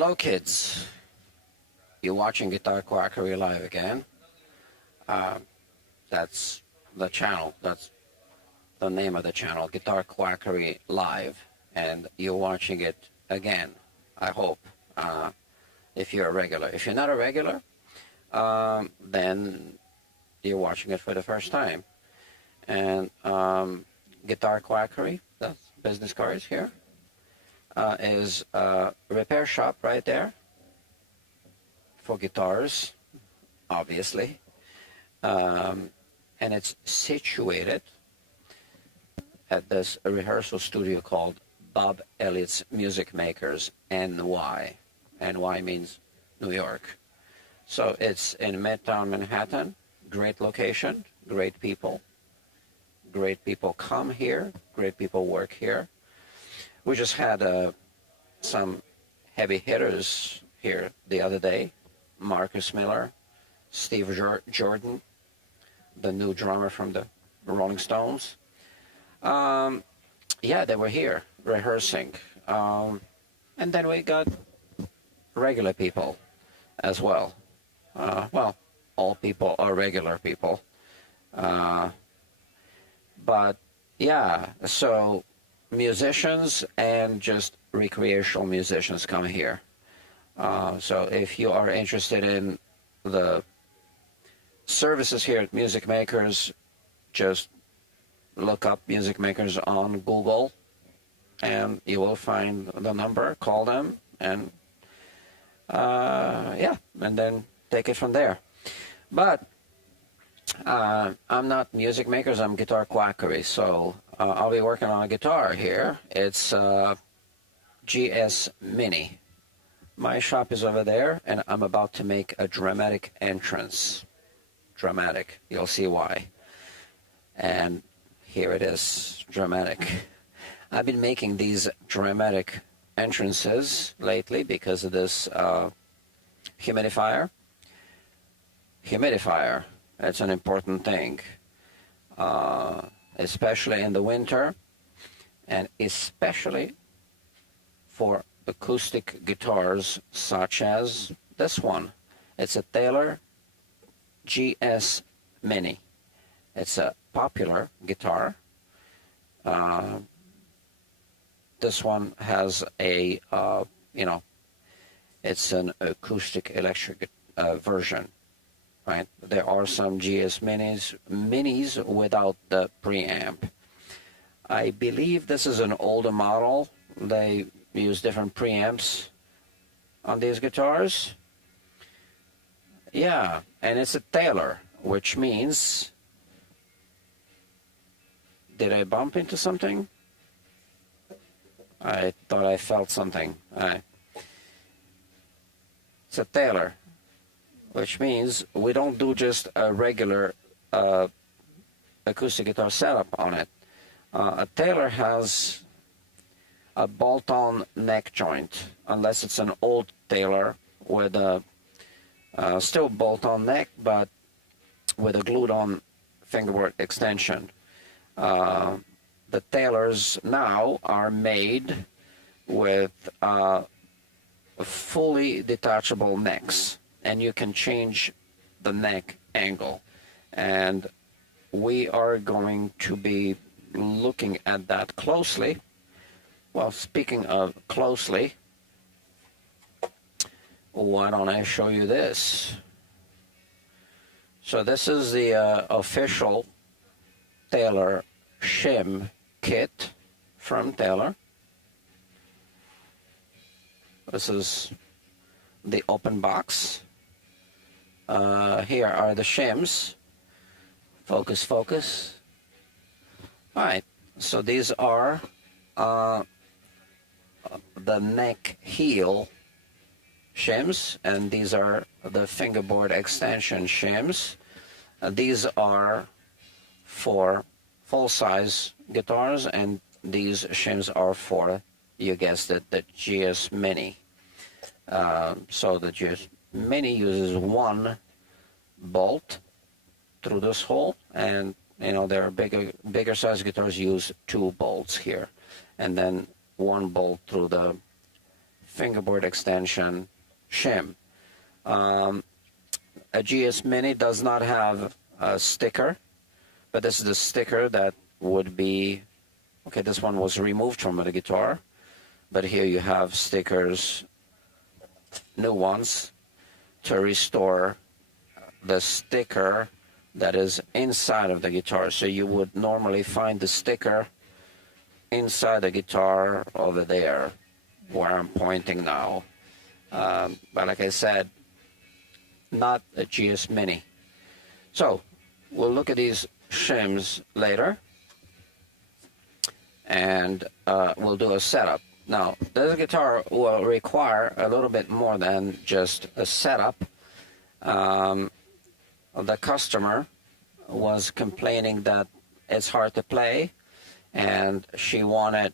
Hello, kids. You're watching Guitar Quackery Live again. Uh, that's the channel. That's the name of the channel, Guitar Quackery Live. And you're watching it again, I hope, if you're a regular. If you're not a regular, then you're watching it for the first time. And Guitar Quackery, that's business cards here, is a repair shop right there for guitars, obviously. And it's situated at this rehearsal studio called Bob Elliott's Music Makers, NY. NY means New York. So it's in Midtown Manhattan. Great location, great people. Great people come here, great people work here. We just had some heavy hitters here the other day. Marcus Miller, Steve Jordan, the new drummer from the Rolling Stones. Yeah, they were here rehearsing. And then we got regular people as well. Well, all people are regular people. But yeah, so musicians and just recreational musicians come here. So if you are interested in the services here at Music Makers, just look up Music Makers on Google and you will find the number, call them, and yeah, and then take it from there. But I'm not Music Makers, I'm Guitar Quackery, so I'll be working on a guitar here. It's GS Mini. My shop is over there, and I'm about to make a dramatic entrance. Dramatic, you'll see why. And here it is, dramatic. I've been making these dramatic entrances lately because of this humidifier. Humidifier, that's an important thing, especially in the winter, and especially for acoustic guitars such as this one. It's a Taylor GS Mini. It's a popular guitar. This one has a, it's an acoustic electric version, right? There are some GS Minis without the preamp. I believe this is an older model. They use different preamps on these guitars. Yeah, and it's a Taylor, which means, did I bump into something? I thought I felt something. It's a Taylor, which means we don't do just a regular acoustic guitar setup on it. A Taylor has a bolt-on neck joint, unless it's an old Taylor with a still bolt-on neck, but with a glued-on fingerboard extension. The Taylors now are made with fully detachable necks, and you can change the neck angle. And we are going to be looking at that closely. Well, speaking of closely, why don't I show you this? So this is the official Taylor shim kit from Taylor. This is the open box. Here are the shims. Focus, focus. All right, so these are the neck heel shims, and these are the fingerboard extension shims. These are for full-size guitars, and these shims are for, you guessed it, the GS Mini. So the GS Mini uses one bolt through this hole, and there are bigger size guitars use two bolts here, and then one bolt through the fingerboard extension shim. A GS Mini does not have a sticker, but this is the sticker that would be, okay, this one was removed from the guitar, but here you have stickers, new ones, to restore the sticker that is inside of the guitar. So you would normally find the sticker inside the guitar over there where I'm pointing now. But like I said, not a GS Mini. So we'll look at these shims later, and we'll do a setup. Now, this guitar will require a little bit more than just a setup. The customer was complaining that it's hard to play, and she wanted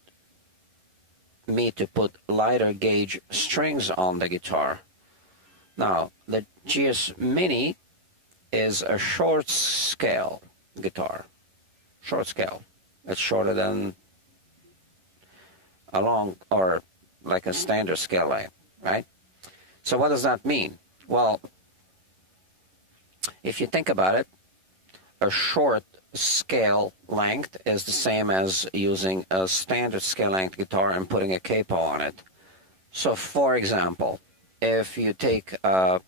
me to put lighter gauge strings on the guitar. Now, the GS Mini is a short scale guitar. Short scale. It's shorter than a long, or like a standard scale length, right? So what does that mean? Well, if you think about it, a short scale length is the same as using a standard scale length guitar and putting a capo on it. So for example, if you take a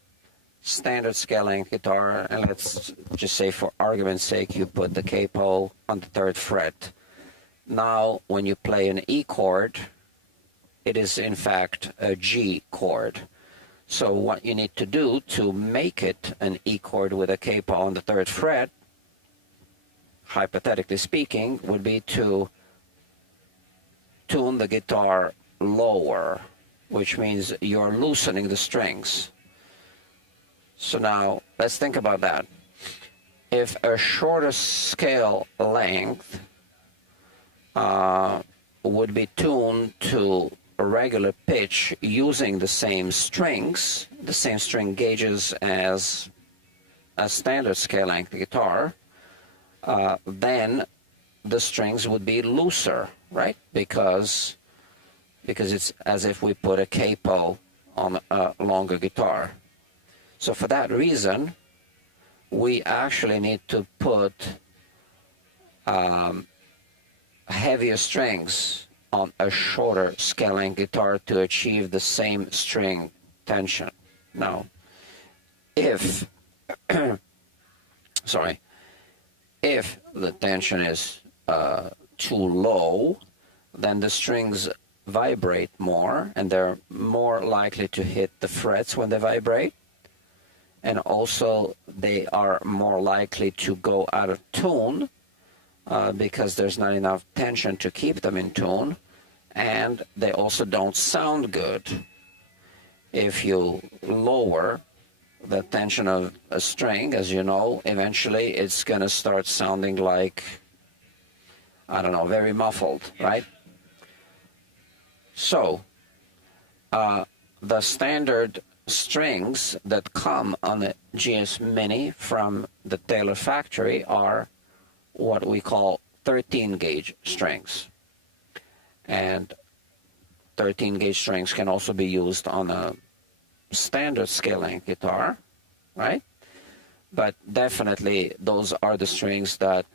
standard scale length guitar, and let's just say for argument's sake you put the capo on the 3rd fret. Now when you play an E chord, it is in fact a G chord. So what you need to do to make it an E chord with a capo on the 3rd fret, hypothetically speaking, would be to tune the guitar lower, which means you're loosening the strings. So now let's think about that. If a shorter scale length would be tuned to a regular pitch using the same strings, the same string gauges as a standard scale length guitar, then the strings would be looser, right? Because it's as if we put a capo on a longer guitar. So for that reason, we actually need to put heavier strings on a shorter scale length guitar to achieve the same string tension. Now, if if the tension is too low, then the strings vibrate more, and they're more likely to hit the frets when they vibrate, and also they are more likely to go out of tune because there's not enough tension to keep them in tune, and they also don't sound good. If you lower the tension of a string, as you know, eventually it's going to start sounding like, I don't know, very muffled, right? So the standard strings that come on the GS Mini from the Taylor factory are what we call 13 gauge strings. And 13 gauge strings can also be used on a standard scale length guitar, right? But definitely those are the strings that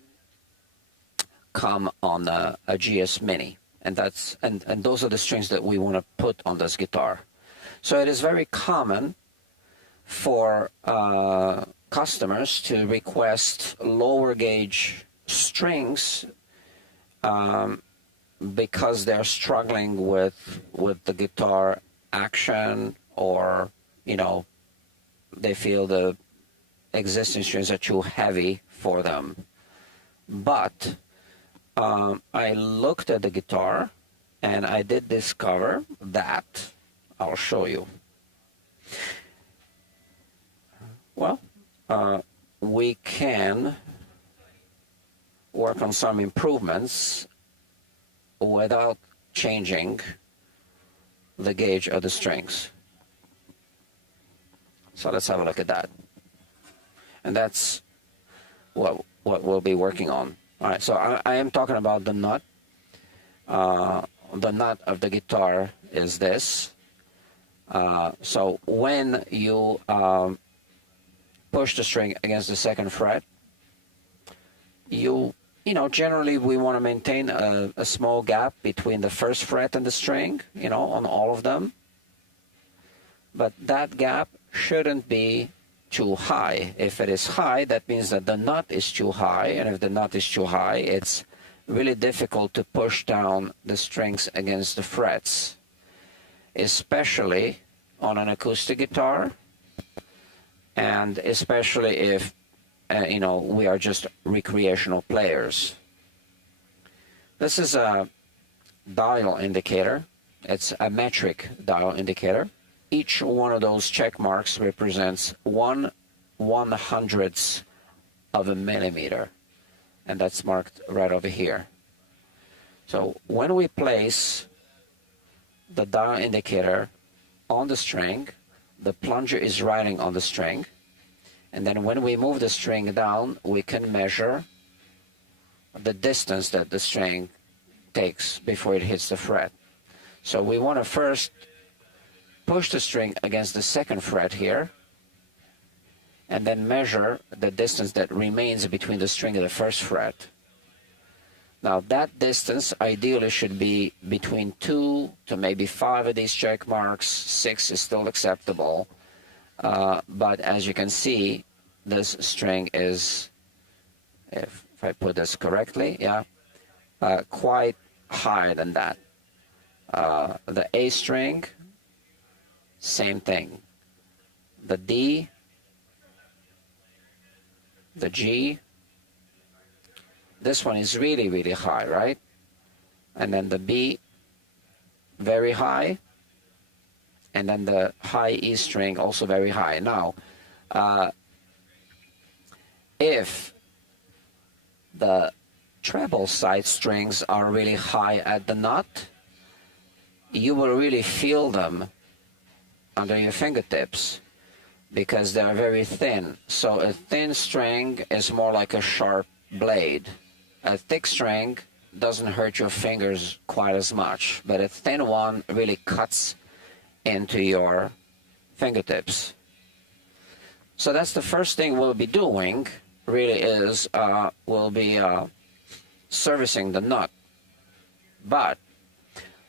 come on a GS Mini, and those are the strings that we want to put on this guitar. So it is very common for customers to request lower gauge strings because they're struggling with the guitar action, or they feel the existing strings are too heavy for them. But I looked at the guitar and I did discover that, I'll show you. Well, we can work on some improvements without changing the gauge of the strings. So let's have a look at that. And that's what we'll be working on. All right, so I am talking about the nut. The nut of the guitar is this. So when you push the string against the second fret, you know, generally we want to maintain a small gap between the first fret and the string, you know, on all of them. But that gap shouldn't be too high. If it is high, that means that the nut is too high, and if the nut is too high, it's really difficult to push down the strings against the frets, especially on an acoustic guitar, and especially if you know, we are just recreational players. This is a dial indicator. It's a metric dial indicator. Each one of those check marks represents 1/100th of a millimeter, and that's marked right over here. So when we place the dial indicator on the string, the plunger is riding on the string, and then when we move the string down, we can measure the distance that the string takes before it hits the fret. So we want to first push the string against the second fret here, and then measure the distance that remains between the string and the first fret. Now that distance ideally should be between 2 to maybe 5 of these check marks. 6 is still acceptable. But as you can see, this string is, if I put this correctly, yeah, quite higher than that. The A string, same thing. The D, the G, this one is really, really high, right? And then the B, very high. And then the high E string, also very high. Now, if the treble side strings are really high at the nut, you will really feel them under your fingertips because they're very thin. So a thin string is more like a sharp blade. A thick string doesn't hurt your fingers quite as much, but a thin one really cuts into your fingertips. So that's the first thing we'll be doing, really, is we'll be servicing the nut. But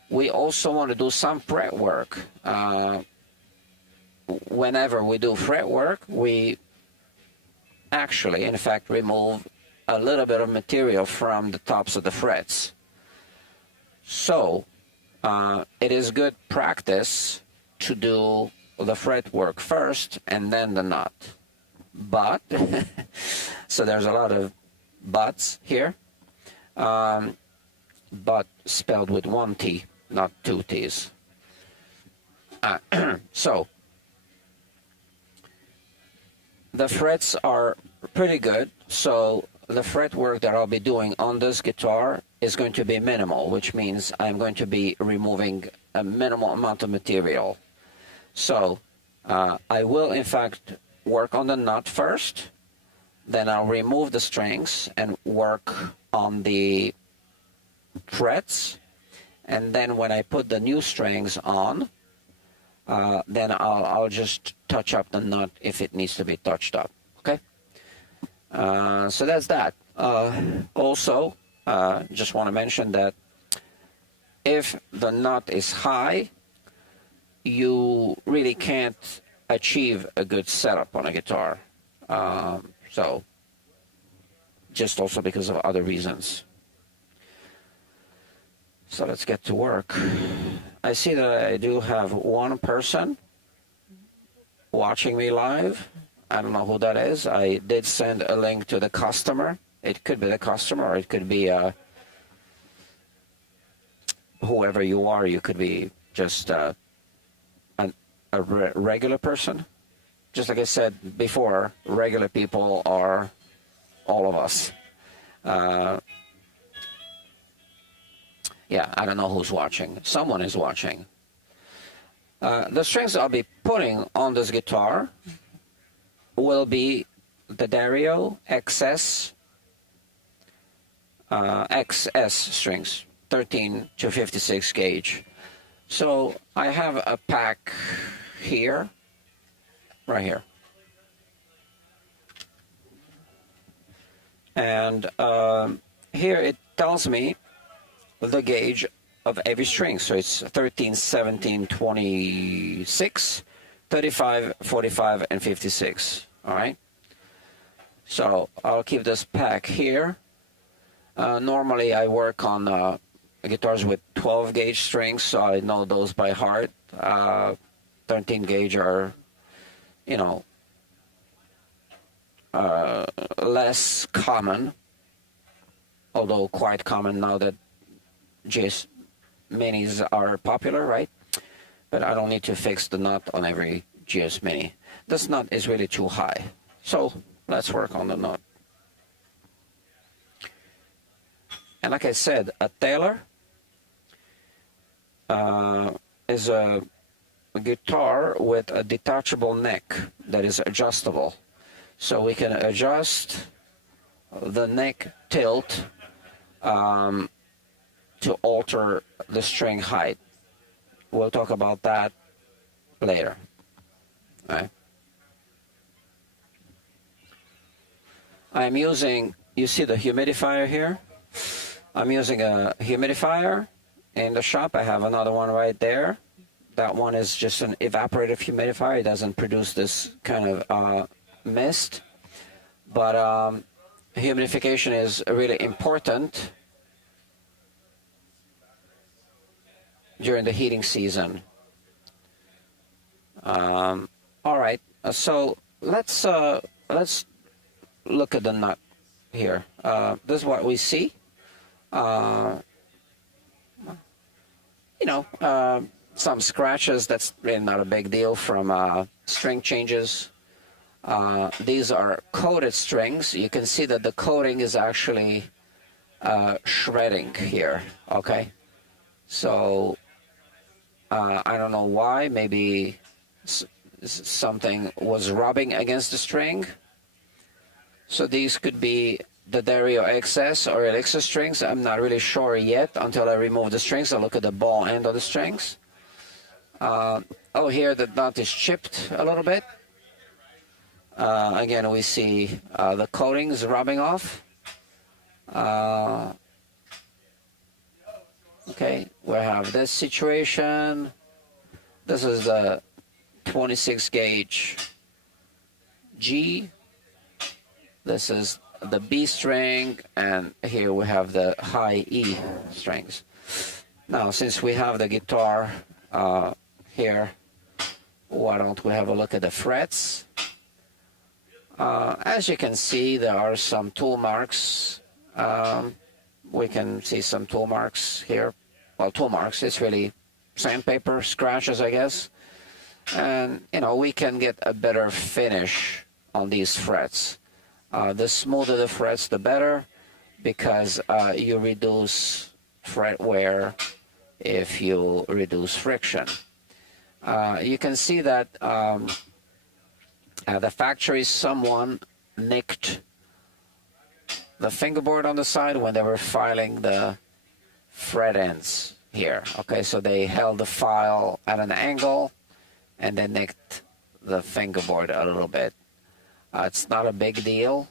we also want to do some fret work. Whenever we do fret work, we actually, in fact, remove a little bit of material from the tops of the frets. So it is good practice to do the fret work first and then the nut. But, so there's a lot of buts here, but spelled with one T, not two T's. So the frets are pretty good, so the fret work that I'll be doing on this guitar is going to be minimal, which means I'm going to be removing a minimal amount of material. So I will in fact work on the nut first, then I'll remove the strings and work on the frets, and then when I put the new strings on, then I'll just touch up the nut if it needs to be touched up. Okay? So that's that. Also, just want to mention that if the nut is high, you really can't achieve a good setup on a guitar. So, just also because of other reasons. So let's get to work. I see that I do have one person watching me live. I don't know who that is. I did send a link to the customer. It could be the customer, or it could be whoever you are. You could be just a regular person. Just like I said before, regular people are all of us. Yeah, I don't know who's watching. Someone is watching. The strings I'll be putting on this guitar will be the Dario XS XS strings, 13 to 56 gauge. So I have a pack here, right here. And here it tells me the gauge of every string. So it's 13, 17, 26, 35, 45, and 56. All right. So I'll keep this pack here. Normally I work on guitars with 12 gauge strings, so I know those by heart. 13 gauge are, you know, less common, although quite common now that GS Minis are popular, right? But I don't need to fix the nut on every GS Mini. This nut is really too high. So let's work on the nut. And like I said, a Taylor is a guitar with a detachable neck that is adjustable. So we can adjust the neck tilt to alter the string height. We'll talk about that later. All right. I'm using, you see the humidifier here? I'm using a humidifier in the shop. I have another one right there. That one is just an evaporative humidifier. It doesn't produce this kind of mist. But humidification is really important during the heating season. All right, so let's look at the nut here. This is what we see. You know, some scratches. That's really not a big deal from string changes. These are coated strings. You can see that the coating is actually shredding here. Okay, so I don't know why. Maybe something was rubbing against the string. So these could be the Dario XS or Elixir strings. I'm not really sure yet until I remove the strings. I'll look at the ball end of the strings. Oh, here the nut is chipped a little bit. Again, we see the coatings rubbing off. Okay, we have this situation. This is the 26 gauge G. This is the B string, and here we have the high E strings. Now, since we have the guitar here, why don't we have a look at the frets? As you can see, there are some tool marks. We can see some tool marks here. Well, tool marks, it's really sandpaper, scratches, I guess. And, you know, we can get a better finish on these frets. The smoother the frets, the better, because you reduce fret wear if you reduce friction. You can see that the factory, someone nicked the fingerboard on the side when they were filing the fret ends here. Okay, so they held the file at an angle and they nicked the fingerboard a little bit. It's not a big deal.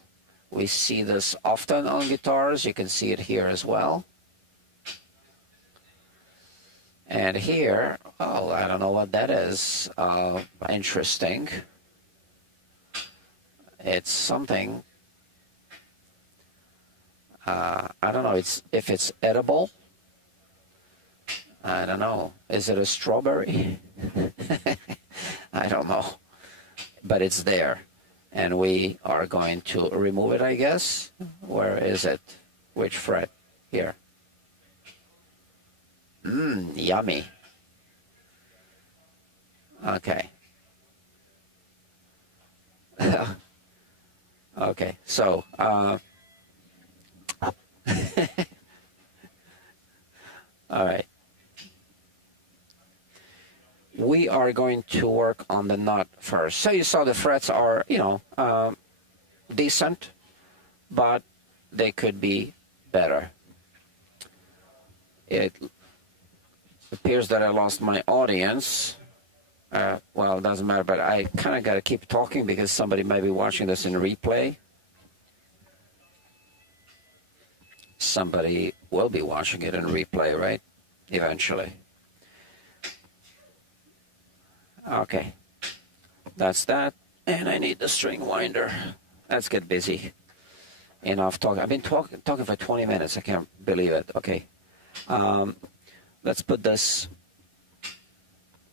We see this often on guitars. You can see it here as well. And here, oh, I don't know what that is. Interesting. It's something. I don't know if it's edible. I don't know. Is it a strawberry? I don't know. But it's there. And we are going to remove it, I guess. Where is it? Which fret? Here. Yummy. Okay. Okay, so all right. We are going to work on the nut first. So you saw the frets are, you know, decent, but they could be better. It appears appears that I lost my audience. Well, it doesn't matter, but I kind of got to keep talking because somebody might be watching this in replay. Somebody will be watching it in replay, right? Eventually. Okay. That's that. And I need the string winder. Let's get busy. Enough talking. I've been talking for 20 minutes. I can't believe it. Okay. Let's put this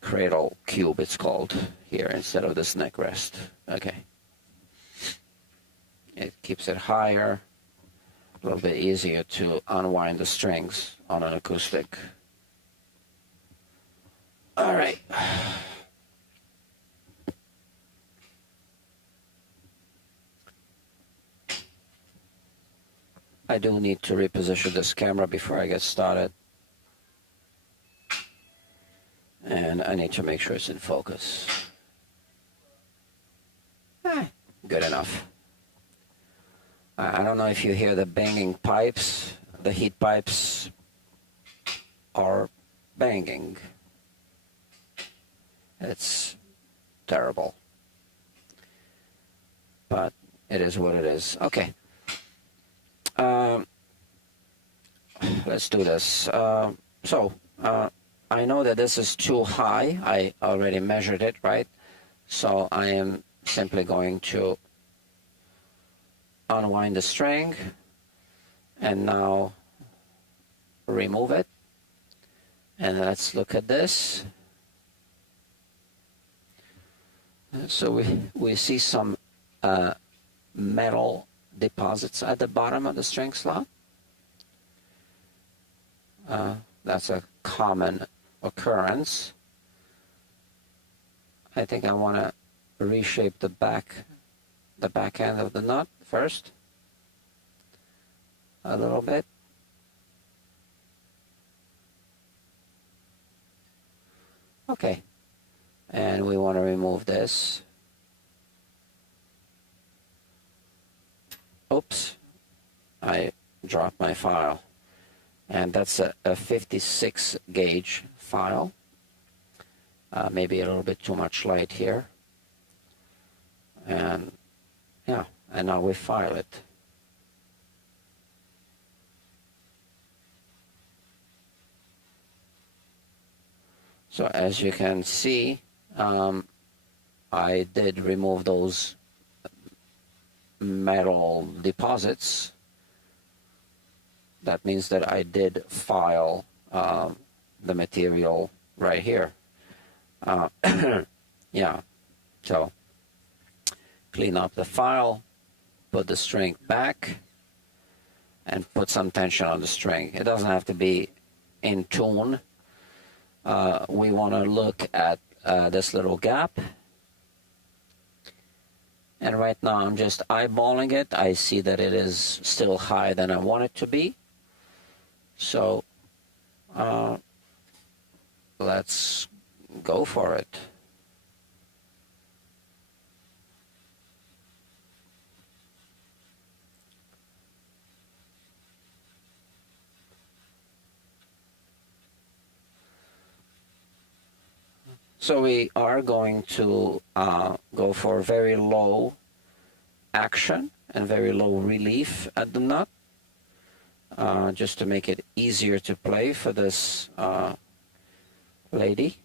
cradle cube, it's called, here instead of this neck rest. Okay. It keeps it higher, a little bit easier to unwind the strings on an acoustic. All right. I do need to reposition this camera before I get started. And I need to make sure it's in focus. Good enough. I don't know if you hear the banging pipes. The heat pipes are banging. It's terrible. But it is what it is. Okay. Let's do this. I know that this is too high. I already measured it, right? So I am simply going to unwind the string and now remove it. And let's look at this. So we see some metal deposits at the bottom of the string slot. That's a common occurrence. I think I want to reshape the back end of the nut first a little bit. Okay, and we want to remove this. Oops, I dropped my file. And that's a 56 gauge file. Maybe a little bit too much light here. And yeah, and now we file it. So as you can see, I did remove those metal deposits. That means that I did file the material right here. Yeah, so clean up the file, put the string back, and put some tension on the string. It doesn't have to be in tune. We want to look at this little gap. And right now I'm just eyeballing it. I see that it is still higher than I want it to be. So let's go for it. So we are going to go for very low action and very low relief at the nut, just to make it easier to play for this lady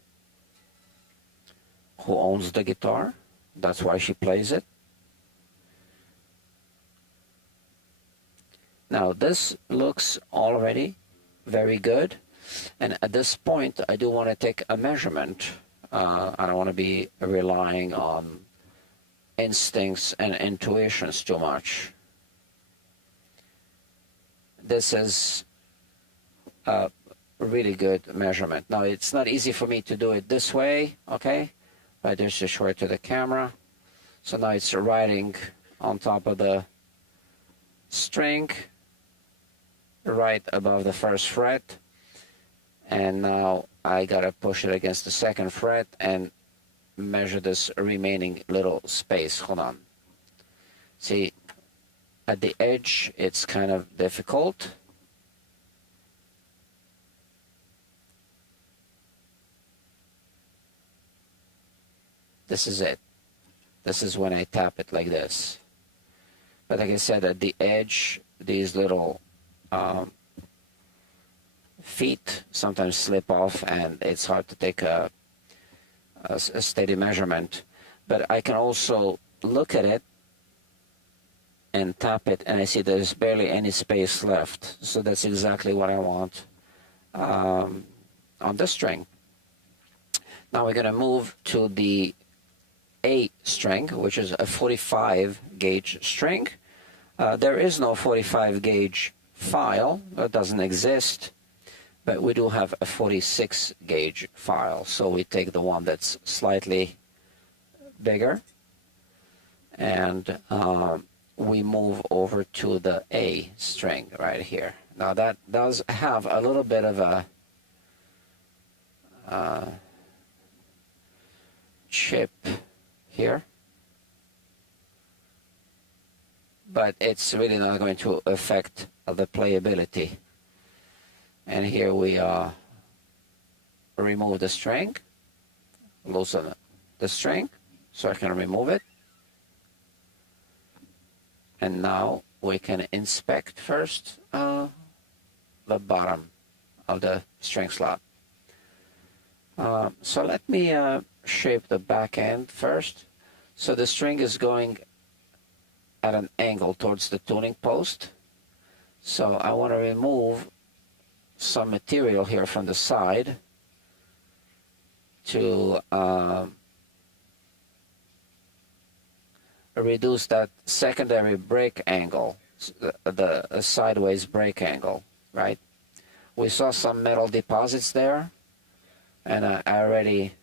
who owns the guitar. That's why she plays it. Now this looks already very good, and at this point I do want to take a measurement. I don't want to be relying on instincts and intuitions too much. This is a really good measurement. Now it's not easy for me to do it this way, okay? But just to show it to the camera. So now it's riding on top of the string, right above the first fret. And now I gotta push it against the second fret and measure this remaining little space. Hold on. See, at the edge it's kind of difficult. This is it. This is when I tap it like this. But like I said, at the edge, these little feet sometimes slip off, and it's hard to take a steady measurement. But I can also look at it and tap it, and I see there's barely any space left. So that's exactly what I want on this string. Now we're going to move to the A string, which is a 45 gauge string. There is no 45 gauge file, that doesn't exist, but we do have a 46 gauge file. So we take the one that's slightly bigger, and we move over to the A string right here. Now that does have a little bit of a chip here, but it's really not going to affect the playability. And here we remove the string, loosen the string so I can remove it. And now we can inspect first the bottom of the string slot. So let me shape the back end first. So the string is going at an angle towards the tuning post. So I want to remove some material here from the side to reduce that secondary break angle, the sideways break angle, right? We saw some metal deposits there, and I already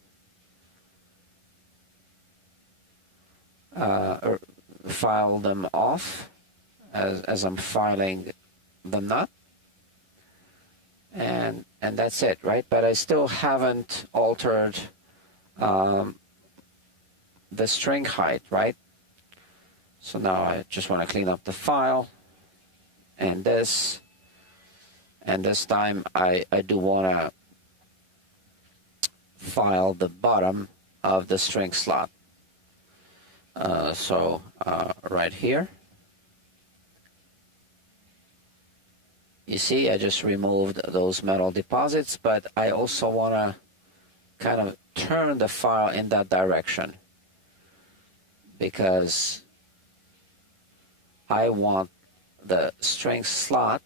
filed them off as I'm filing the nut, and that's it, right? But I still haven't altered the string height, right? So now I just want to clean up the file and this time I do want to file the bottom of the string slot. Right here, you see I just removed those metal deposits, but I also want to kind of turn the file in that direction because I want the string slot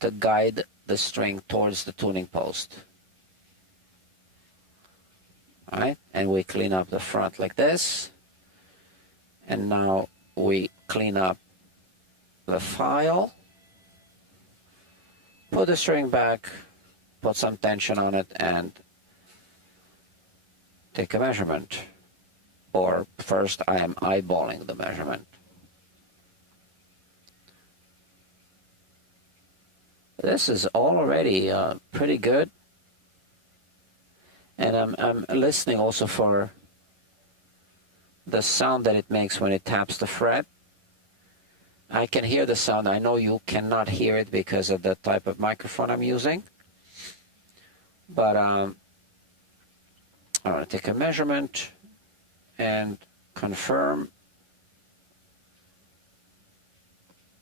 to guide the string towards the tuning post. All right, and we clean up the front like this. And now we clean up the file, put the string back, put some tension on it, and take a measurement. Or first I am eyeballing the measurement. This is already pretty good. And I'm listening also for the sound that it makes when it taps the fret. I can hear the sound. I know you cannot hear it because of the type of microphone I'm using. But I'm going to take a measurement and confirm.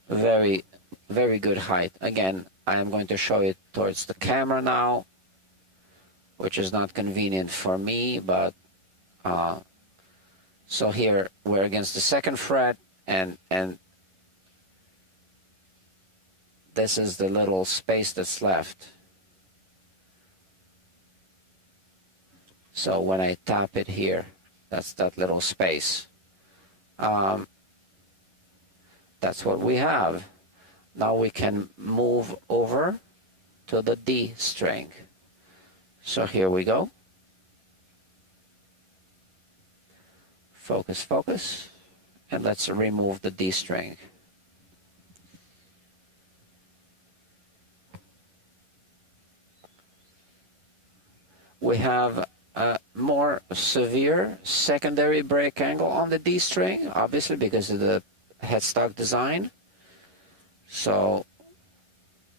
Very, very good height. Again, I am going to show it towards the camera now, which is not convenient for me, but so here we're against the second fret, and this is the little space that's left. So when I tap it here, that's that little space. That's what we have. Now we can move over to the D string. So here we go. Focus, focus, and let's remove the D string. We have a more severe secondary break angle on the D string, obviously because of the headstock design. So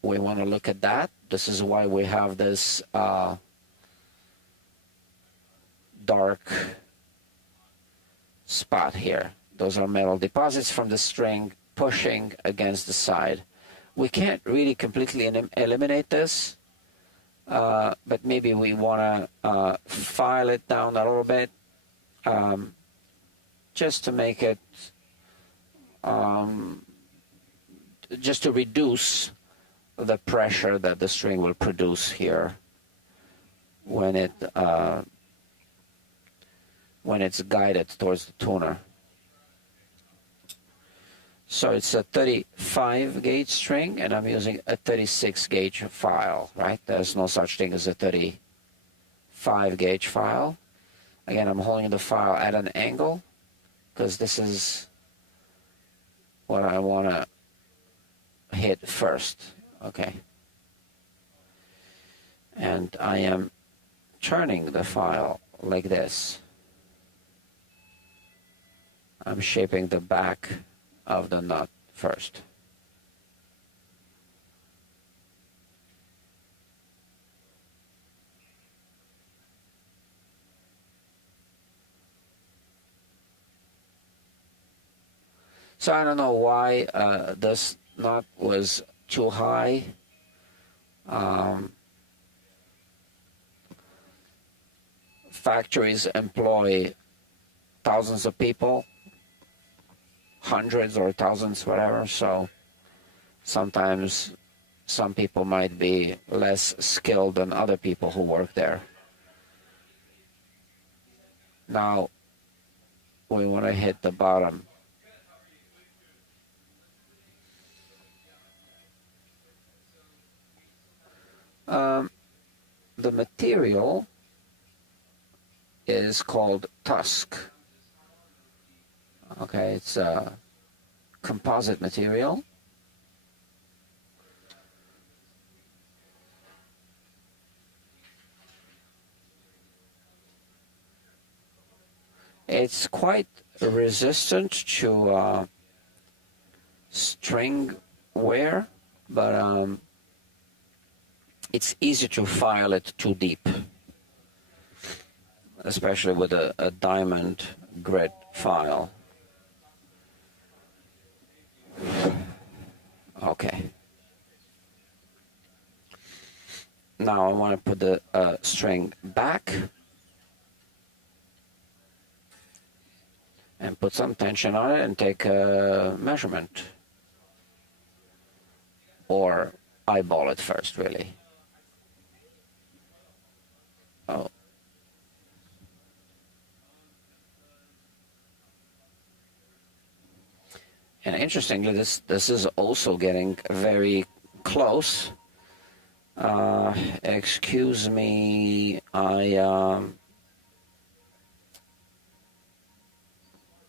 we want to look at that. This is why we have this dark spot here. Those are metal deposits from the string pushing against the side. We can't really completely eliminate this, but maybe we want to file it down a little bit, just to make it, just to reduce the pressure that the string will produce here when it's guided towards the tuner. So it's a 35 gauge string, and I'm using a 36 gauge file, right? There's no such thing as a 35 gauge file. Again, I'm holding the file at an angle because this is what I want to hit first, okay? And I am turning the file like this. I'm shaping the back of the nut first. So I don't know why this nut was too high. Factories employ thousands of people, hundreds or thousands, whatever, so sometimes some people might be less skilled than other people who work there. Now we want to hit the bottom. The material is called Tusk. Okay, it's a composite material. It's quite resistant to string wear, but it's easy to file it too deep, especially with a diamond grit file. Okay. Now I want to put the string back and put some tension on it and take a measurement, or eyeball it first, really. Oh. And interestingly, this is also getting very close. Excuse me,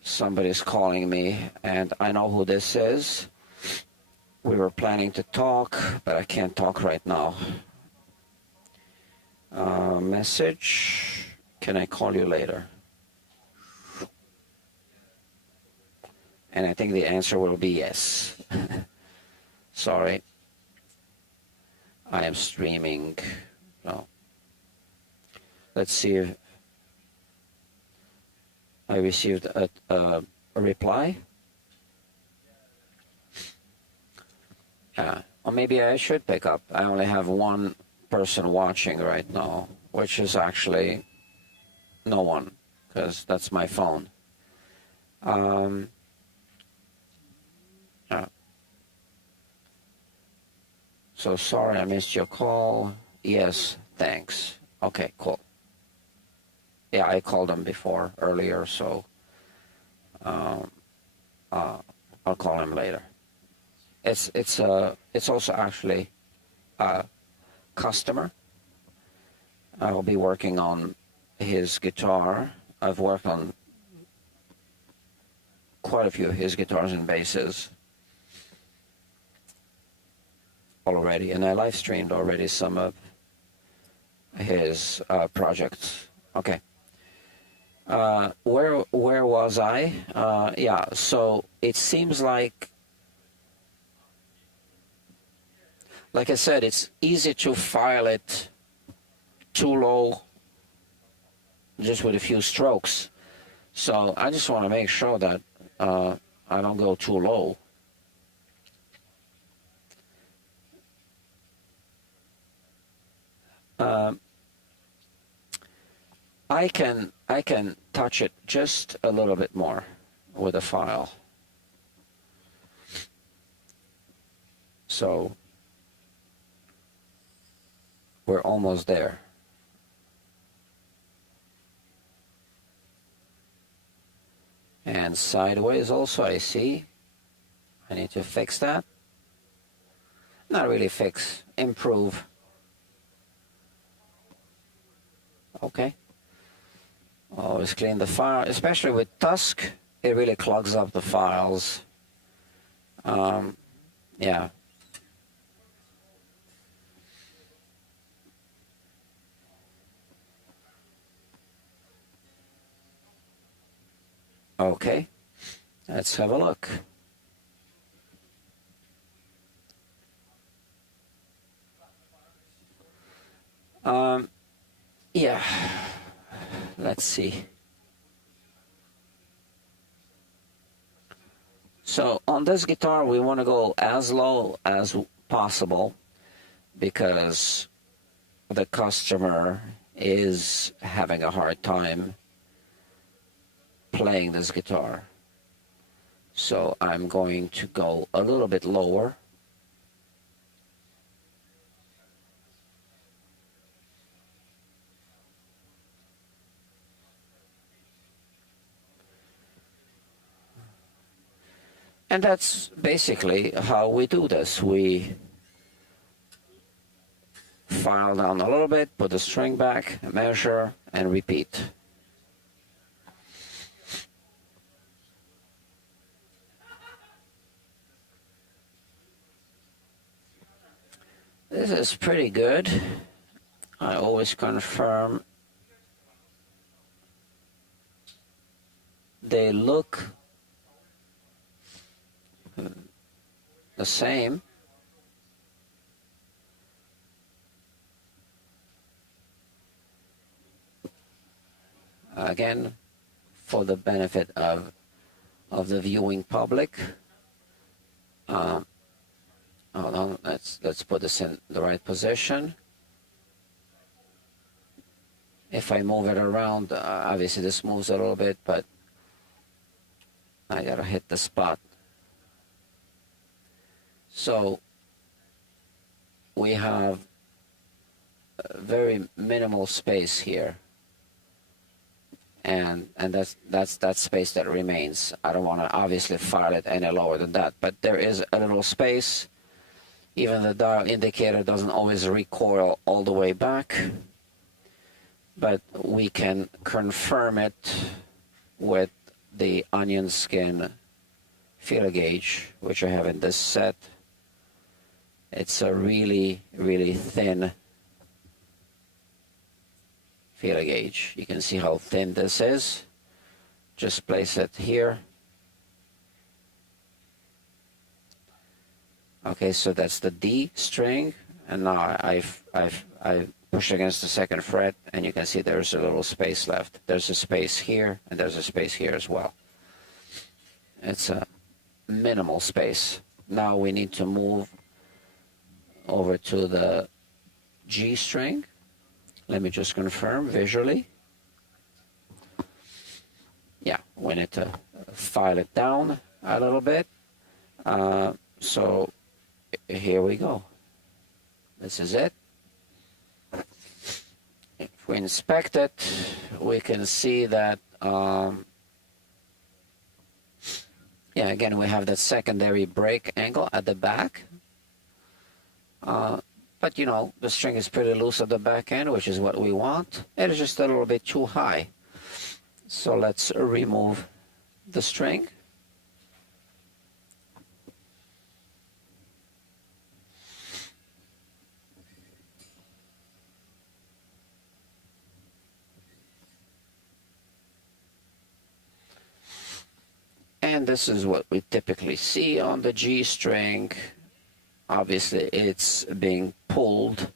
somebody's calling me, and I know who this is. We were planning to talk, but I can't talk right now. Message, can I call you later? And I think the answer will be yes. Sorry. I am streaming. No. Let's see if I received a reply. Or maybe I should pick up. I only have one person watching right now, which is actually no one, because that's my phone. So sorry I missed your call. Yes, thanks. Okay, cool. Yeah, I called them before, earlier, so I'll call him later. It's also actually a customer. I will be working on his guitar. I've worked on quite a few of his guitars and basses already, and I live streamed already some of his projects. Okay. Where was I? Yeah, so it seems like I said, it's easy to file it too low just with a few strokes. So I just want to make sure that I don't go too low. I can touch it just a little bit more with a file. So we're almost there. And sideways also, I see. I need to fix that. Not really fix, improve. Okay. Always clean the file, especially with Tusk. It really clogs up the files. Yeah. Okay. Let's have a look. Yeah. Let's see. So on this guitar, we want to go as low as possible because the customer is having a hard time playing this guitar. So I'm going to go a little bit lower. And that's basically how we do this. We file down a little bit, put the string back, measure, and repeat. This is pretty good. I always confirm they look the same. Again, for the benefit of the viewing public. Hold on, let's put this in the right position. If I move it around, obviously this moves a little bit, but I gotta hit the spot. So we have a very minimal space here, and that's that space that remains. I don't want to obviously file it any lower than that, but there is a little space. Even the dial indicator doesn't always recoil all the way back, but we can confirm it with the onion skin feeler gauge, which I have in this set. It's a really, really thin feeler gauge. You can see how thin this is. Just place it here. Okay, so that's the D string, and now I've pushed against the second fret, and you can see there's a little space left. There's a space here, and there's a space here as well. It's a minimal space. Now we need to move over to the G string. Let me just confirm visually. Yeah, we need to file it down a little bit. So here we go. This is it. If we inspect it, we can see that, yeah, again, we have that secondary break angle at the back. But you know, the string is pretty loose at the back end, which is what we want. It is just a little bit too high. So let's remove the string. And this is what we typically see on the G string. Obviously, it's being pulled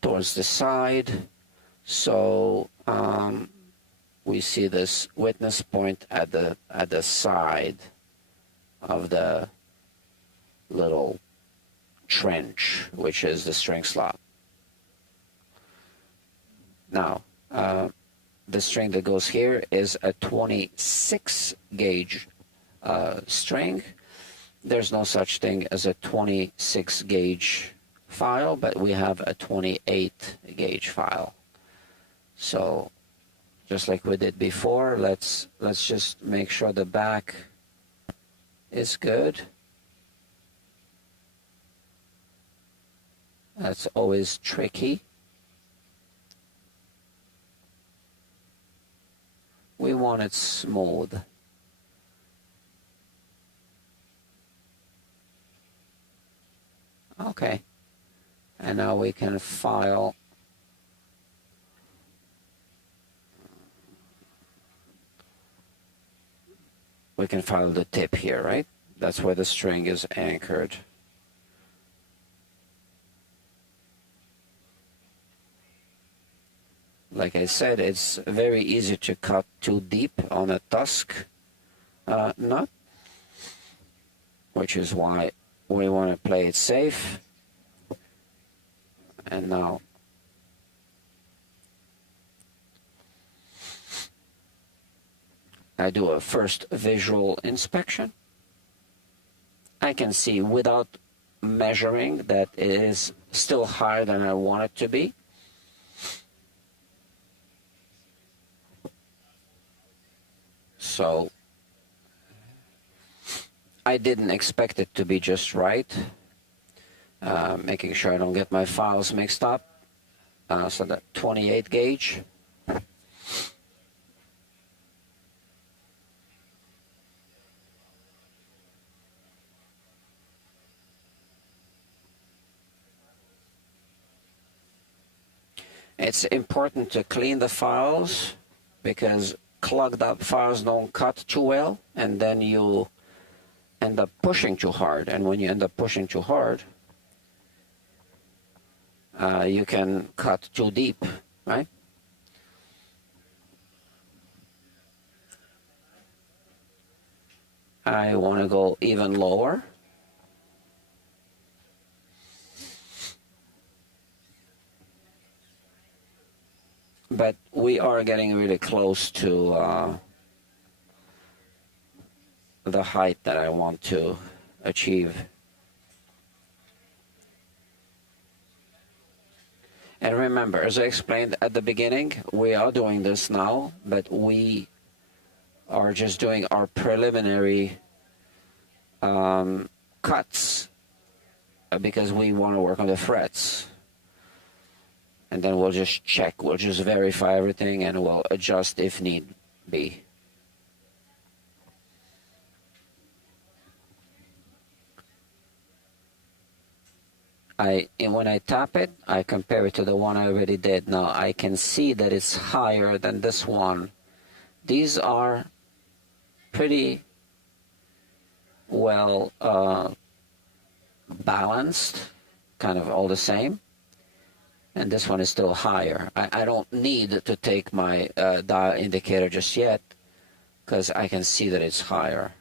towards the side. So we see this witness point at the side of the little trench, which is the string slot. Now, the string that goes here is a 26 gauge string. There's no such thing as a 26 gauge file, but we have a 28 gauge file. So just like we did before, let's just make sure the back is good. That's always tricky. We want it smooth. Okay. And now we can file. We can file the tip here, right? That's where the string is anchored. Like I said, it's very easy to cut too deep on a tusk nut, which is why we want to play it safe. And now I do a first visual inspection. I can see without measuring that it is still higher than I want it to be. So I didn't expect it to be just right. Making sure I don't get my files mixed up. So that 28 gauge. It's important to clean the files because clogged up files don't cut too well, and then you end up pushing too hard. And when you end up pushing too hard, you can cut too deep, right? I want to go even lower. But we are getting really close to the height that I want to achieve. And remember, as I explained at the beginning, we are doing this now, but we are just doing our preliminary cuts because we want to work on the frets. And then we'll just check, we'll just verify everything, and we'll adjust if need be. And when I tap it, I compare it to the one I already did. Now I can see that it's higher than this one. These are pretty well balanced, kind of all the same. And this one is still higher. I don't need to take my dial indicator just yet because I can see that it's higher.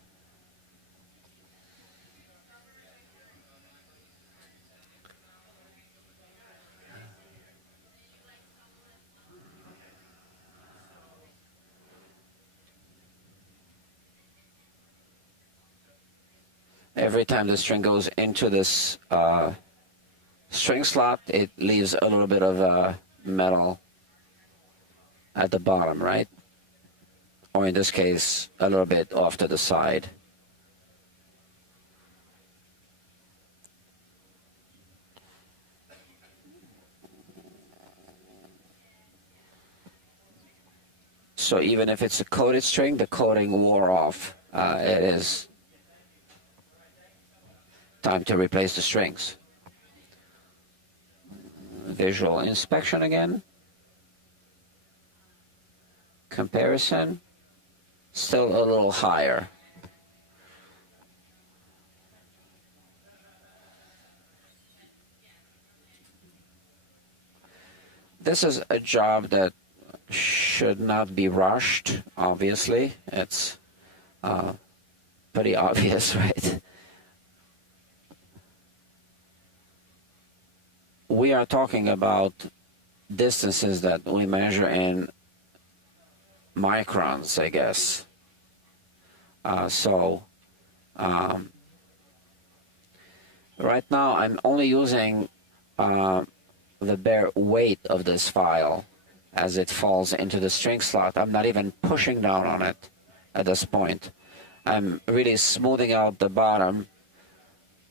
Every time the string goes into this string slot, it leaves a little bit of metal at the bottom, right? Or in this case, a little bit off to the side. So even if it's a coated string, the coating wore off. It is time to replace the strings. Visual inspection again. Comparison. Still a little higher. This is a job that should not be rushed, obviously. It's pretty obvious, right? We are talking about distances that we measure in microns, I guess. Right now I'm only using the bare weight of this file as it falls into the string slot. I'm not even pushing down on it at this point. I'm really smoothing out the bottom,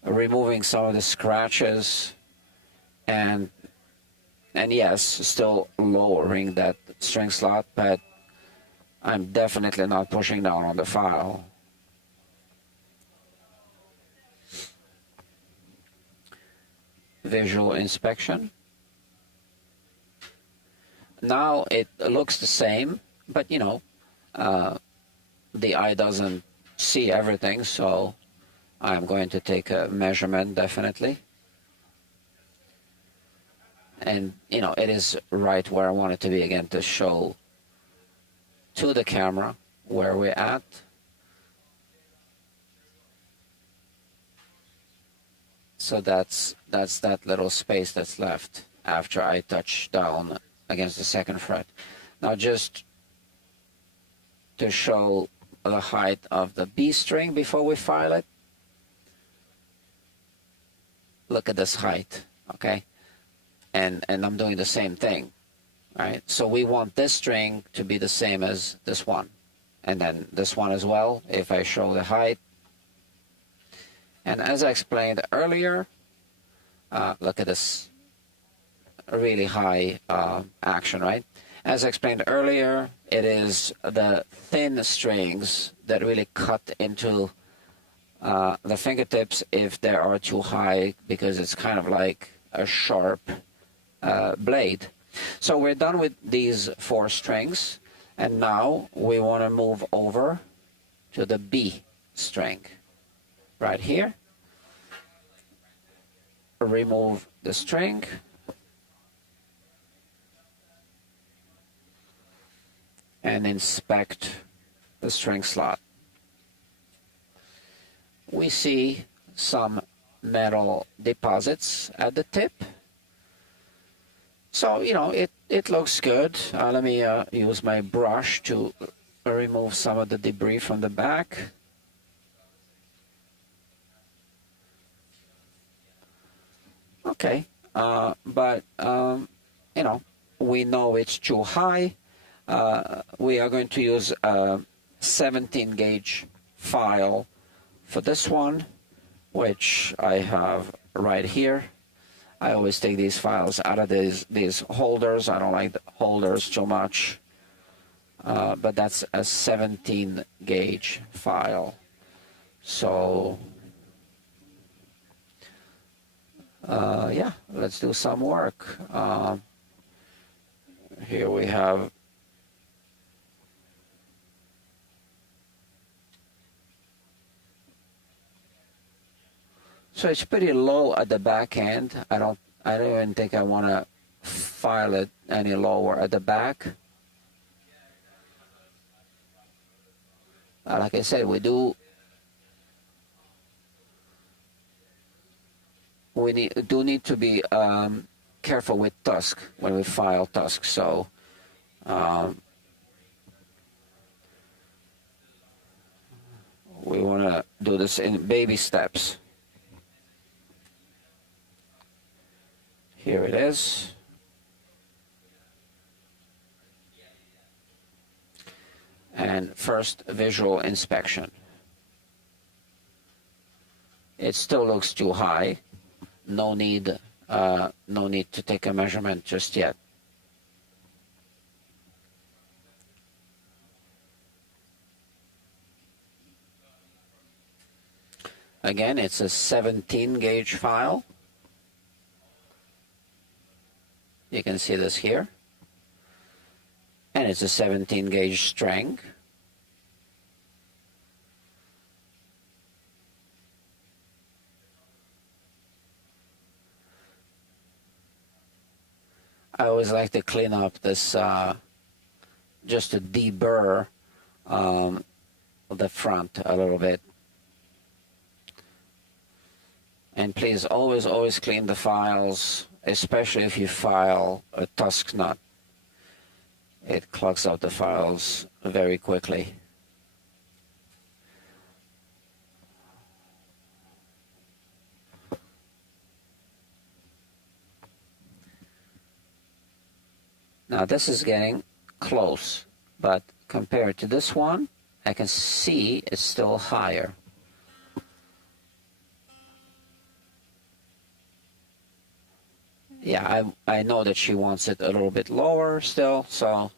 removing some of the scratches, and yes, still lowering that string slot, but I'm definitely not pushing down on the file. Visual inspection. Now it looks the same, but the eye doesn't see everything, so I'm going to take a measurement definitely. And it is right where I want it to be again, to show to the camera where we're at. So that's that little space that's left after I touch down against the second fret. Now just to show the height of the B string before we file it. Look at this height, okay? And I'm doing the same thing, right? So we want this string to be the same as this one. And then this one as well, if I show the height. And as I explained earlier, look at this really high action, right? As I explained earlier, it is the thin strings that really cut into the fingertips if they are too high, because it's kind of like a sharp blade. So we're done with these 4 strings, and now we want to move over to the B string right here. Remove the string, and inspect the string slot. We see some metal deposits at the tip. So, it looks good. Let me use my brush to remove some of the debris from the back. Okay, but, we know it's too high. We are going to use a 17 gauge file for this one, which I have right here. I always take these files out of these holders. I don't like the holders too much, but that's a 17 gauge file. So yeah, let's do some work. Here we have so it's pretty low at the back end. I don't even think I want to file it any lower at the back. Like I said, we do need to be careful with tusk when we file tusk. So we want to do this in baby steps. Here it is. And first, visual inspection. It still looks too high. No need to take a measurement just yet. Again, it's a 17 gauge file. You can see this here. And it's a 17 gauge string. I always like to clean up this just to deburr the front a little bit. And please always clean the files, especially if you file a tusk nut. It clogs up the files very quickly. Now this is getting close, but compared to this one, I can see it's still higher. Yeah, I know that she wants it a little bit lower still, so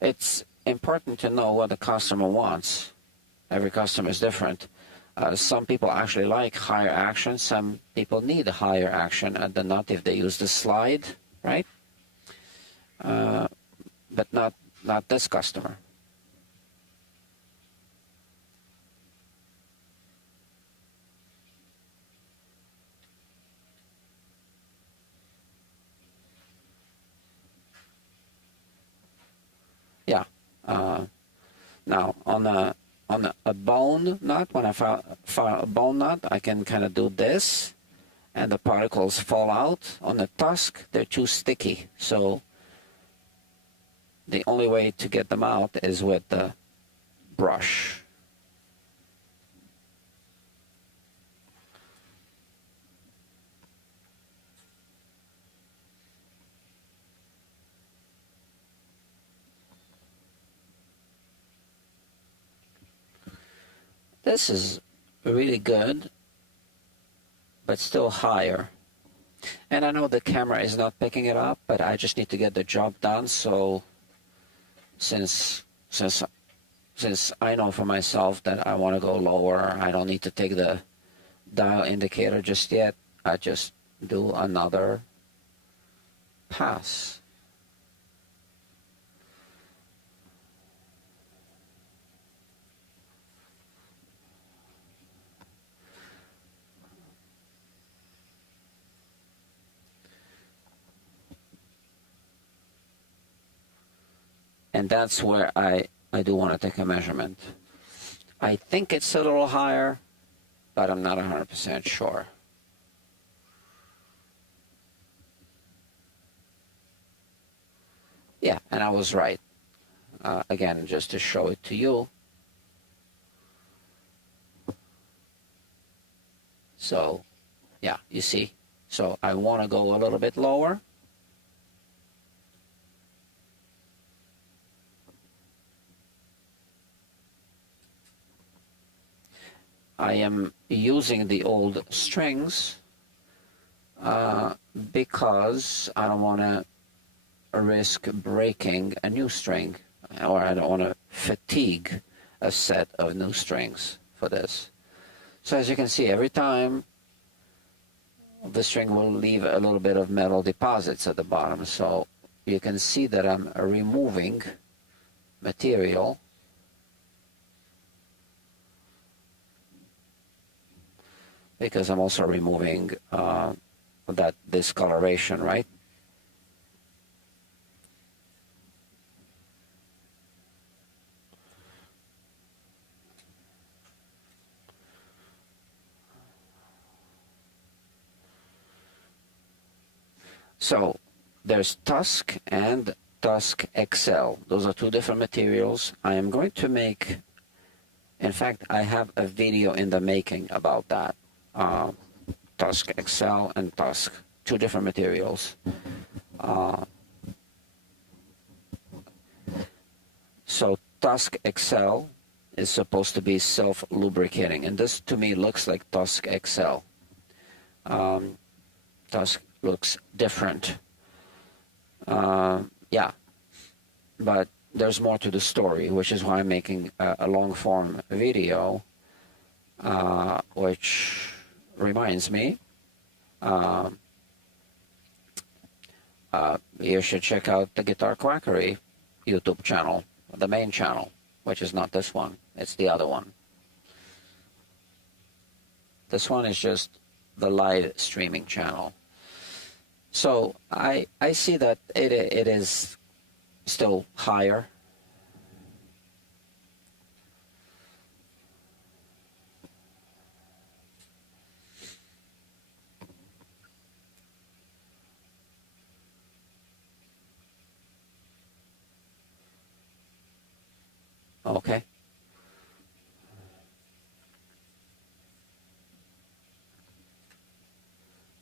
it's important to know what the customer wants. Every customer is different. Some people actually like higher action. Some people need a higher action at the nut if they use the slide, right? But not this customer. Yeah. Now on a bone nut, when I file a bone nut, I can kind of do this, and the particles fall out. On the tusk, they're too sticky, so the only way to get them out is with the brush. This is really good, but still higher. And I know the camera is not picking it up, but I just need to get the job done. So since I know for myself that I want to go lower, I don't need to take the dial indicator just yet. I just do another pass. And that's where I do want to take a measurement. I think it's a little higher, but I'm not 100% sure. Yeah, and I was right. Again, just to show it to you. So, yeah, you see. So I want to go a little bit lower. I am using the old strings because I don't want to risk breaking a new string, or I don't want to fatigue a set of new strings for this. So as you can see, every time the string will leave a little bit of metal deposits at the bottom. So you can see that I'm removing material. Because I'm also removing that discoloration, right? So there's Tusk and Tusk XL. Those are two different materials. I am going to make, in fact, I have a video in the making about that. Tusk XL and Tusk, two different materials. So Tusk XL is supposed to be self-lubricating, and this to me looks like Tusk XL. Tusk looks different. Yeah, but there's more to the story, which is why I'm making a long-form video, which reminds me, you should check out the Guitar Quackery YouTube channel, the main channel, which is not this one, it's the other one. This one is just the live streaming channel. So I see that it is still higher. Okay.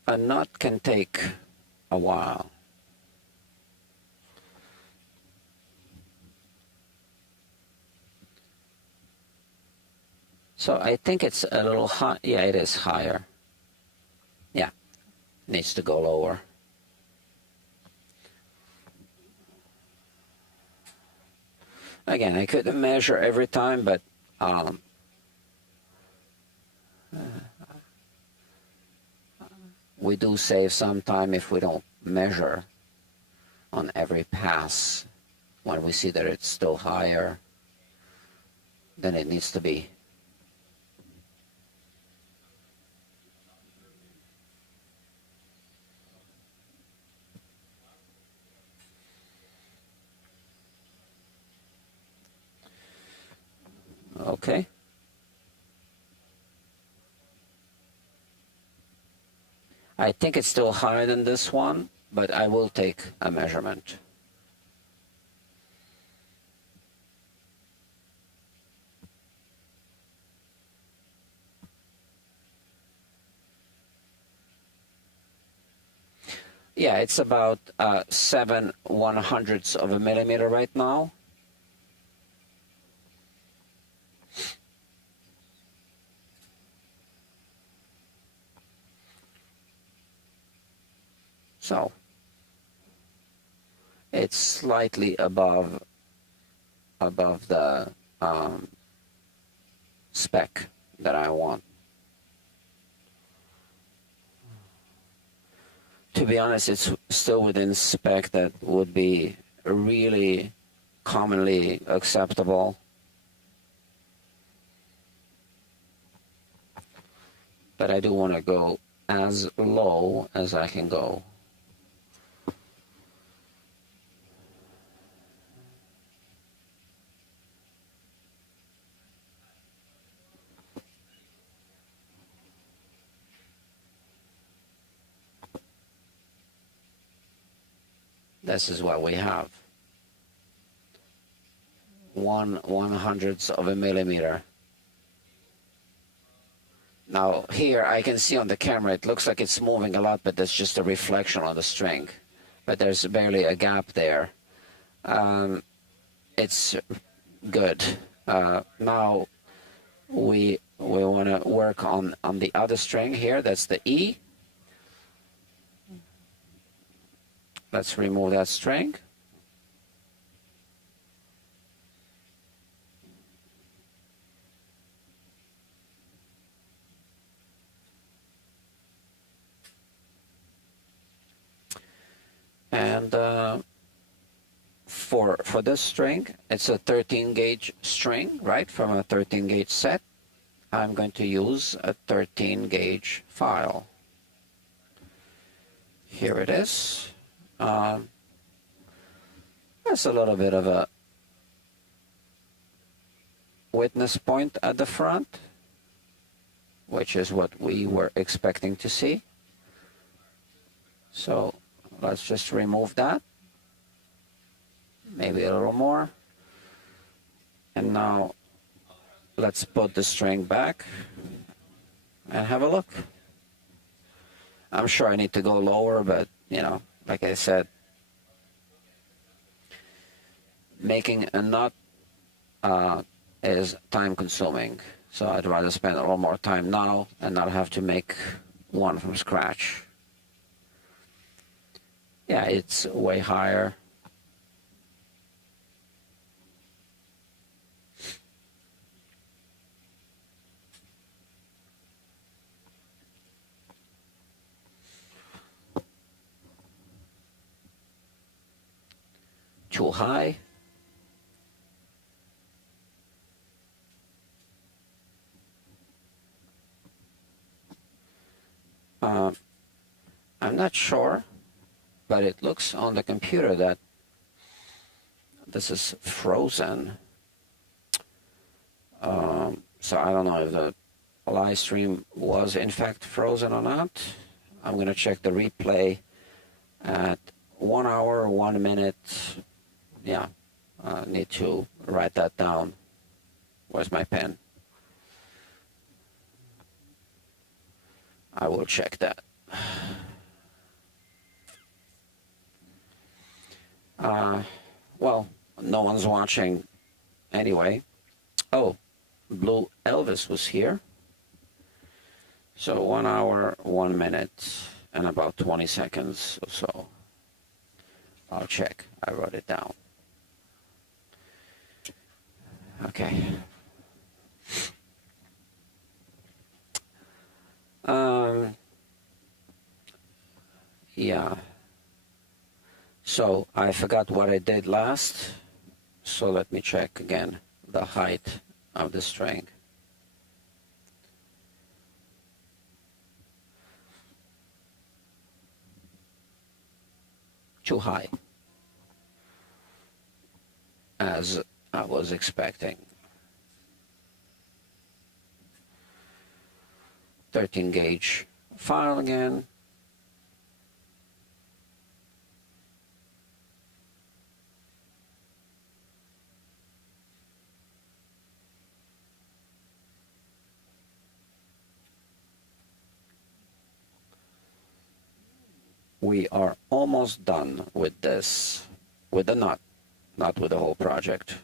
A knot can take a while. So I think it's a little high. Yeah, it is higher. Yeah, needs to go lower. Again, I couldn't measure every time, but we do save some time if we don't measure on every pass when we see that it's still higher than it needs to be. Okay. I think it's still higher than this one, but I will take a measurement. Yeah, it's about 7/100ths of a millimeter right now. So it's slightly above the spec that I want. To be honest, it's still within spec that would be really commonly acceptable. But I do want to go as low as I can go. This is what we have. 1/100th of a millimeter. Now here I can see on the camera it looks like it's moving a lot, but that's just a reflection on the string. But there's barely a gap there. It's good. Now we want to work on the other string here. That's the E. Let's remove that string. And for this string, it's a 13 gauge string, right? From a 13 gauge set. I'm going to use a 13 gauge file. Here it is. There's a little bit of a witness point at the front, which is what we were expecting to see. So let's just remove that. Maybe a little more. And now let's put the string back and have a look. I'm sure I need to go lower, but you know, like I said, making a knot is time consuming. So I'd rather spend a little more time now and not have to make one from scratch. Yeah, it's way higher. Too high. I'm not sure but it looks on the computer that this is frozen. So I don't know if the live stream was in fact frozen or not. I'm going to check the replay at 1 hour, 1 minute. Yeah, I need to write that down. Where's my pen? I will check that. Well, no one's watching anyway. Oh, Blue Elvis was here. So 1 hour, 1 minute, and about 20 seconds or so. I'll check. I wrote it down. Okay. Yeah. So I forgot what I did last. So let me check again the height of the string. Too high, as I was expecting. 13 gauge file again. We are almost done with this, with the nut, not with the whole project.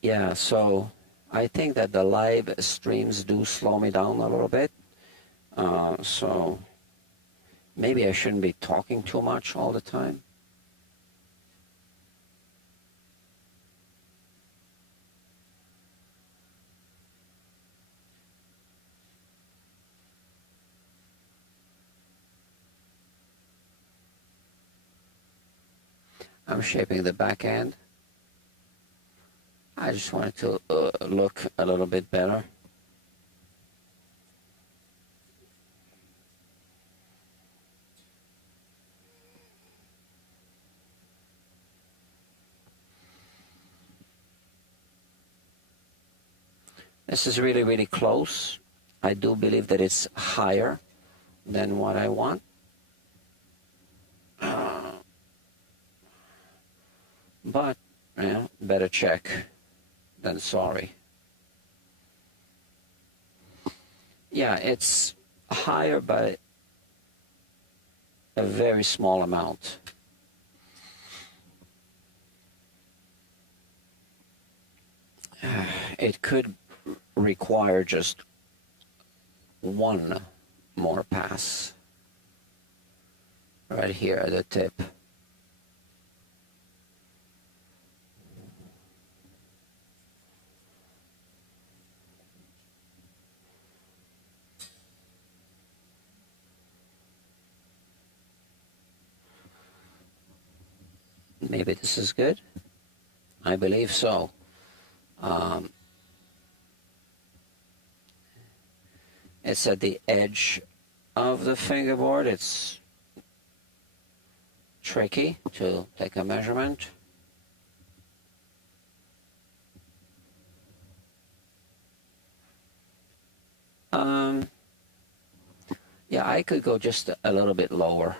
Yeah, so I think that the live streams do slow me down a little bit. So maybe I shouldn't be talking too much all the time. I'm shaping the back end. I just wanted to look a little bit better. This is really, really close. I do believe that it's higher than what I want. But, yeah, better check than sorry. Yeah, it's higher by a very small amount. It could require just one more pass right here at the tip. Maybe this is good. I believe so. It's at the edge of the fingerboard. It's tricky to take a measurement. Yeah, I could go just a little bit lower.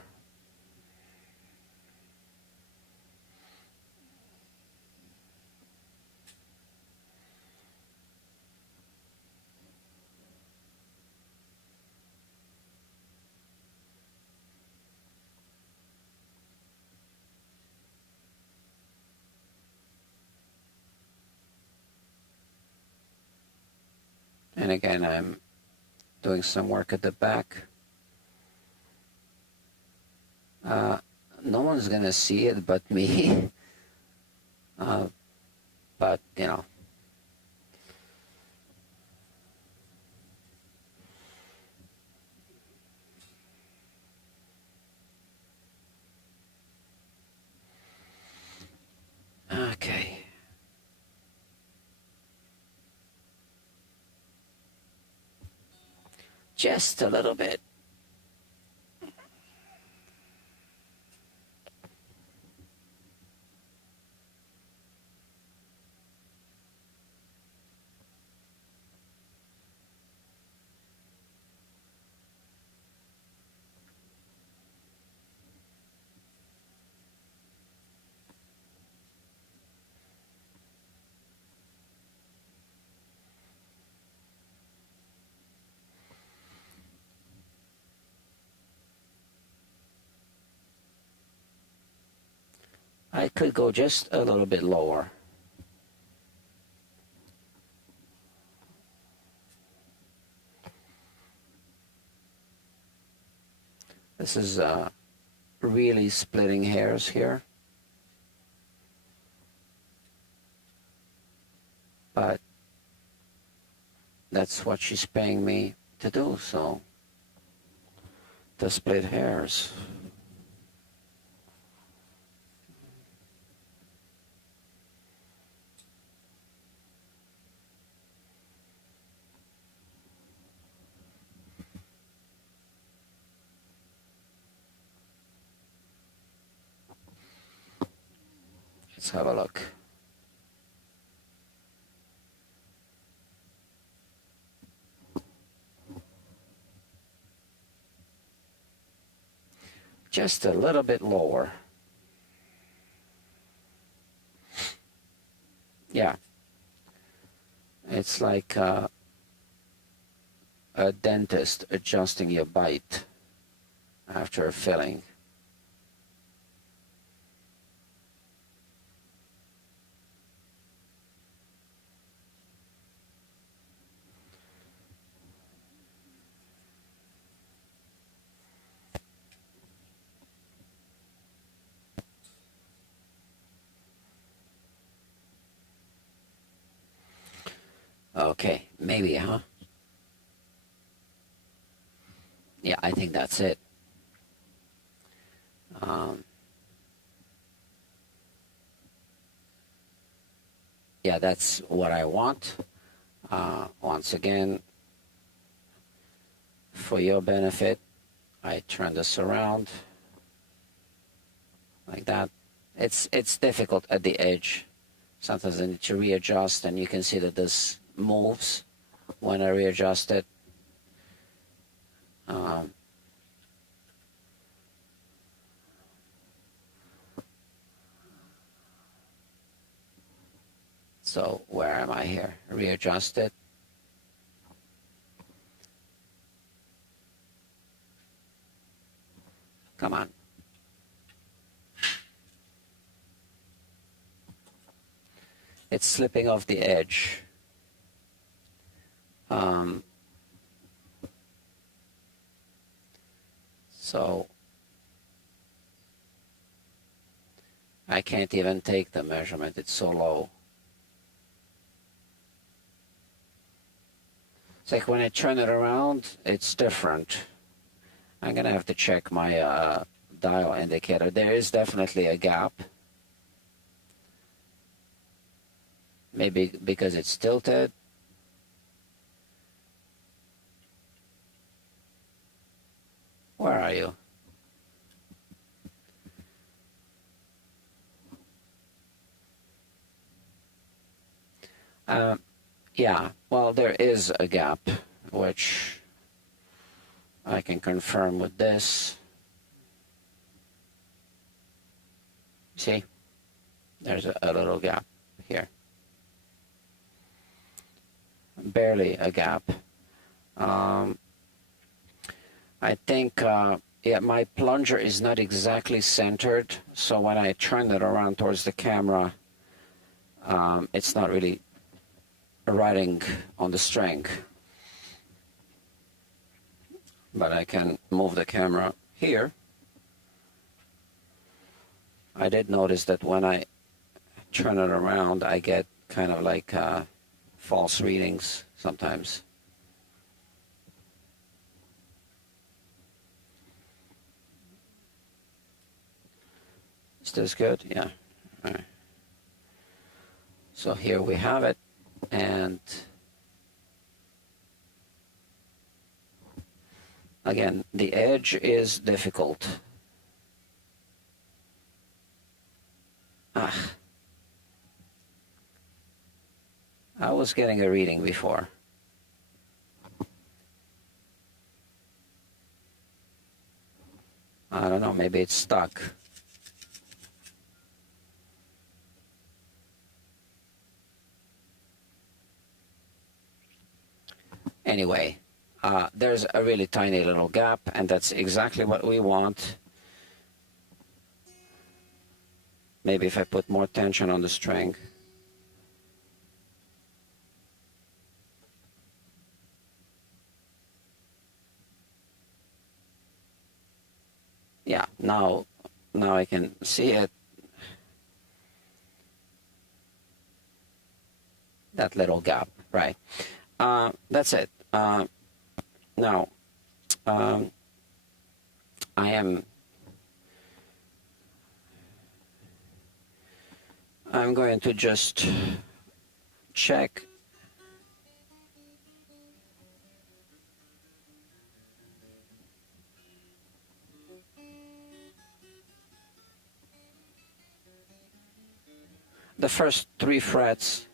And again, I'm doing some work at the back. No one's gonna see it but me. But, you know. just a little bit. I could go just a little bit lower. This is really splitting hairs here. But that's what she's paying me to do, so to split hairs. Let's have a look. Just a little bit lower. Yeah. It's like a dentist adjusting your bite after a filling. Okay, maybe, huh? Yeah, I think that's it. Yeah, that's what I want. Once again, for your benefit, I turn this around like that. It's difficult at the edge. Sometimes I need to readjust, and you can see that this moves when I readjust it. So where am I here? Readjust it. Come on. It's slipping off the edge. So I can't even take the measurement. It's so low. It's like when I turn it around, it's different. I'm going to have to check my dial indicator. There is definitely a gap. Maybe because it's tilted. Where are you? Yeah, well, there is a gap, which I can confirm with this. See? There's a little gap here. Barely a gap. I think, yeah, my plunger is not exactly centered, so when I turn it around towards the camera, it's not really riding on the string. But I can move the camera here. I did notice that when I turn it around, I get kind of like false readings sometimes. Is this good? Yeah. All right. So here we have it, and Again, the edge is difficult. Ah. I was getting a reading before. I don't know, maybe it's stuck. Anyway, there's a really tiny little gap, and that's exactly what we want. Maybe if I put more tension on the string. Yeah, now I can see it. That little gap, right. That's it. Now, I'm going to just check. The first 3 frets.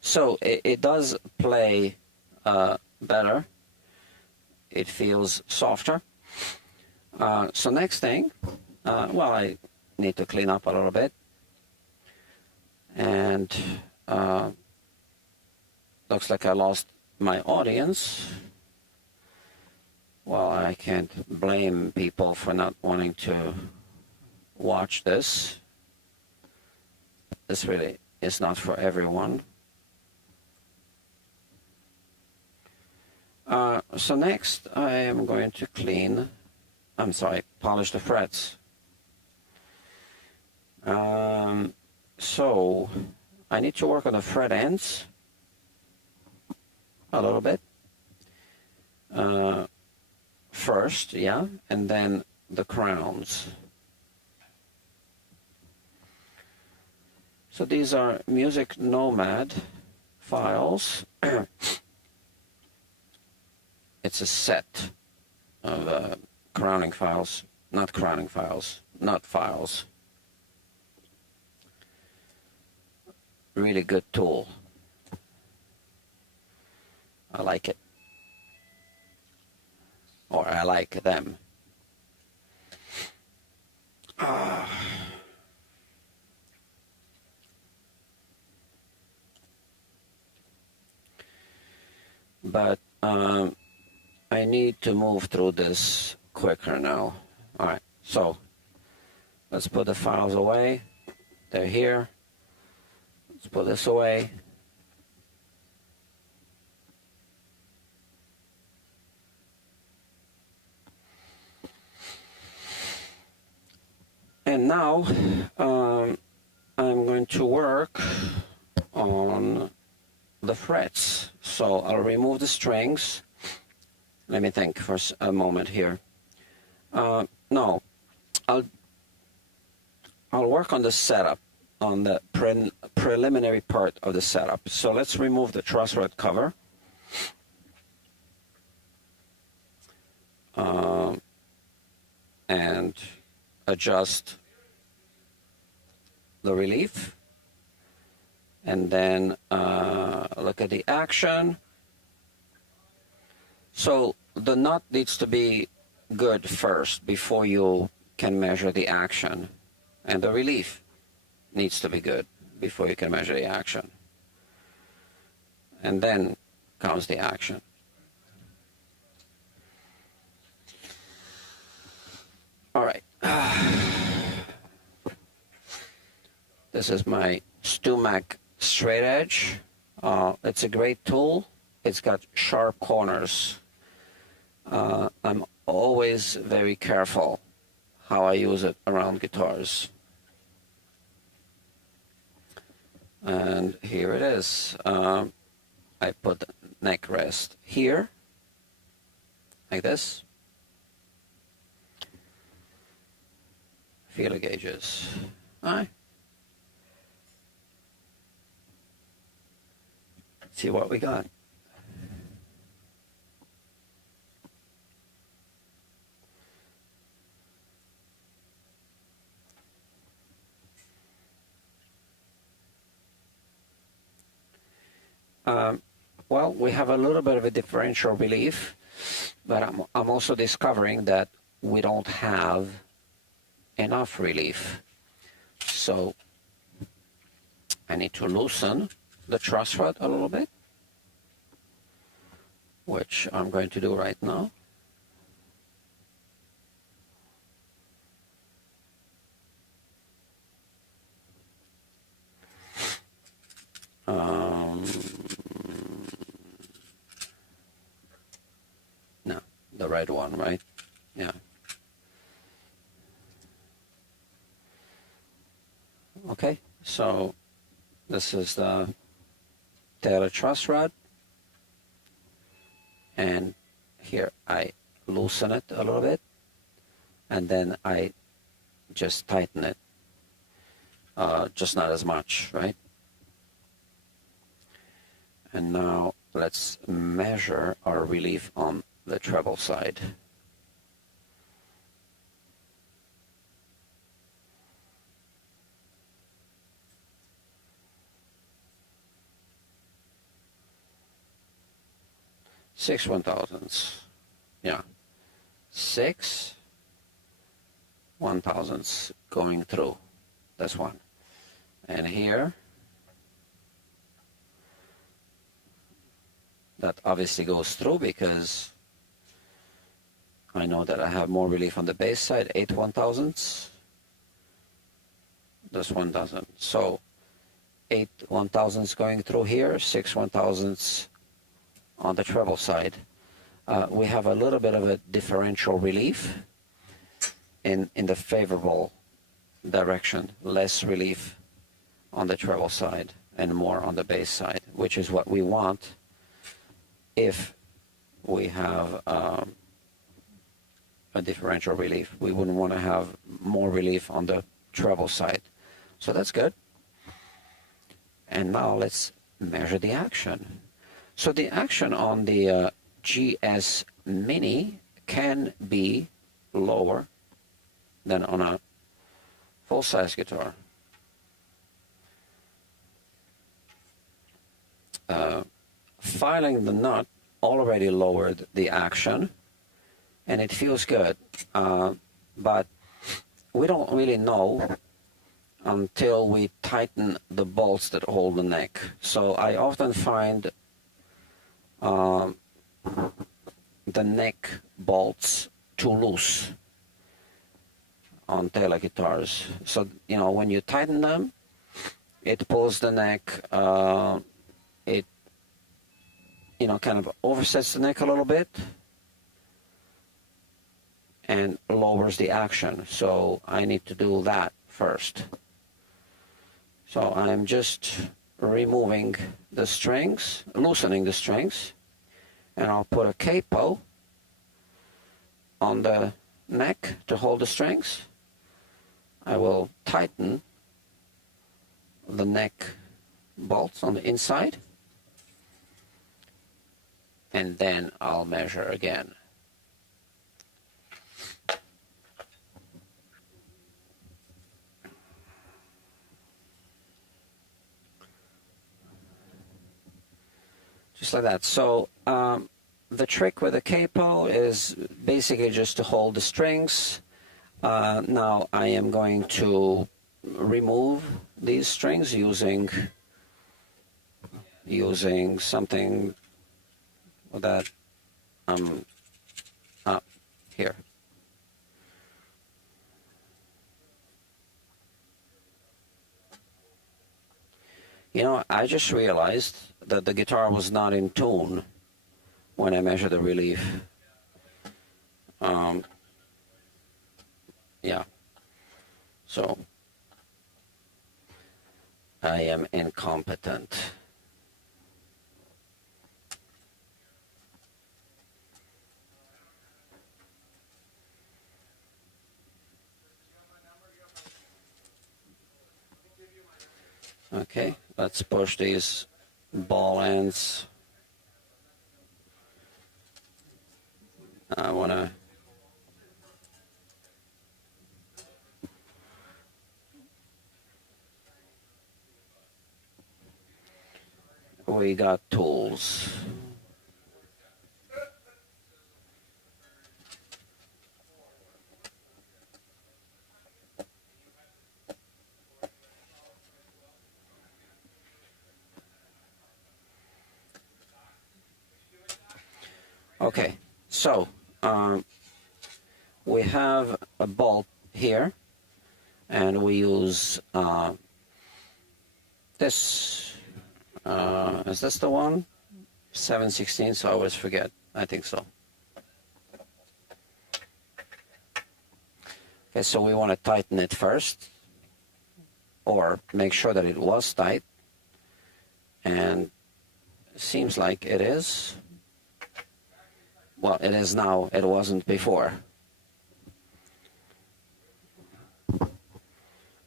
So it does play better. It feels softer. So next thing, well, I need to clean up a little bit. And looks like I lost my audience. Well, I can't blame people for not wanting to watch this. This really is not for everyone. So next I am going to polish the frets. So I need to work on the fret ends a little bit first, yeah, and then the crowns. So these are Music Nomad files. It's a set of crowning files, not files. Really good tool. I like it. Or I like them. But I need to move through this quicker now. All right, so let's put the files away. They're here. Let's put this away. And now I'm going to work on the frets. So I'll remove the strings. Let me think for a moment here. No, I'll work on the setup, on the preliminary part of the setup. So let's remove the truss rod cover. And adjust the relief. And then look at the action. So the nut needs to be good first before you can measure the action. And the relief needs to be good before you can measure the action. And then comes the action. All right. This is my StewMac straight edge. It's a great tool. It's got sharp corners. I'm always very careful how I use it around guitars. And here it is. I put the neck rest here, like this. Feeler gauges. All right. See what we got. well, we have a little bit of a differential relief, but I'm also discovering that we don't have enough relief. So I need to loosen the truss rod a little bit, which I'm going to do right now. No, the red one, right? Yeah. Okay, so this is the Taylor truss rod, and here I loosen it a little bit, and then I just tighten it, just not as much, right? And now let's measure our relief on the treble side. Six 1,000ths, yeah, 6 1,000ths going through. That's one. And here, that obviously goes through because I know that I have more relief on the base side, 8 1,000ths. That's 1,000. So 8 1,000ths going through here, 6 1,000ths on the treble side. We have a little bit of a differential relief in the favorable direction, less relief on the treble side and more on the bass side, which is what we want if we have a differential relief. We wouldn't want to have more relief on the treble side. So that's good. And now let's measure the action. So the action on the GS Mini can be lower than on a full-size guitar. Filing the nut already lowered the action, and it feels good, but we don't really know until we tighten the bolts that hold the neck. So I often find the neck bolts too loose on Taylor guitars. So, you know, when you tighten them, it pulls the neck, it, you know, kind of oversets the neck a little bit and lowers the action. So I need to do that first. So I'm just removing the strings, loosening the strings, and I'll put a capo on the neck to hold the strings. I will tighten the neck bolts on the inside, and then I'll measure again. Just like that. So the trick with the capo is basically just to hold the strings. Now I am going to remove these strings using something that here. You know, I just realized that the guitar was not in tune when I measured the relief. Yeah. So I am incompetent. Okay, let's push these ball ends. I want to we got tools. Okay, so we have a bolt here, and we use this. Is this the one? 7/16, so I always forget. I think so. Okay, so we want to tighten it first, or make sure that it was tight, and it seems like it is. Well, it is now. It wasn't before.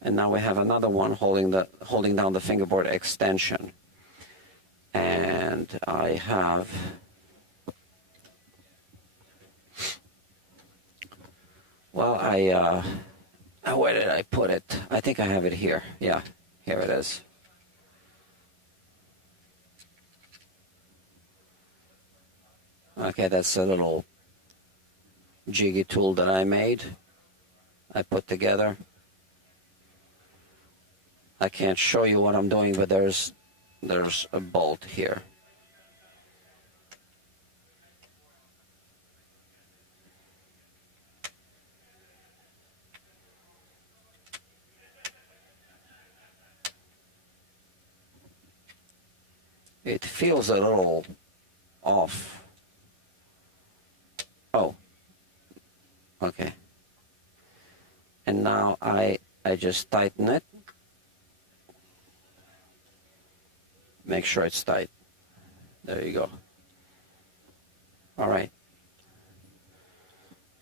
And now we have another one holding down the fingerboard extension. And I have where did I put it? I think I have it here. Yeah, here it is. Okay, that's a little jiggy tool that I made. I put together. I can't show you what I'm doing, but there's a bolt here. It feels a little off. Oh, okay. And now I just tighten it. Make sure it's tight. There you go. All right.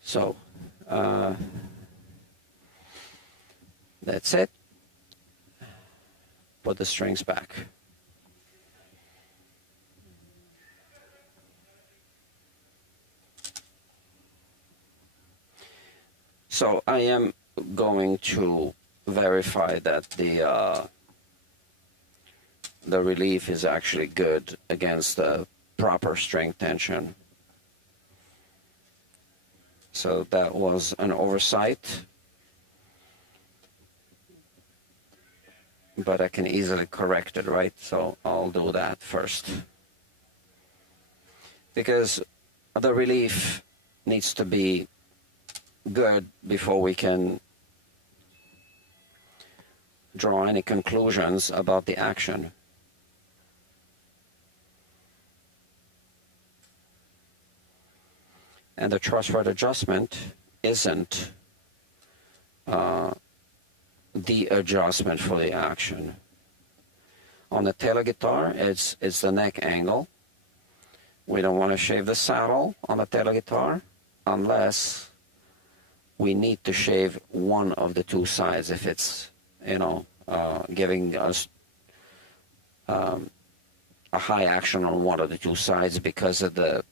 So that's it. Put the strings back. So I am going to verify that the relief is actually good against the proper string tension. So that was an oversight, but I can easily correct it, right? So I'll do that first, because the relief needs to be good before we can draw any conclusions about the action. And the truss rod adjustment isn't the adjustment for the action. On the Taylor guitar, it's the neck angle. We don't want to shave the saddle on the Taylor guitar unless we need to shave one of the two sides, if it's, giving us a high action on one of the two sides because of the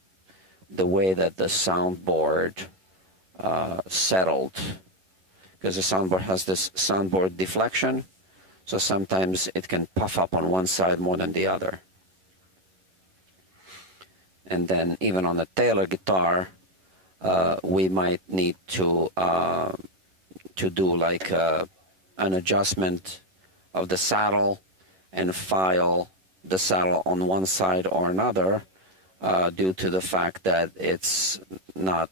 way that the soundboard settled. Because the soundboard has this soundboard deflection, so sometimes it can puff up on one side more than the other. And then even on the Taylor guitar, we might need to do like an adjustment of the saddle and file the saddle on one side or another due to the fact that it's not,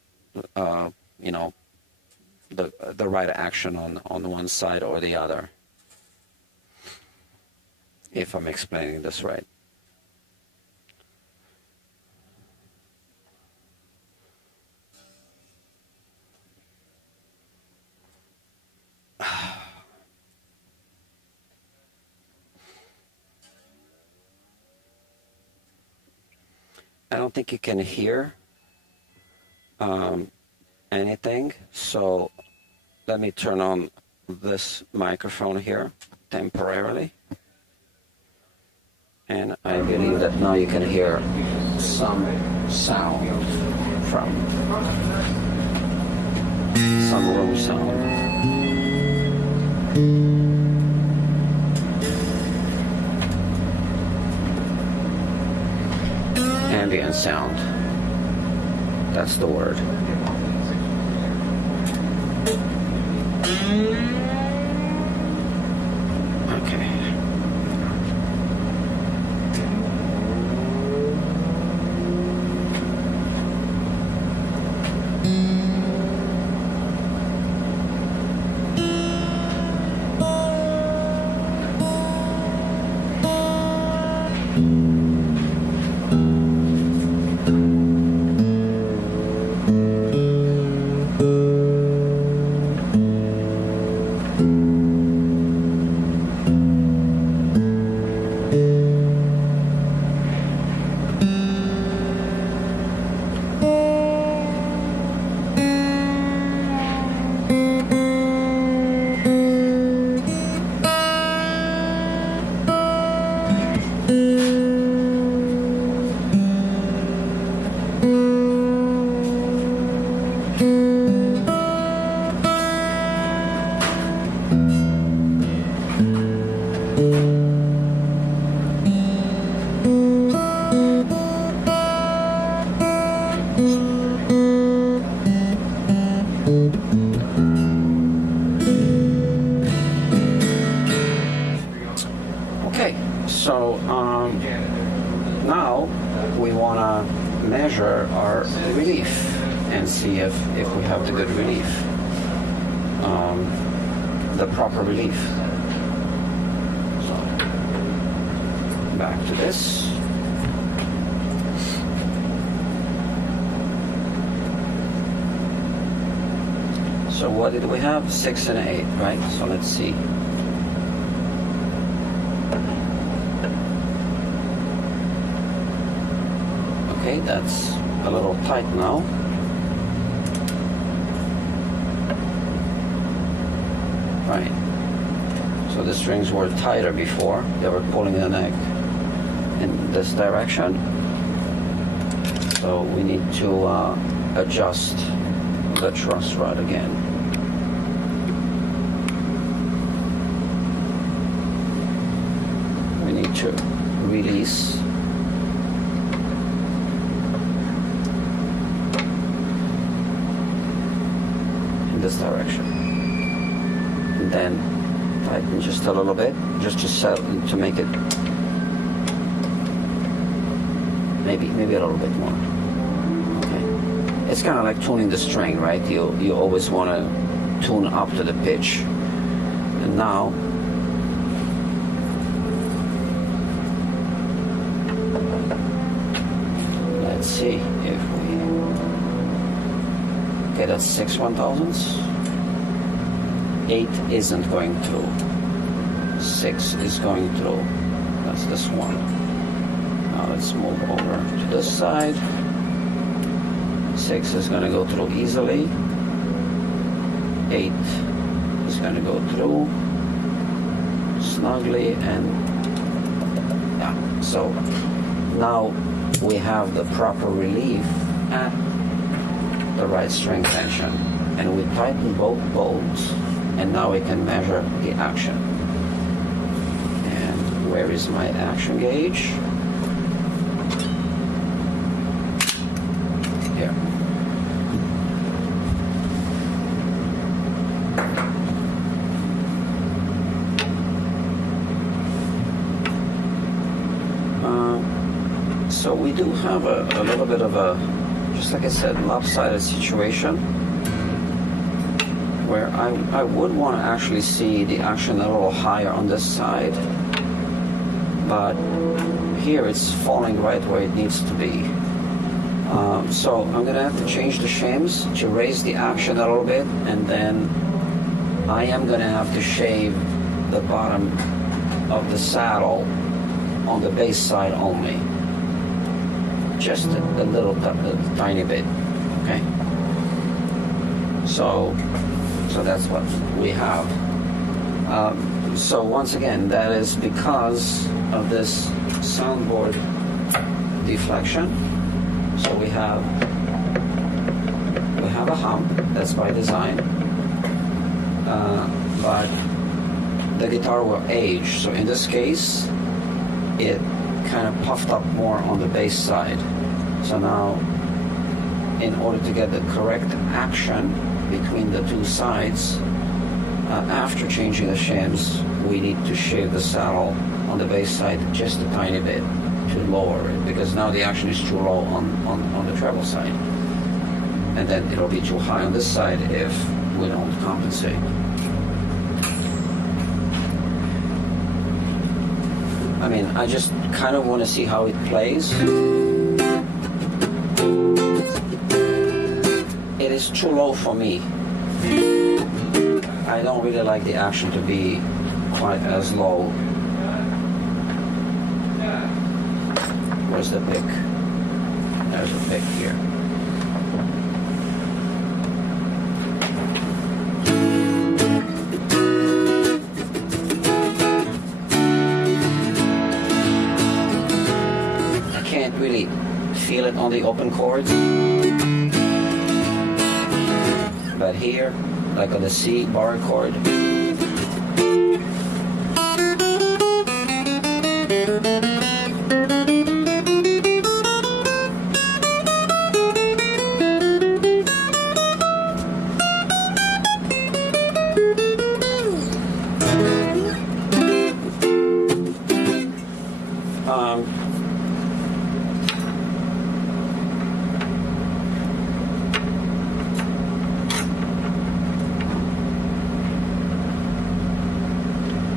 the right action on one side or the other, if I'm explaining this right. I don't think you can hear anything, so let me turn on this microphone here temporarily, and I believe that now you can hear some sound from some room sound. ambient sound. That's the word. Okay. Okay, so now we want to measure our relief and see if we have the good relief, the proper relief. So back to this. So what did we have? 6 and 8, right? So let's see. Okay, that's a little tight now. Right. So the strings were tighter before. They were pulling the neck in this direction. So we need to adjust the truss rod again. We need to release in this direction, and then tighten just a little bit, just to set, to make it maybe a little bit more. Okay, it's kind of like tuning the string, right? You always want to tune up to the pitch, and now let's see if we. Okay, that's 6 1/1000s. 8 isn't going through. 6 is going through. That's this one. Now let's move over to this side. 6 is going to go through easily. 8 is going to go through snugly, and yeah. So now we have the proper relief at the right string tension, and we tighten both bolts, and now we can measure the action. And where is my action gauge? Here. So we do have a little bit of a, just like I said, lopsided situation, where I would want to actually see the action a little higher on this side, but here it's falling right where it needs to be. So I'm going to have to change the shims to raise the action a little bit, and then I am going to have to shave the bottom of the saddle on the bass side only. Just a little tiny bit, okay? So that's what we have. So once again, that is because of this soundboard deflection. So we have a hump. That's by design, but the guitar will age. So in this case, it kind of puffed up more on the bass side, So now, in order to get the correct action between the two sides, after changing the shims, we need to shave the saddle on the base side just a tiny bit to lower it, because now the action is too low on the treble side. And then it'll be too high on this side if we don't compensate. I mean, I just kind of want to see how it plays. It is too low for me. I don't really like the action to be quite as low. Where's the pick? There's a pick here. I can't really feel it on the open chords. But here, like on the C bar chord,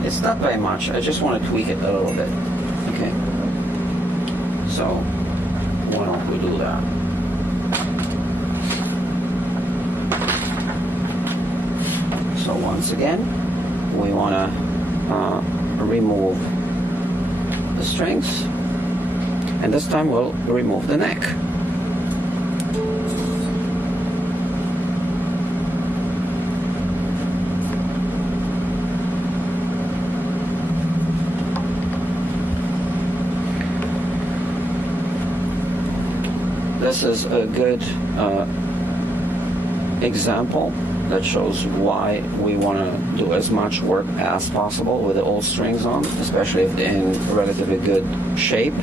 it's not very much. I just want to tweak it a little bit. Okay. So why don't we do that? So once again, we want to remove the strings, and this time we'll remove the neck. This is a good example that shows why we want to do as much work as possible with the old strings on, especially if they're in relatively good shape,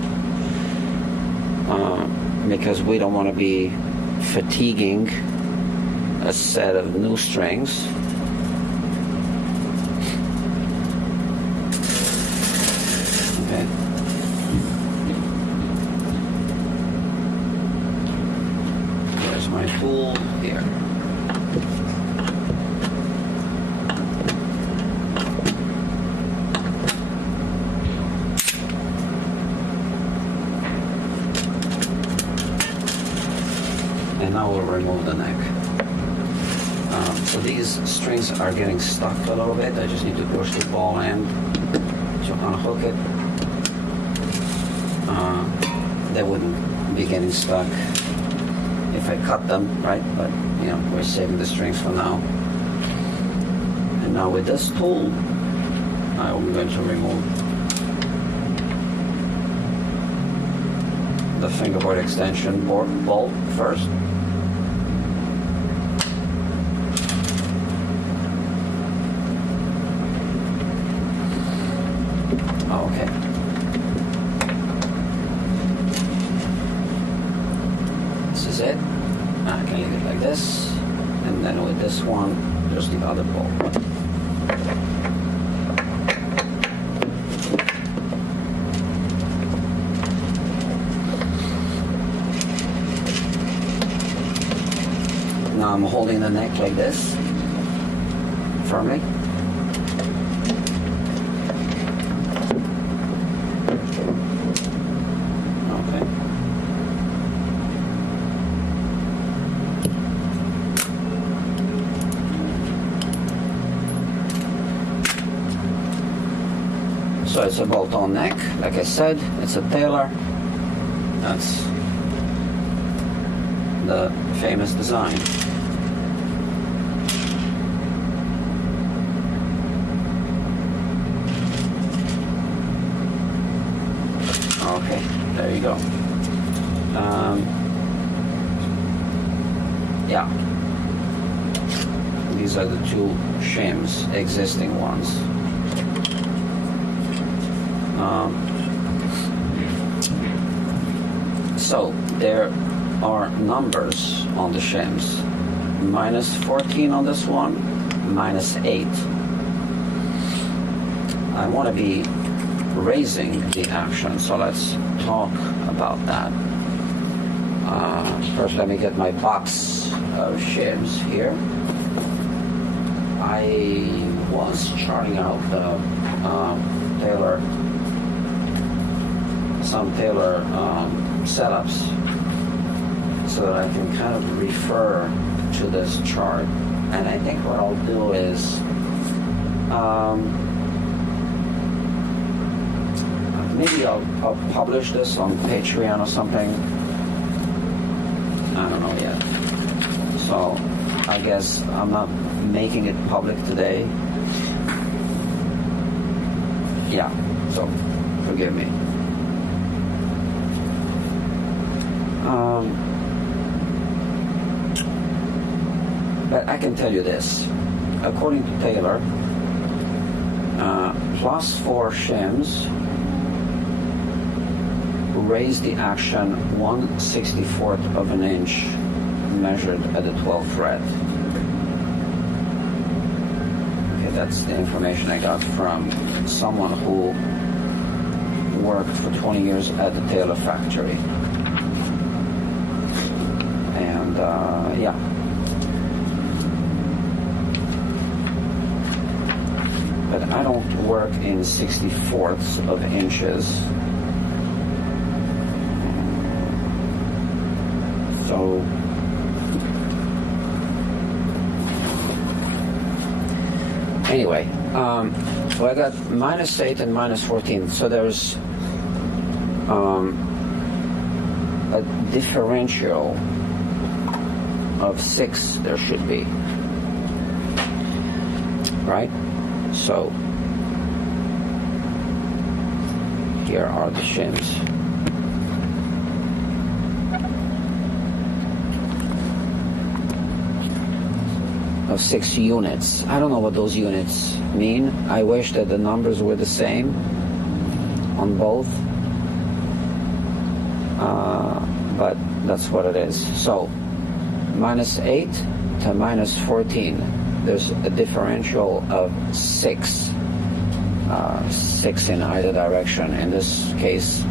because we don't want to be fatiguing a set of new strings. Okay. There's my tool here. And now we'll remove the neck. So these strings are getting stuck a little bit. I just need to push the ball end to unhook it. They wouldn't be getting stuck if I cut them, right? But you know, we're saving the strings for now. And now with this tool, I'm going to remove the fingerboard extension bolt first. Okay. This is it. I can leave it like this, and then with this one, just the other bolt. Now I'm holding the neck like this, firmly. Okay. So it's a bolt-on neck, like I said, it's a Taylor. That's the famous design. Okay, there you go. Yeah, these are the two shims, existing ones. So there are numbers on the shims. Minus 14 on this one, minus 8. I want to be raising the action, so let's talk about that. First, let me get my box of shims here. I was charting out the some Taylor setups so that I can kind of refer to this chart. And I think what I'll do is maybe I'll publish this on Patreon or something. I don't know yet. So I guess I'm not making it public today. Yeah, so forgive me. But I can tell you this. According to Taylor, plus 4 shims raise the action 1/64th of an inch measured at the 12th fret. Okay, that's the information I got from someone who worked for 20 years at the Taylor factory. And yeah. But I don't work in 64ths of inches. So anyway, well, I got minus 8 and minus 14. So there's a differential of 6 there should be, right? So here are the shims. Of 6 units. I don't know what those units mean. I wish that the numbers were the same on both, but that's what it is. So minus 8 to minus 14, there's a differential of 6. 6 in either direction. In this case,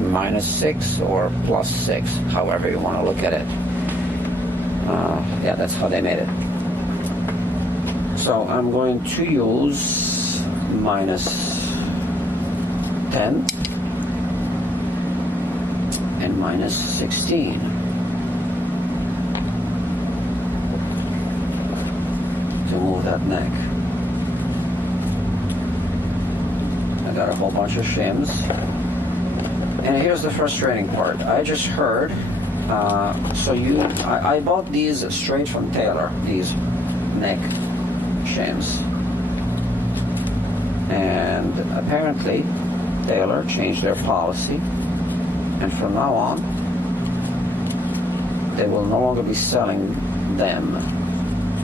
minus 6 or plus 6, however you want to look at it. Yeah, that's how they made it. So I'm going to use minus 10 and minus 16 to move that neck. I got a whole bunch of shims. And here's the frustrating part. I just heard, I bought these straight from Taylor, these neck shims, and apparently Taylor changed their policy, and from now on they will no longer be selling them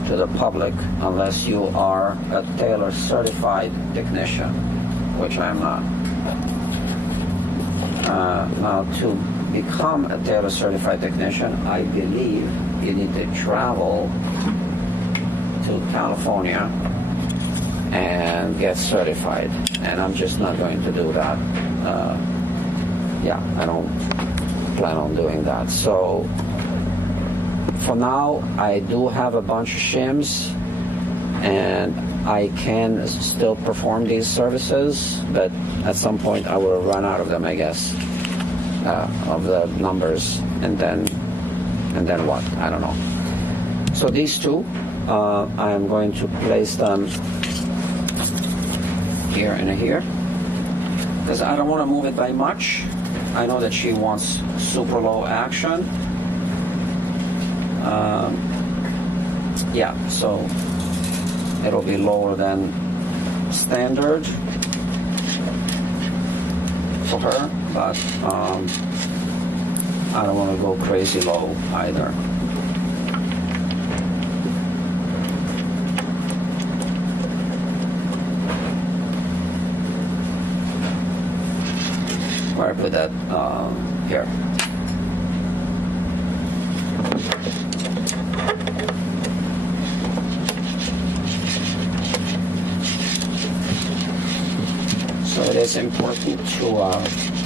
to the public unless you are a Taylor certified technician, which I'm not. Now, to become a Taylor certified technician, I believe you need to travel to California and get certified, and I'm just not going to do that. Yeah, I don't plan on doing that. So for now, I do have a bunch of shims, and I can still perform these services, but at some point I will run out of them, I guess, of the numbers, and then what? I don't know. So these two, I'm going to place them here and here, because I don't want to move it by much. I know that she wants super low action. Yeah, so it'll be lower than standard for her, but I don't want to go crazy low either. Where I put that here. always important to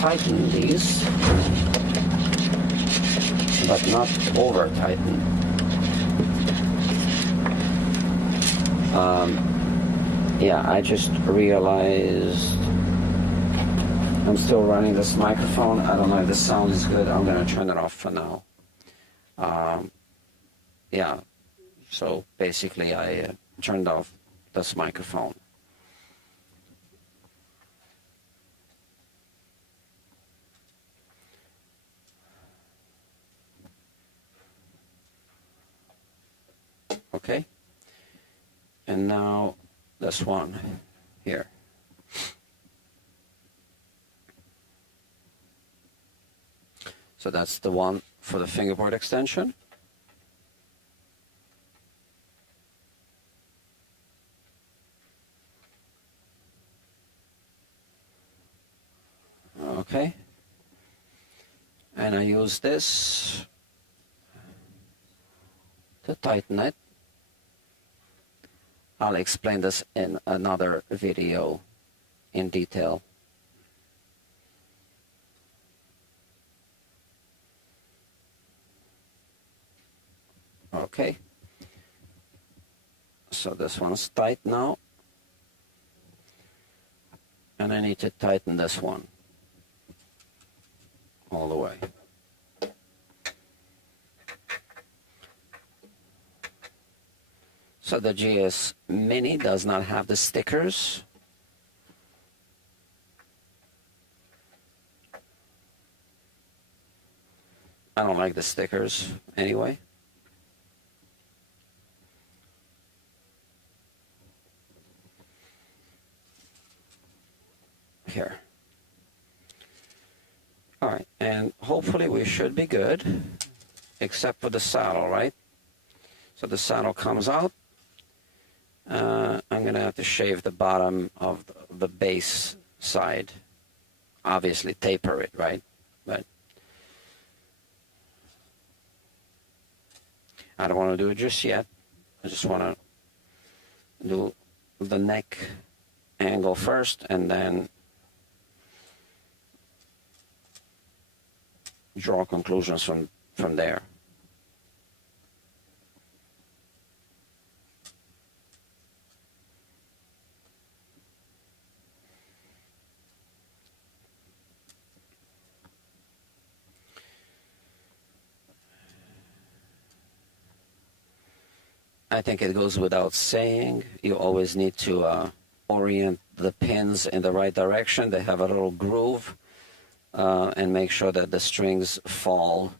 tighten these, but not over tighten. Yeah, I just realized I'm still running this microphone. I don't know if the sound is good. I'm going to turn it off for now. Yeah, so basically I turned off this microphone. Okay, and now this one here. So that's the one for the fingerboard extension. Okay, and I use this to tighten it. I'll explain this in another video in detail. Okay, so this one's tight now, and I need to tighten this one all the way. So the GS Mini does not have the stickers. I don't like the stickers anyway. Here. All right, and hopefully we should be good, except for the saddle, right? So the saddle comes out. I'm going to have to shave the bottom of the base side. Obviously taper it, right? But I don't want to do it just yet. I just want to do the neck angle first and then draw conclusions from there. I think it goes without saying, you always need to orient the pins in the right direction. They have a little groove, and make sure that the strings fall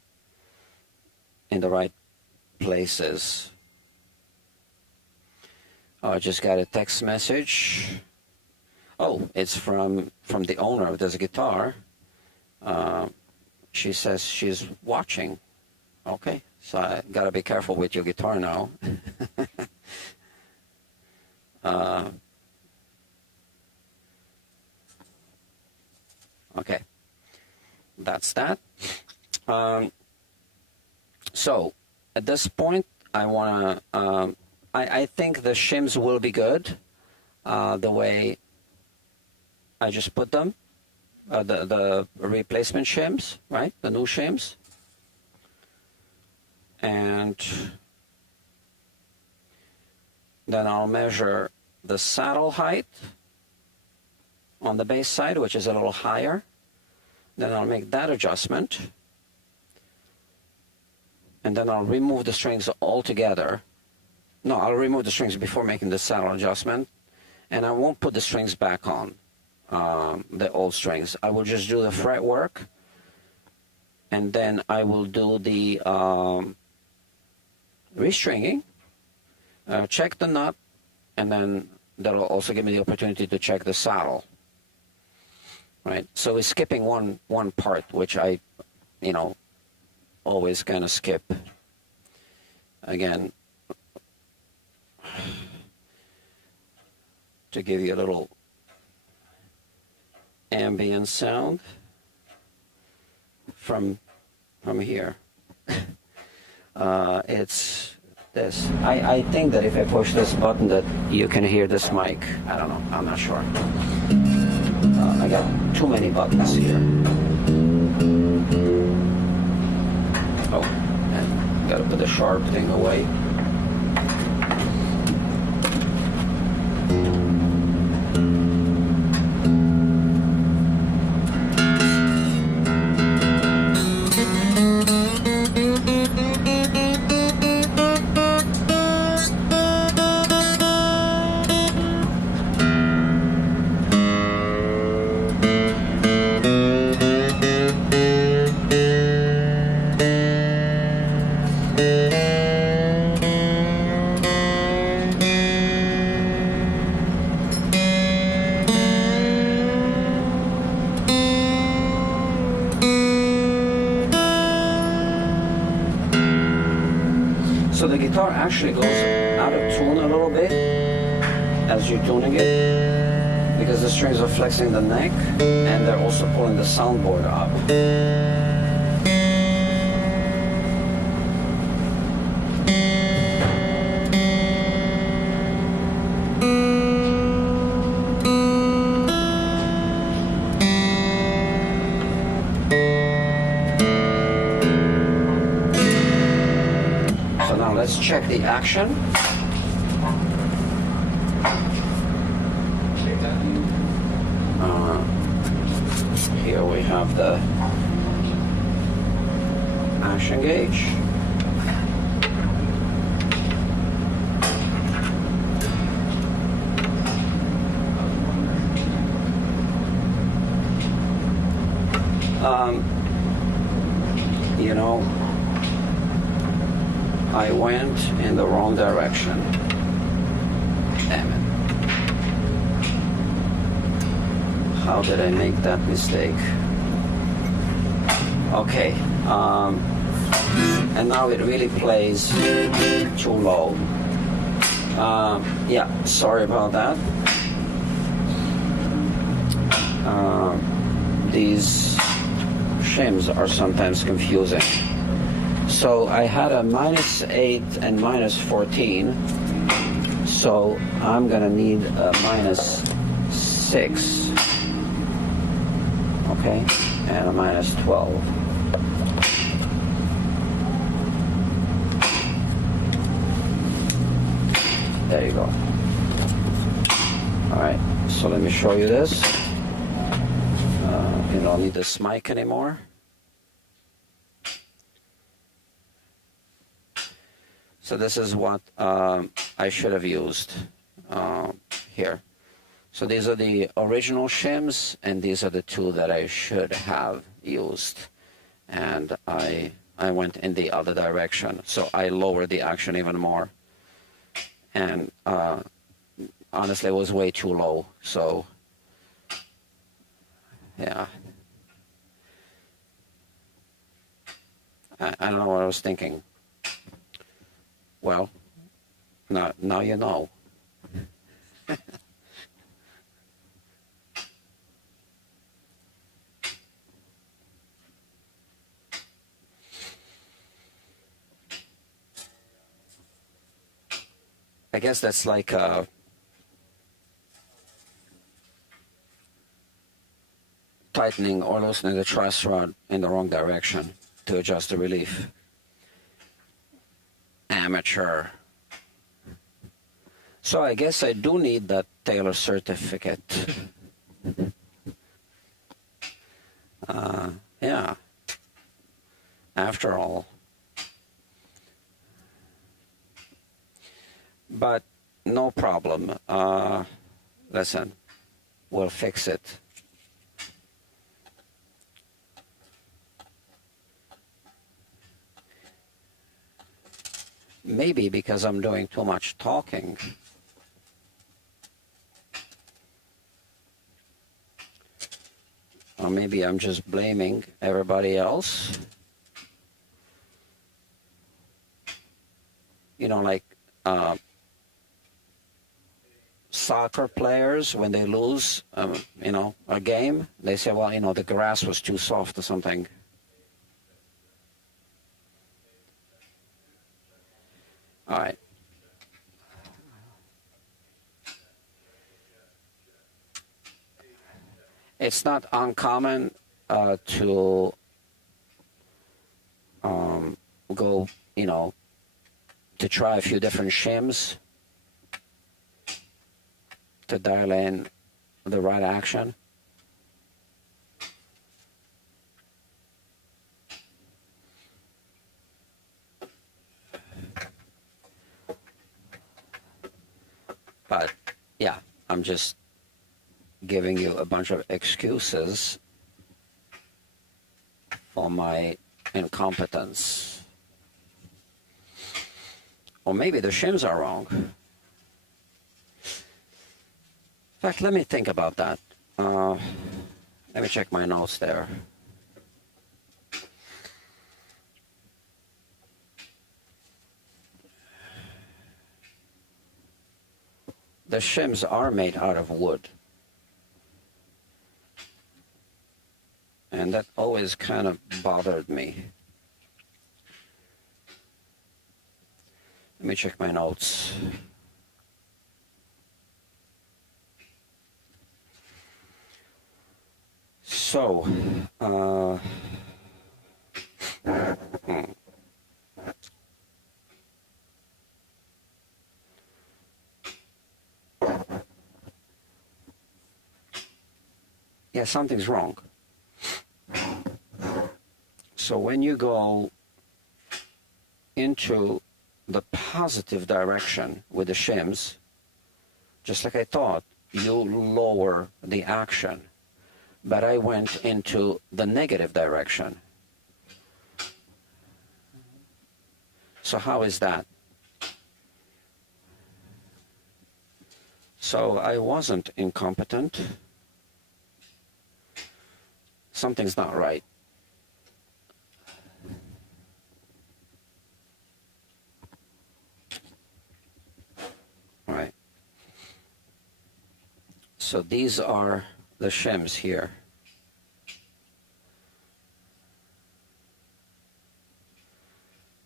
in the right places. I just got a text message. Oh, it's from the owner of this guitar. She says she's watching. Okay, so I gotta be careful with your guitar now. Okay, that's that. So at this point, I wanna. I think the shims will be good, the way I just put them. The replacement shims, right? The new shims. And then I'll measure the saddle height on the bass side, which is a little higher. Then I'll make that adjustment. And then I'll remove the strings altogether. No, I'll remove the strings before making the saddle adjustment. And I won't put the strings back on, the old strings. I will just do the fret work. And then I will do the restringing, check the nut, and then that'll also give me the opportunity to check the saddle. Right, so we're skipping one part, which I, always kind of skip. Again, to give you a little ambient sound from here. It's this. I think that if I push this button that you can hear this mic. I don't know. I'm not sure. I got too many buttons here. Oh, and gotta put the sharp thing away. So the guitar actually goes out of tune a little bit as you're tuning it, because the strings are flexing the neck and they're also pulling the soundboard up. Let's check the action. Here we have the action gauge. You know, I went in the wrong direction. Damn it. How did I make that mistake? Okay. And now it really plays too low. Yeah, sorry about that. These shims are sometimes confusing. So I had a -8 and -14, so I'm gonna need a -6, okay, and a -12. There you go. All right, so let me show you this. You don't need this mic anymore. So this is what I should have used here. So these are the original shims, and these are the two that I should have used. And I went in the other direction, so I lowered the action even more. And honestly, it was way too low. So yeah, I don't know what I was thinking. Well, now you know. I guess that's like tightening or loosening the truss rod in the wrong direction to adjust the relief. Amateur. So I guess I do need that Taylor certificate. Yeah. After all. But no problem. Listen, we'll fix it. Maybe because I'm doing too much talking. Or maybe I'm just blaming everybody else. You know, like soccer players, when they lose, you know, a game, they say, well, you know, the grass was too soft or something. All right. it's not uncommon to go, to try a few different shims to dial in the right action. But yeah, I'm just giving you a bunch of excuses for my incompetence. Or maybe the shims are wrong. In fact, let me think about that. Let me check my notes there. The shims are made out of wood. And that always kind of bothered me. Let me check my notes. So, yeah, something's wrong. So when you go into the positive direction with the shims, just like I thought, you'll lower the action. But I went into the negative direction. So how is that? So I wasn't incompetent. Something's not right. Right. So these are the shims here.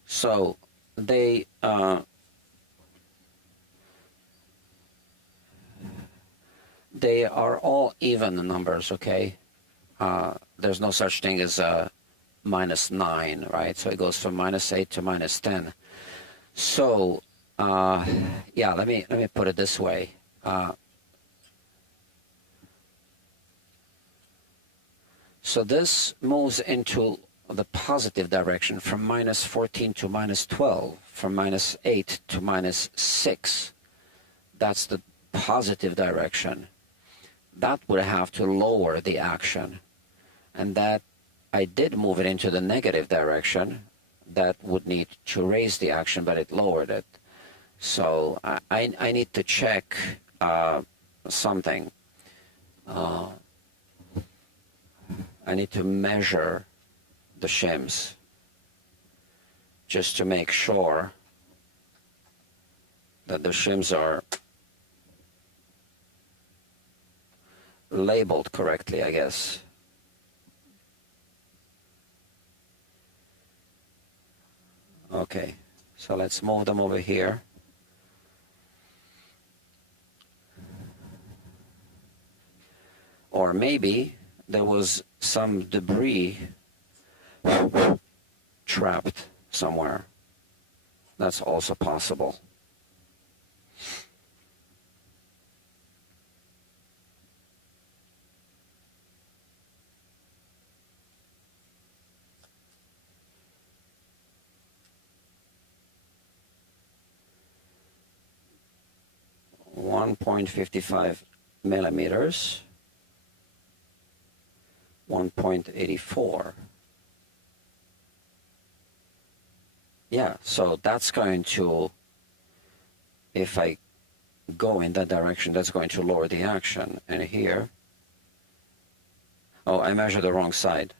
So they are all even numbers, okay? There's no such thing as -9, right? So it goes from -8 to -10. So yeah, let me put it this way. So this moves into the positive direction from -14 to -12, from -8 to -6. That's the positive direction. That would have to lower the action. And that I did move it into the negative direction. That would need to raise the action, but it lowered it. So I need to check something. I need to measure the shims just to make sure that the shims are labeled correctly, I guess. Okay, so let's move them over here. Or maybe there was some debris trapped somewhere. That's also possible. .55 millimeters, 1.84. Yeah, so that's going to, if I go in that direction, that's going to lower the action. And here, oh, I measured the wrong side.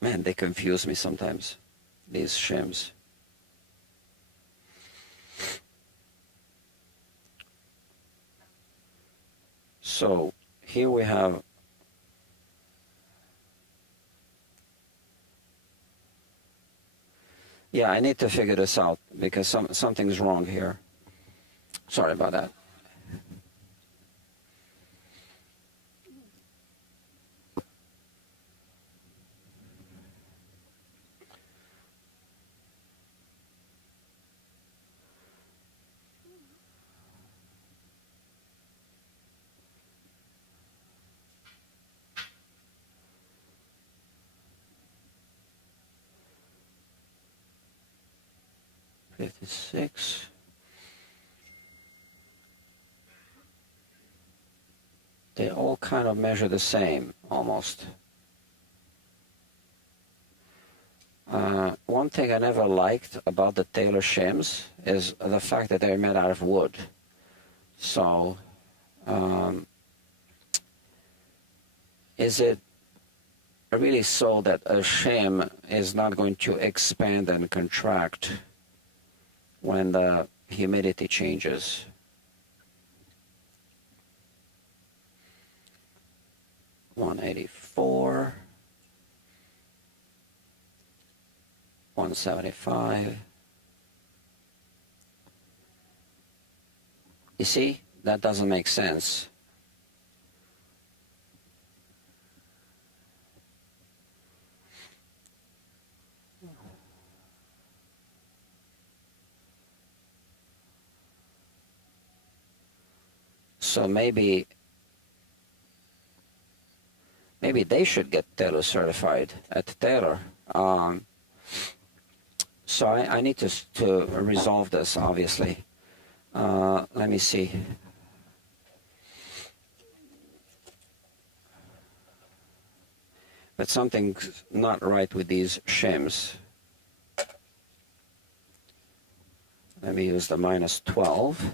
Man, they confuse me sometimes, these shims. So here we have Yeah, I need to figure this out because something's wrong here. Sorry about that. $56. They all kind of measure the same, almost. One thing I never liked about the Taylor shims is the fact that they're made out of wood. So, is it really so that a shim is not going to expand and contract when the humidity changes? $184, $175. You see, that doesn't make sense. So maybe they should get Taylor certified at Taylor. So I need to resolve this, obviously. Let me see. But something's not right with these shims. Let me use the -12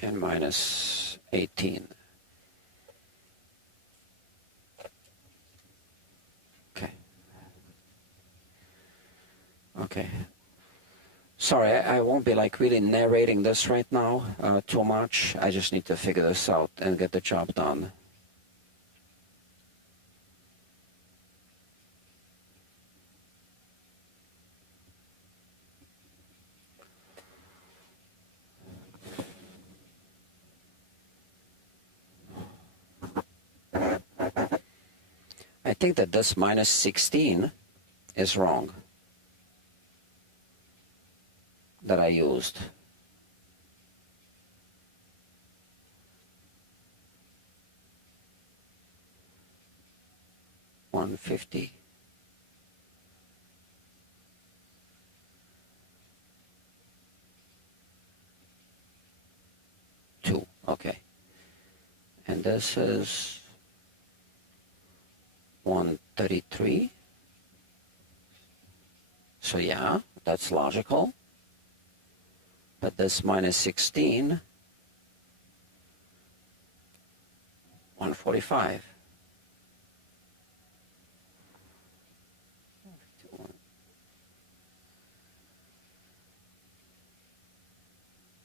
and -18. Okay. Sorry, I won't be like really narrating this right now too much. I just need to figure this out and get the job done. I think that this -16 is wrong. That I used. $150. $2. Okay. And this is $133. So yeah, that's logical. But this -16, $145.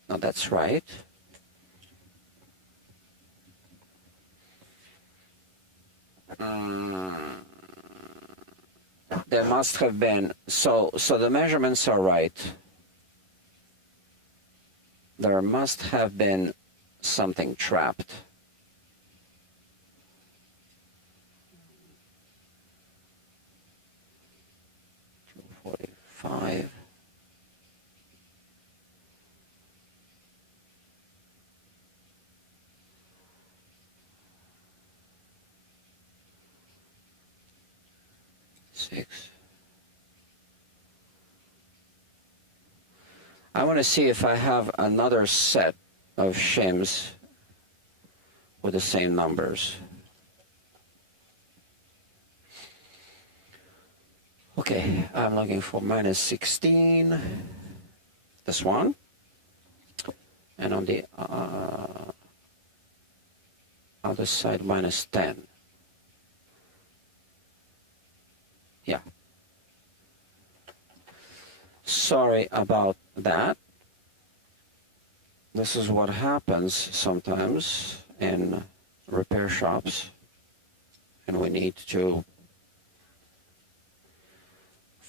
Now that's right. There must have been, so the measurements are right. There must have been something trapped. $245. $6. I want to see if I have another set of shims with the same numbers. Okay, I'm looking for -16, this one, and on the other side -10. Yeah. Sorry about that. This is what happens sometimes in repair shops, and we need to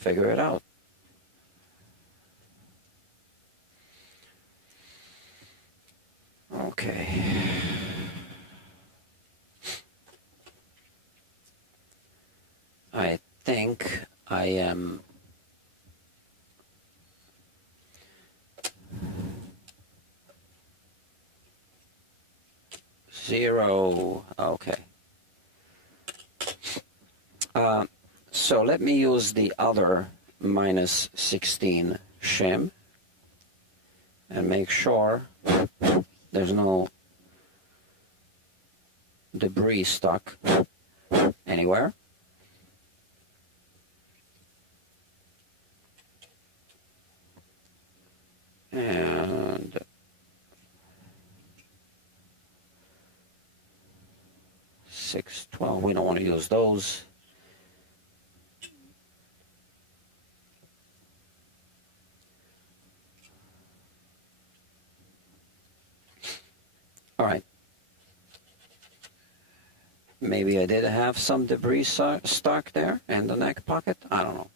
figure it out. Okay. I think I am zero. Okay. So let me use the other minus 16 shim and make sure there's no debris stuck anywhere. And 612, we don't want to use those. All right. Maybe I did have some debris stuck there in the neck pocket. I don't know.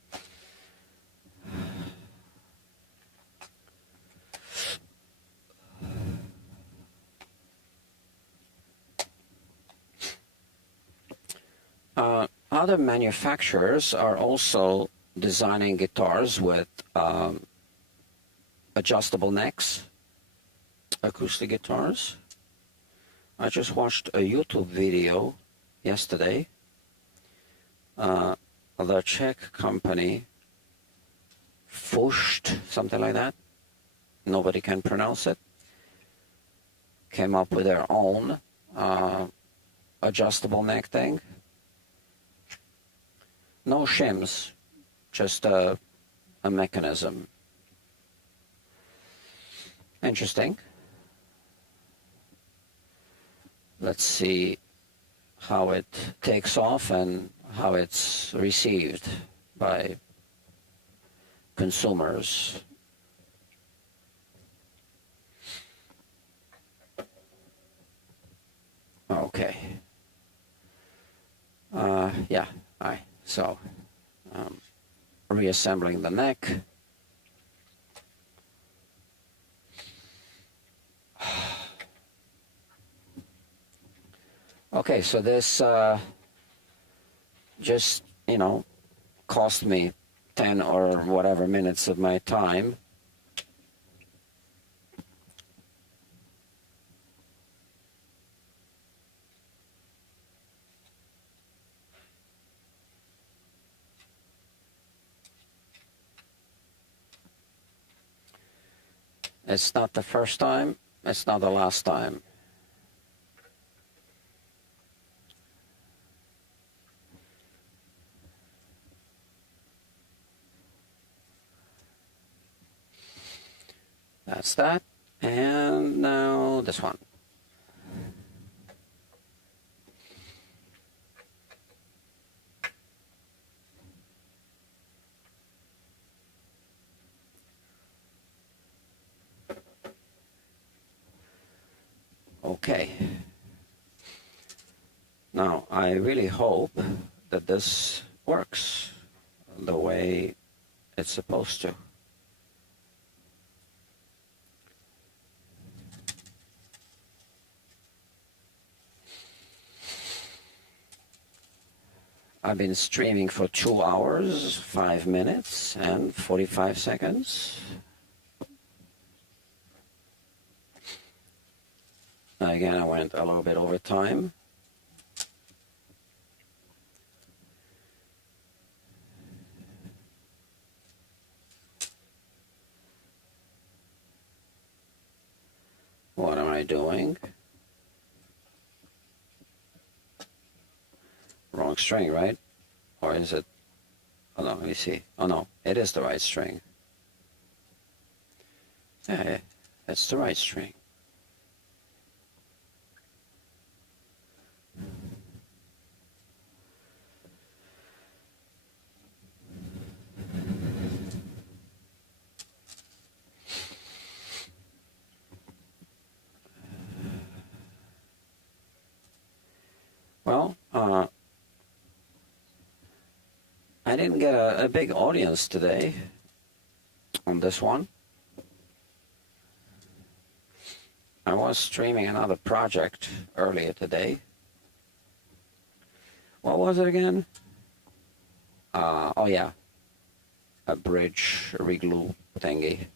Other manufacturers are also designing guitars with adjustable necks, acoustic guitars. I just watched a YouTube video yesterday. The Czech company, Fusht, something like that, nobody can pronounce it, came up with their own adjustable neck thing. No shims, just a mechanism. Interesting. Let's see how it takes off and how it's received by consumers. Okay. Yeah, so reassembling the neck. Okay, so this just, cost me 10 or whatever minutes of my time. It's not the first time, it's not the last time. That's that. And now this one. Okay. Now, I really hope that this works the way it's supposed to. I've been streaming for 2 hours, 5 minutes, and 45 seconds. Again, I went a little bit over time. What am I doing? Wrong string, right? Or is it? Oh no, let me see. Oh no, it is the right string. Yeah, it's the right string. Well, I didn't get a big audience today on this one. I was streaming another project earlier today. What was it again? Oh yeah, a bridge reglue thingy.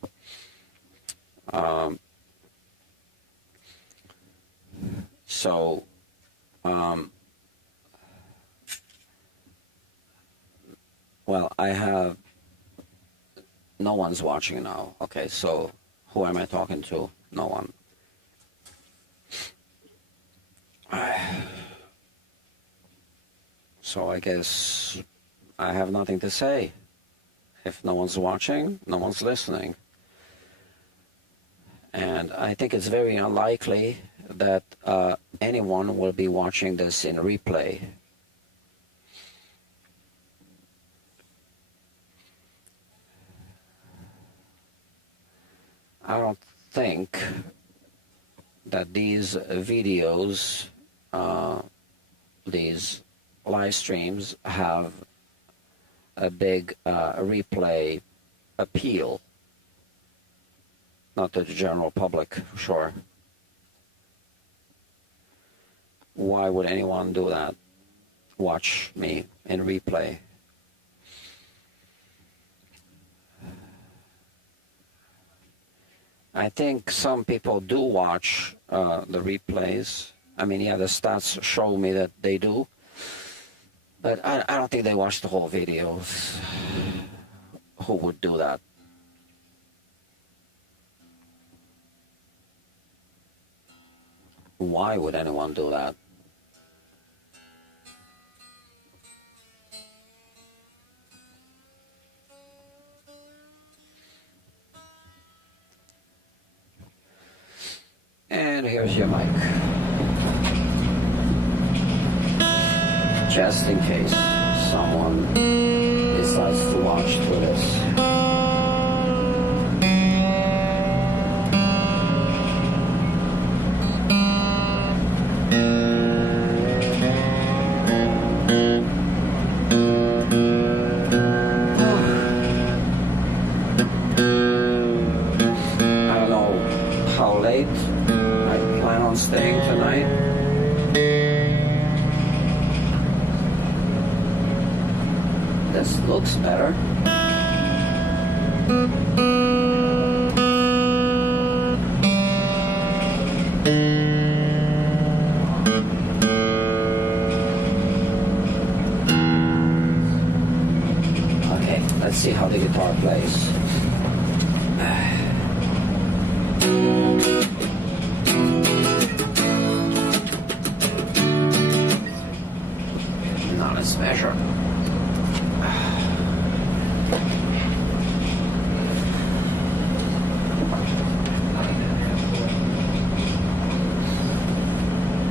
Well, I have, no one's watching now. Okay, so who am I talking to? No one. So I guess I have nothing to say. If no one's watching, no one's listening. And I think it's very unlikely that anyone will be watching this in replay. I don't think that these videos, these live streams have a big replay appeal. Not to the general public, for sure. Why would anyone do that? Watch me in replay. I think some people do watch the replays. I mean, yeah, the stats show me that they do. But I don't think they watch the whole videos. Who would do that? Why would anyone do that? And here's your mic. Just in case someone decides to watch through this. Staying tonight. This looks better. Okay, let's see how the guitar plays. Measure.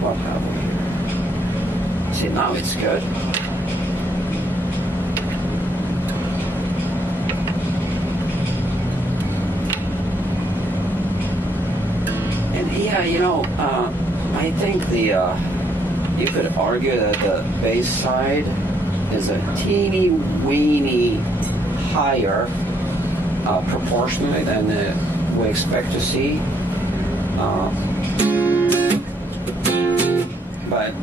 What have we here? See, now it's good. And yeah, you know, I think the you could argue that the bass side is a teeny weeny higher proportionally than we expect to see. But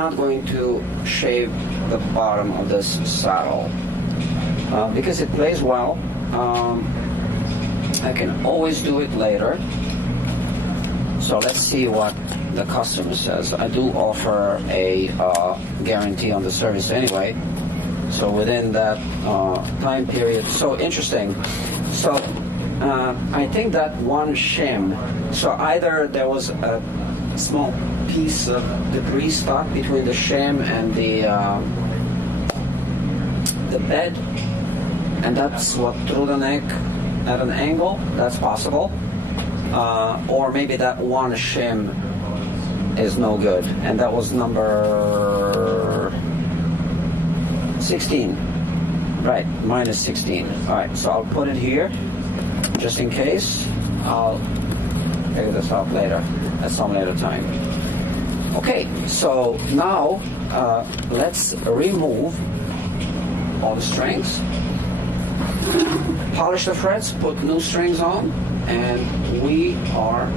not going to shave the bottom of this saddle because it plays well. I can always do it later. So let's see what the customer says. I do offer a guarantee on the service anyway. So within that time period, so interesting. So I think that one shim, so either there was a small piece of debris stuck between the shim and the bed, and that's what threw the neck at an angle. That's possible. Or maybe that one shim is no good, and that was number 16, right, minus 16. All right, so I'll put it here just in case. I'll figure this out later at some later time. Okay, so now let's remove all the strings, polish the frets, put new strings on, and we are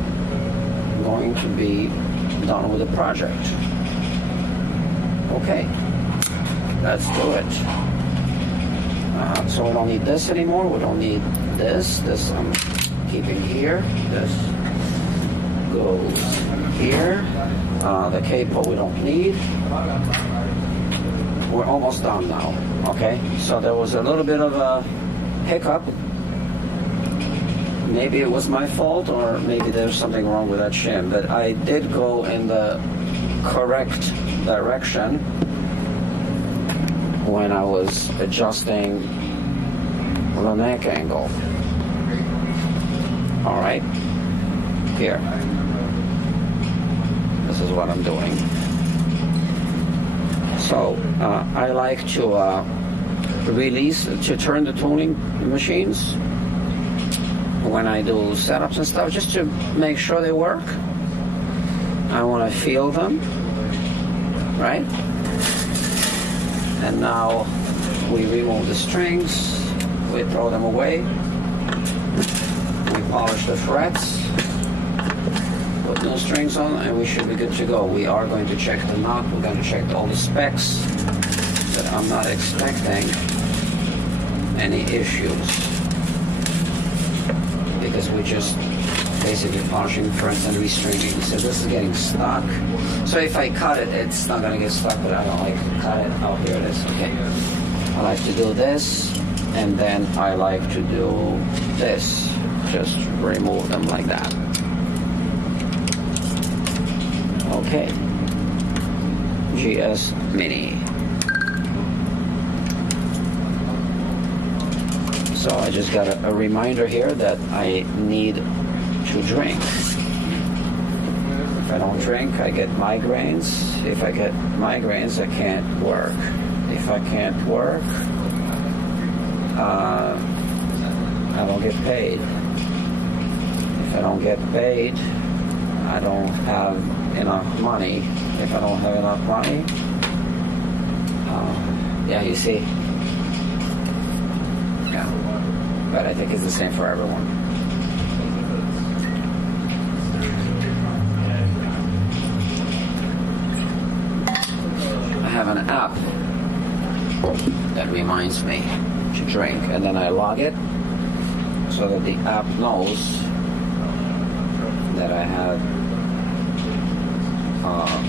going to be done with the project. Okay, let's do it. So we don't need this anymore. We don't need this. This I'm keeping here. This goes here. The capo we don't need. We're almost done now. Okay, so there was a little bit of a hiccup. Maybe it was my fault, or maybe there's something wrong with that shim, but I did go in the correct direction when I was adjusting the neck angle. All right, here. This is what I'm doing. So I like to to turn the tuning machines when I do setups and stuff, just to make sure they work. I want to feel them, right? And now we remove the strings, we throw them away, we polish the frets, put new strings on, and we should be good to go. We are going to check the knot, we're going to check all the specs, but I'm not expecting any issues, because we're just basically polishing frets and restringing. So this is getting stuck. So if I cut it, it's not going to get stuck, but I don't like to cut it. Oh, here it is. Okay. I like to do this, and then I like to do this. Just remove them like that. Okay. GS Mini. So I just got a reminder here that I need to drink. If I don't drink, I get migraines. If I get migraines, I can't work. If I can't work, I don't get paid. If I don't get paid, I don't have enough money. If I don't have enough money, yeah, you see. Yeah, but I think it's the same for everyone. I have an app that reminds me to drink, and then I log it so that the app knows that I have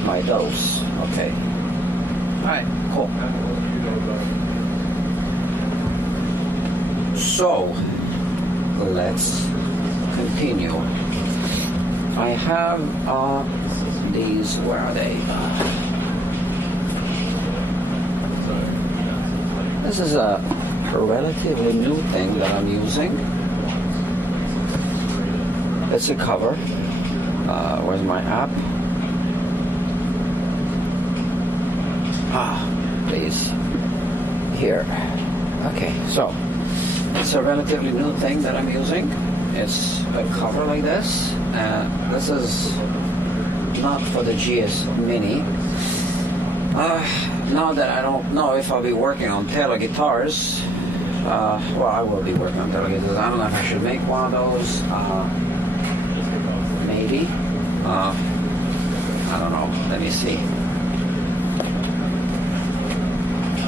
my dose. Okay. All right, cool. So let's continue. I have these, where are they? This is a relatively new thing that I'm using. It's a cover. Where's my app? Please. Here. Okay, so it's a relatively new thing that I'm using. It's a cover like this. This is not for the GS Mini. Now that I don't know if I'll be working on Taylor guitars, well, I will be working on Taylor guitars. I don't know if I should make one of those. Maybe. I don't know. Let me see.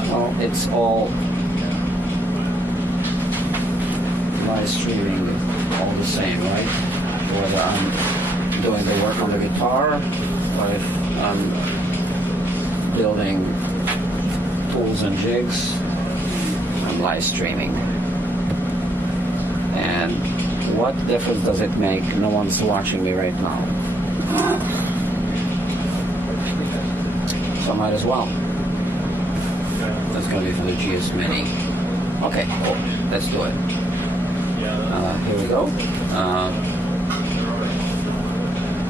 Well, it's all live streaming, all the same, right? Whether I'm doing the work on the guitar, or if I'm building tools and jigs, I'm live streaming. And what difference does it make? No one's watching me right now. So I might as well. That's going to be for the GS Mini. Okay, cool. Let's do it. Here we go.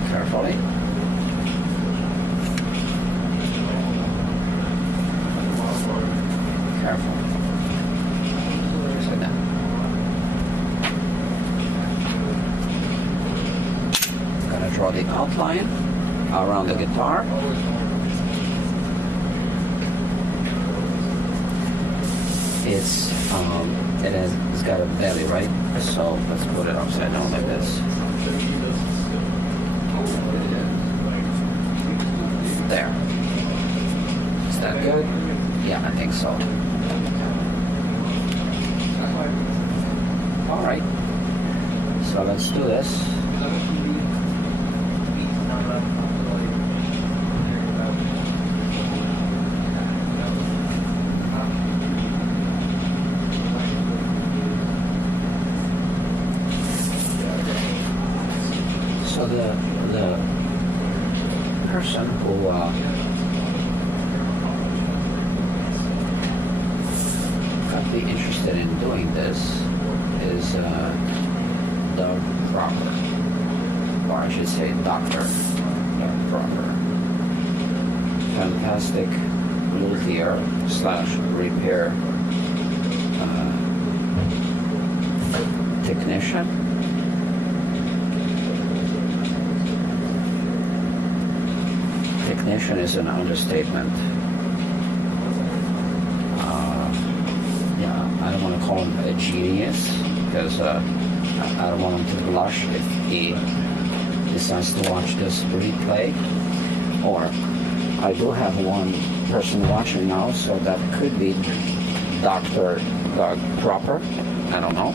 Carefully. Careful. Sit down. I'm gonna draw the outline around the guitar. It's got a belly, right? So let's put it upside down like this. There. Is that good? Yeah, I think so. All right. So let's do this. So the person who could be interested in doing this is Doug Proper, or I should say Dr. Doug Proper. Fantastic luthier / repair technician. Technician is an understatement. Yeah, I don't want to call him a genius because I don't want him to blush if he decides to watch this replay. Or I do have one person watching now, so that could be Dr. Doug Proper. I don't know.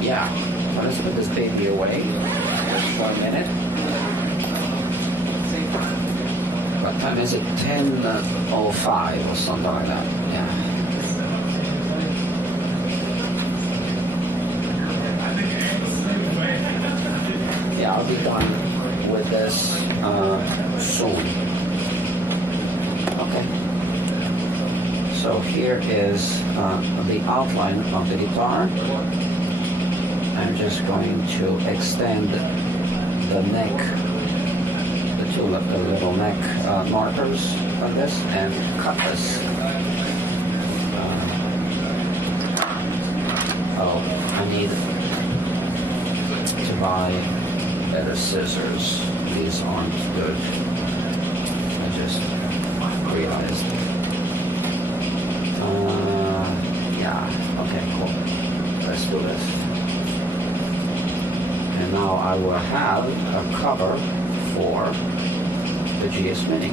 Yeah, let's put this baby away just for a minute. What time is it? 10:05 or something like that. Yeah. Yeah, I'll be done with this soon. Okay. So here is the outline of the guitar. I'm just going to extend the neck, the little neck markers on this, and cut this. I need to buy better scissors. These aren't good. I just realized. Yeah, okay, cool. Let's do this. And now I will have a cover for the GS Mini.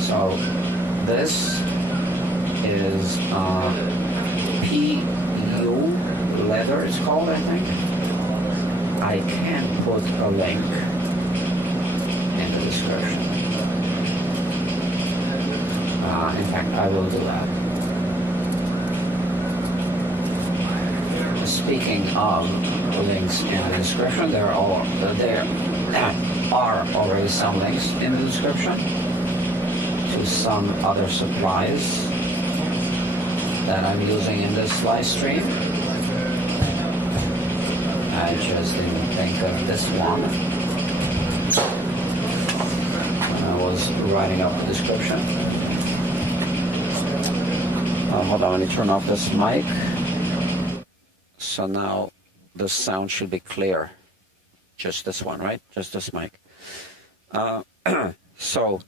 So this is PU leather, it's called, I think. I can put a link in the description. In fact, I will do that. Speaking of links in the description, there are already some links in the description to some other supplies that I'm using in this live stream. I just didn't think of this one when I was writing up the description. Hold on, let me turn off this mic. So now the sound should be clear. Just this one, right? Just this mic. So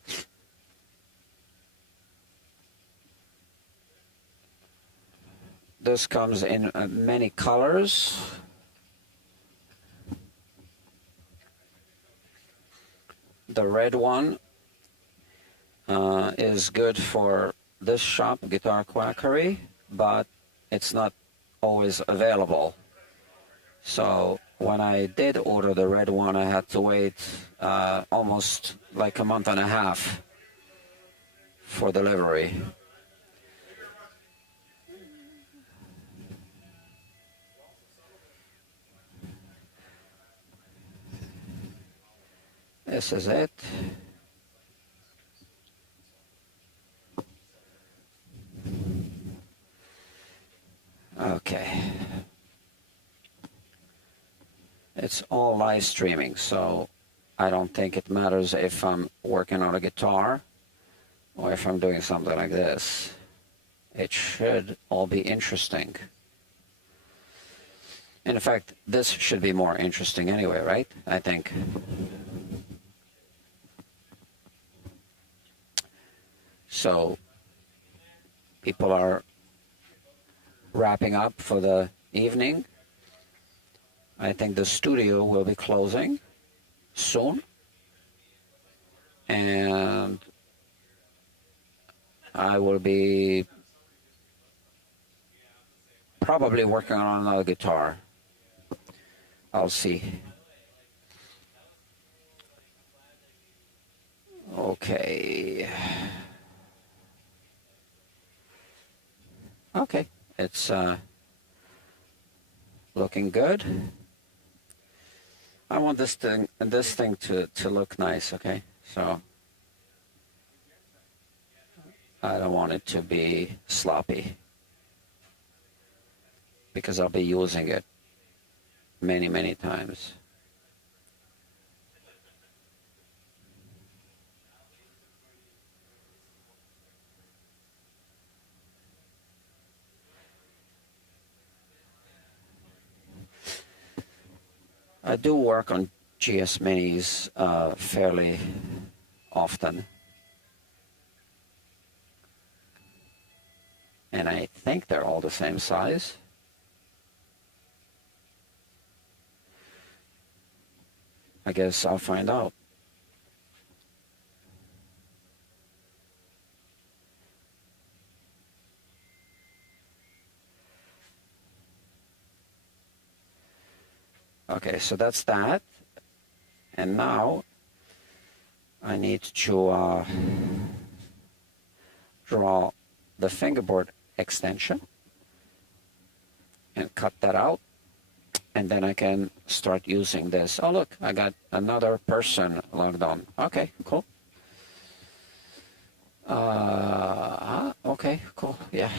this comes in many colors. The red one is good for this shop, Guitar Quackery, but it's not always available. So when I did order the red one, I had to wait almost like a month and a half for delivery. This is it. Okay. It's all live streaming, so I don't think it matters if I'm working on a guitar or if I'm doing something like this. It should all be interesting. In fact, this should be more interesting anyway, right? I think. So people are wrapping up for the evening. I think the studio will be closing soon. And I will be probably working on another guitar. I'll see. Okay. Okay, it's looking good. I want this thing to look nice, okay? So I don't want it to be sloppy because I'll be using it many, many times. I do work on GS Minis fairly often. And I think they're all the same size. I guess I'll find out. Okay, so that's that. And now I need to draw the fingerboard extension and cut that out. And then I can start using this. Oh, look, I got another person logged on. Okay, cool. Okay, cool, yeah.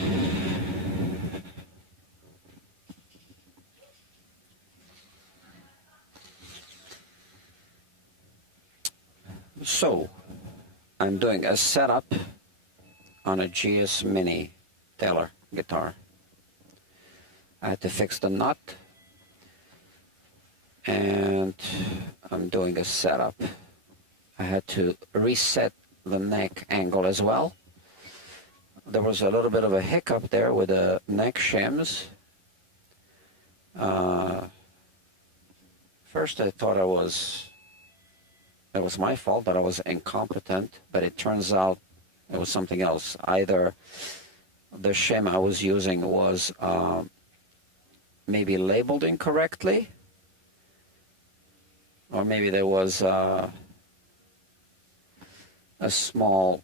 So, I'm doing a setup on a GS Mini Taylor guitar. I had to fix the nut, and I'm doing a setup. I had to reset the neck angle as well. There was a little bit of a hiccup there with the neck shims. First I thought it was my fault, that I was incompetent, but it turns out it was something else. Either the shim I was using was maybe labeled incorrectly, or maybe there was a small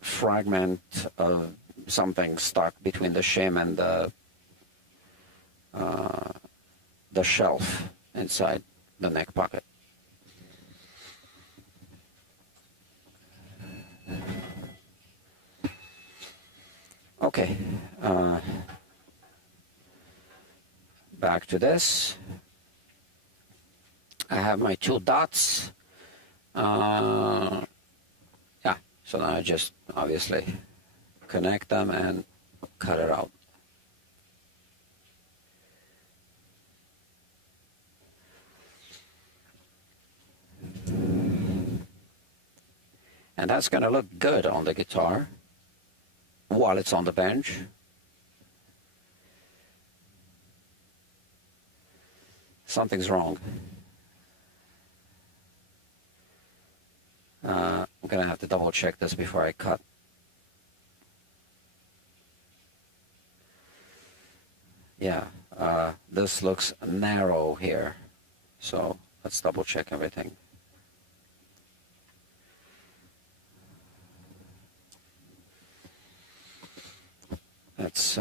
fragment of something stuck between the shim and the shelf inside the neck pocket. Okay, back to this. I have my two dots. Yeah, so now I just obviously connect them and cut it out. And that's going to look good on the guitar while it's on the bench. Something's wrong. I'm going to have to double check this before I cut. Yeah, this looks narrow here. So let's double check everything. Let's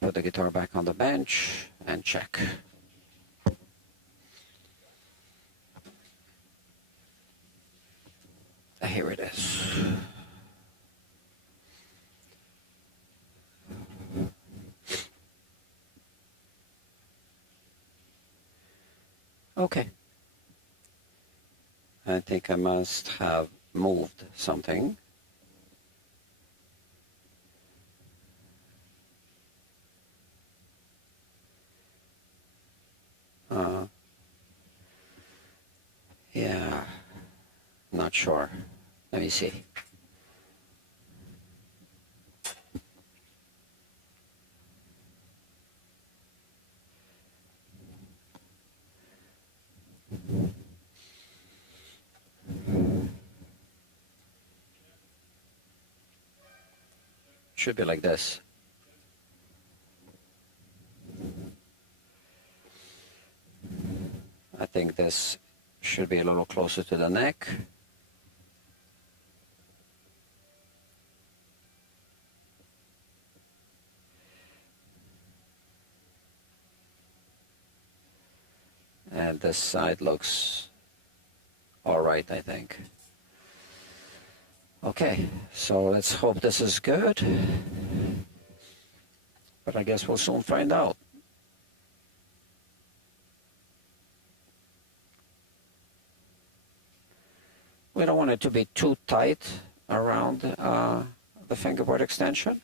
put the guitar back on the bench and check. Here it is. Okay. I think I must have moved something. Yeah, not sure. Let me see. Should be like this. I think this should be a little closer to the neck. And this side looks all right, I think. Okay, so let's hope this is good. But I guess we'll soon find out. We don't want it to be too tight around the fingerboard extension.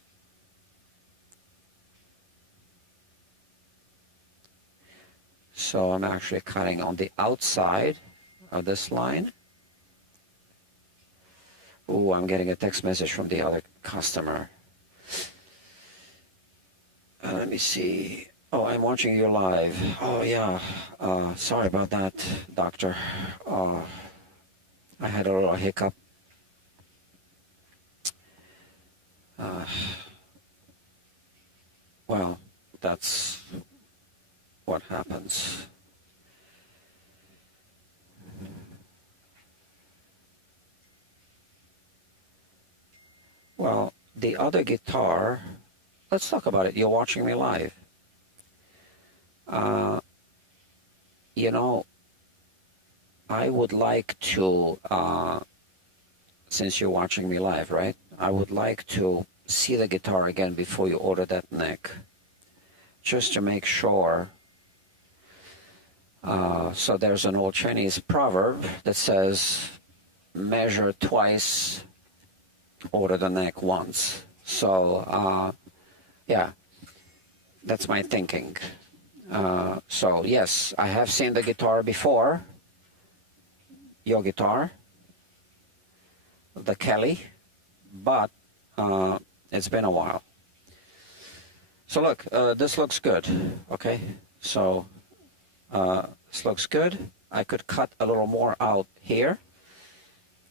So I'm actually cutting on the outside of this line. Ooh, I'm getting a text message from the other customer. Let me see. Oh, I'm watching you live. Oh, yeah. Sorry about that, doctor. I had a little hiccup. Well, that's what happens. Well, the other guitar, let's talk about it. You're watching me live. You know, I would like to, since you're watching me live, right? I would like to see the guitar again before you order that neck, just to make sure. So there's an old Chinese proverb that says, measure twice, order the neck once. So, yeah, that's my thinking. So, yes, I have seen the guitar before, your guitar, the Kelly, but it's been a while. So look, this looks good, okay? So this looks good. I could cut a little more out here.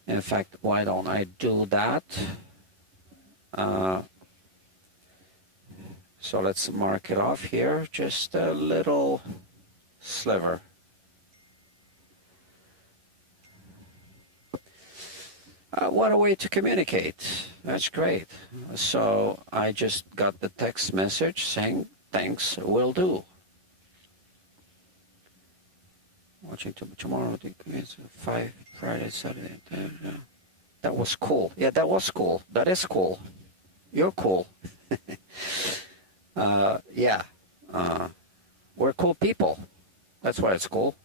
In fact, why don't I do that? So let's mark it off here, just a little sliver. What a way to communicate. That's great. So I just got the text message saying, thanks, will do. Watching tomorrow, 5, Friday, Saturday. That was cool. Yeah, that was cool. That is cool. You're cool. Yeah. We're cool people. That's why it's cool.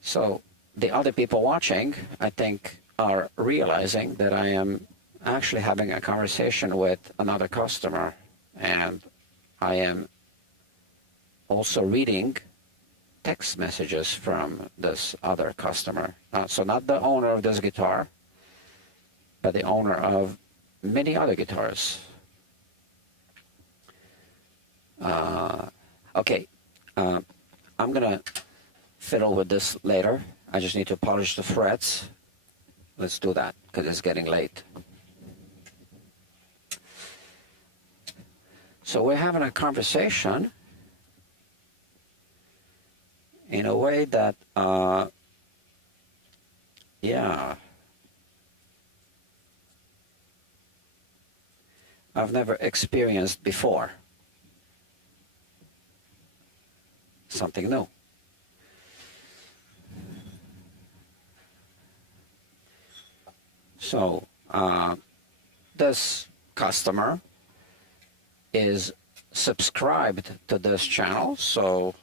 So the other people watching, I think, are realizing that I am actually having a conversation with another customer, and I am also reading text messages from this other customer. So not the owner of this guitar, but the owner of many other guitars. Okay, I'm gonna fiddle with this later. I just need to polish the frets. Let's do that because it's getting late. So we're having a conversation in a way that, yeah, I've never experienced before. Something new. So this customer is subscribed to this channel, so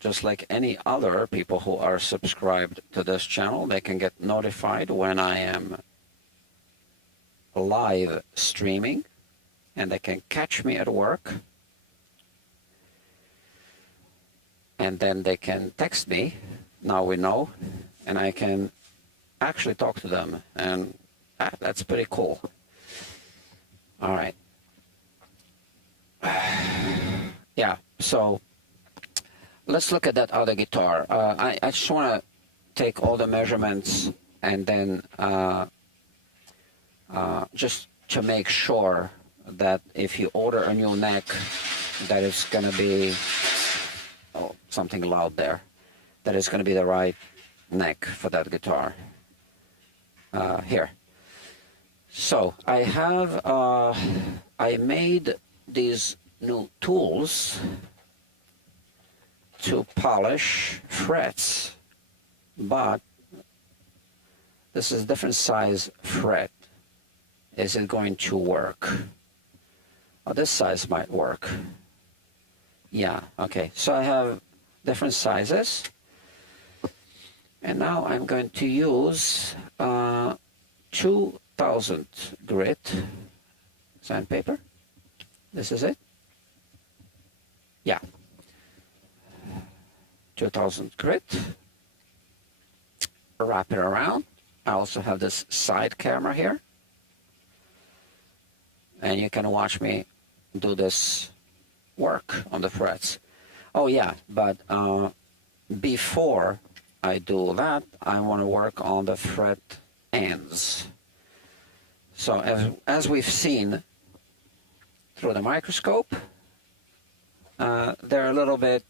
just like any other people who are subscribed to this channel, they can get notified when I am live streaming, and they can catch me at work, and then they can text me. Now we know, and I can actually talk to them, and that's pretty cool. All right. Yeah, so let's look at that other guitar. I just want to take all the measurements and then just to make sure that if you order a new neck, that it's going to be, oh, something loud there, that it's going to be the right neck for that guitar. Here. So I have, I made these new tools to polish frets, but this is different size fret. Is it going to work? Oh, this size might work. Yeah, okay. So I have different sizes. And now I'm going to use 2000 grit sandpaper. This is it. Yeah. 2000 grit. Wrap it around. I also have this side camera here. And you can watch me do this work on the frets. Oh yeah, but before I do that, I want to work on the fret ends. So as we've seen through the microscope, they're a little bit,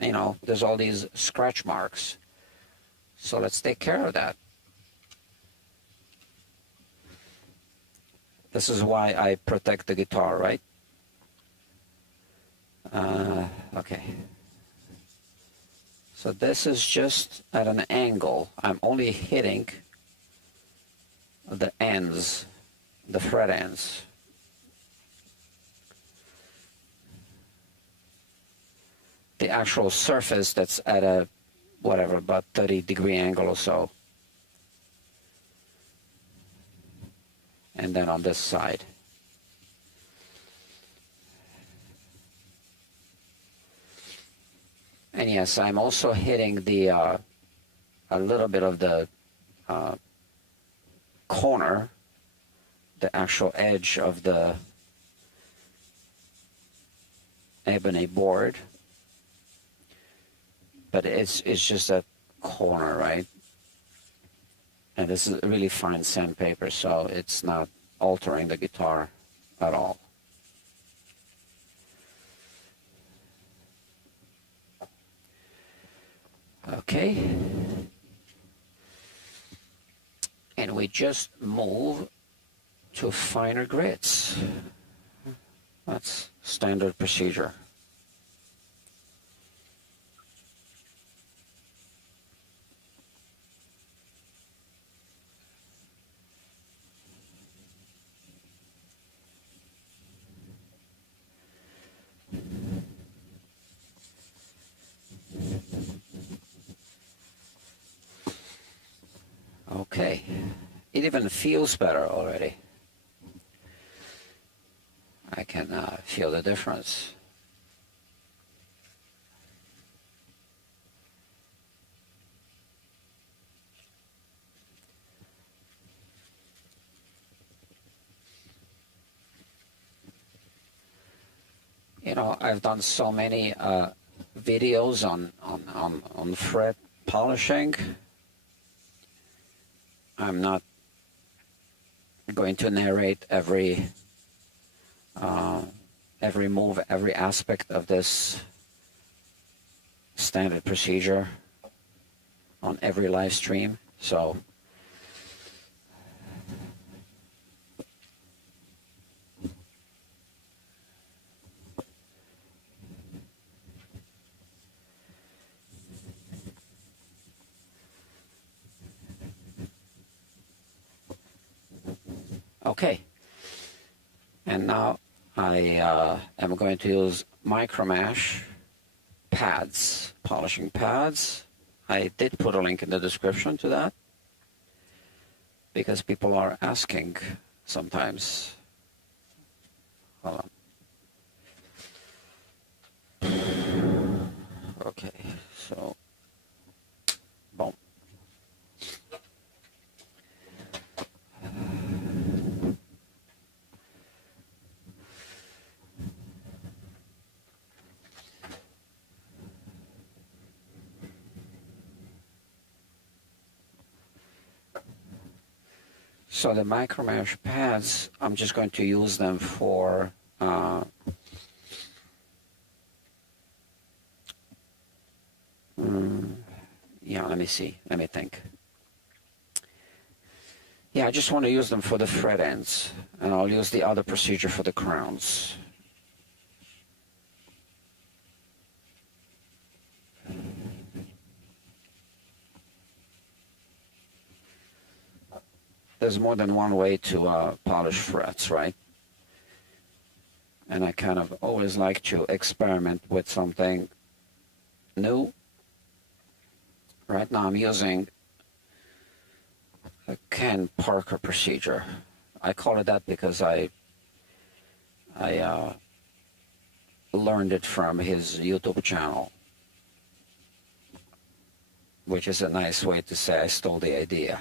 you know, there's all these scratch marks. So let's take care of that. This is why I protect the guitar, right? Okay. So this is just at an angle. I'm only hitting the ends, the fret ends. The actual surface that's at a, whatever, about 30-degree angle or so. And then on this side. And yes, I'm also hitting the a little bit of the corner, the actual edge of the ebony board, but it's just a corner, right? And this is really fine sandpaper, so it's not altering the guitar at all. Okay. And we just move to finer grits. That's standard procedure. Okay, it even feels better already. I can feel the difference. I've done so many videos on fret polishing. I'm not going to narrate every move, every aspect of this standard procedure on every live stream. So okay, and now I am going to use Micromesh pads, polishing pads. I did put a link in the description to that because people are asking sometimes. Hold on. Okay, so boom. So the Micromesh pads, I'm just going to use them for yeah, let me see. Let me think. Yeah, I just want to use them for the fret ends, and I'll use the other procedure for the crowns. There's more than one way to polish frets, right? And I kind of always like to experiment with something new. Right now I'm using a Ken Parker procedure. I call it that because I learned it from his YouTube channel, which is a nice way to say I stole the idea.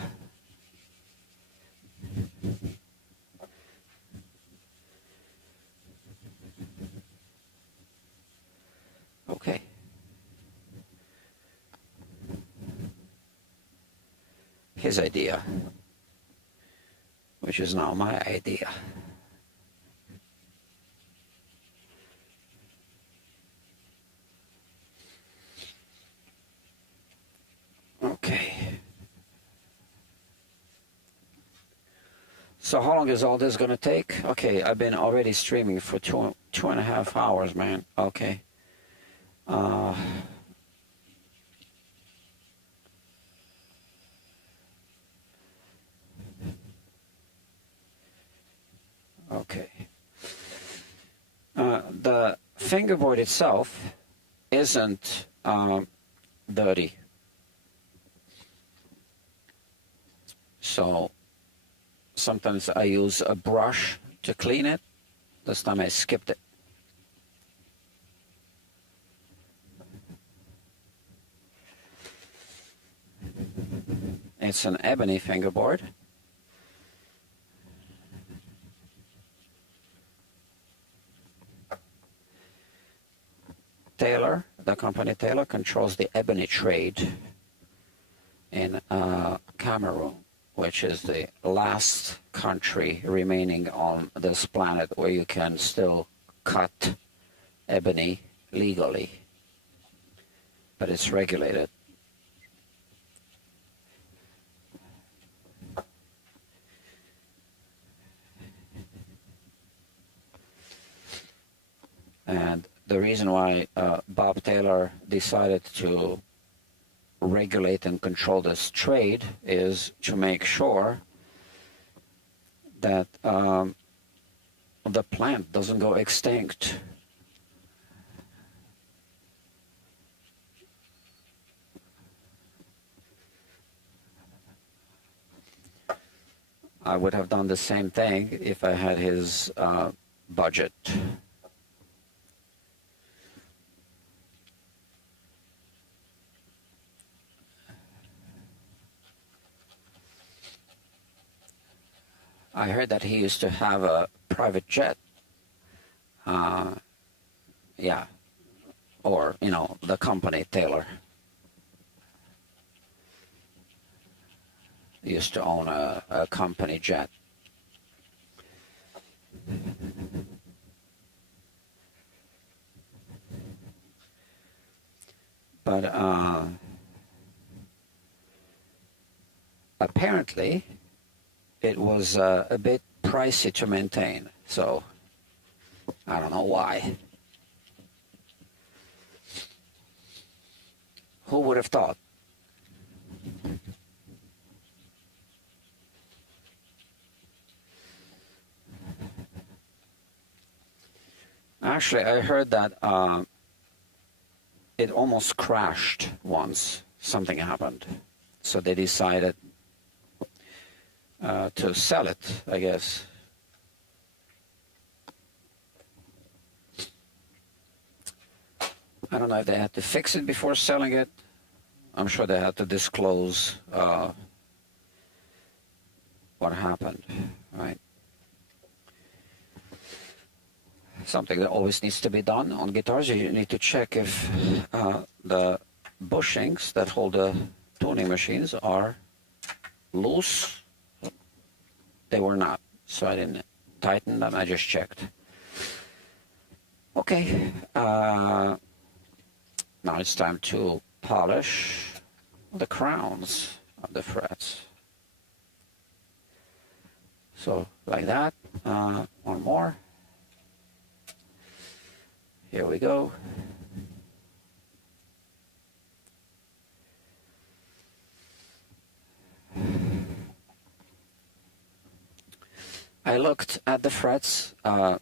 Okay. His idea, which is now my idea. Okay. So how long is all this going to take? Okay, I've been already streaming for two and a half hours, man. Okay. Okay. The fingerboard itself isn't dirty. So sometimes I use a brush to clean it. This time I skipped it. It's an ebony fingerboard. Taylor, the company Taylor, controls the ebony trade in Cameroon, which is the last country remaining on this planet where you can still cut ebony legally, but it's regulated. And the reason why Bob Taylor decided to regulate and control this trade is to make sure that the plant doesn't go extinct. I would have done the same thing if I had his budget. I heard that he used to have a private jet. Yeah, or, you know, the company, Taylor, used to own a company jet. But apparently it was a bit pricey to maintain, so I don't know why. Who would have thought? Actually, I heard that it almost crashed once. Something happened. So they decided to sell it, I guess. I don't know if they had to fix it before selling it. I'm sure they had to disclose what happened, right? Something that always needs to be done on guitars. You need to check if the bushings that hold the tuning machines are loose. They were not, so I didn't tighten them. I just checked. Okay, now it's time to polish the crowns of the frets. So like that. One more. Here we go. I looked at the frets under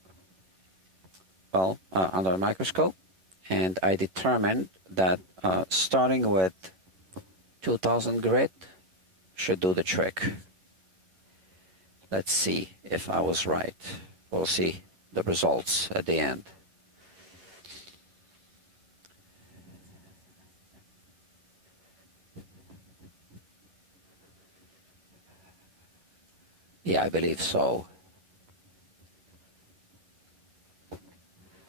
a microscope, and I determined that starting with 2000 grit should do the trick. Let's see if I was right. We'll see the results at the end. Yeah, I believe so.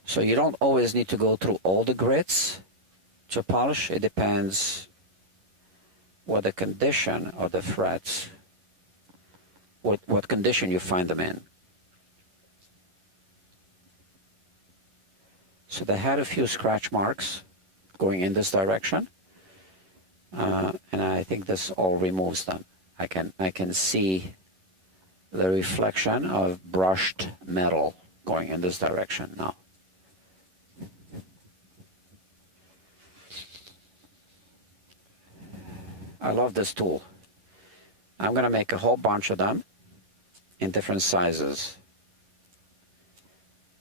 So you don't always need to go through all the grits to polish. It depends what the condition of the frets, what condition you find them in. So they had a few scratch marks going in this direction, and I think this all removes them. I can see the reflection of brushed metal going in this direction now. I love this tool. I'm going to make a whole bunch of them in different sizes.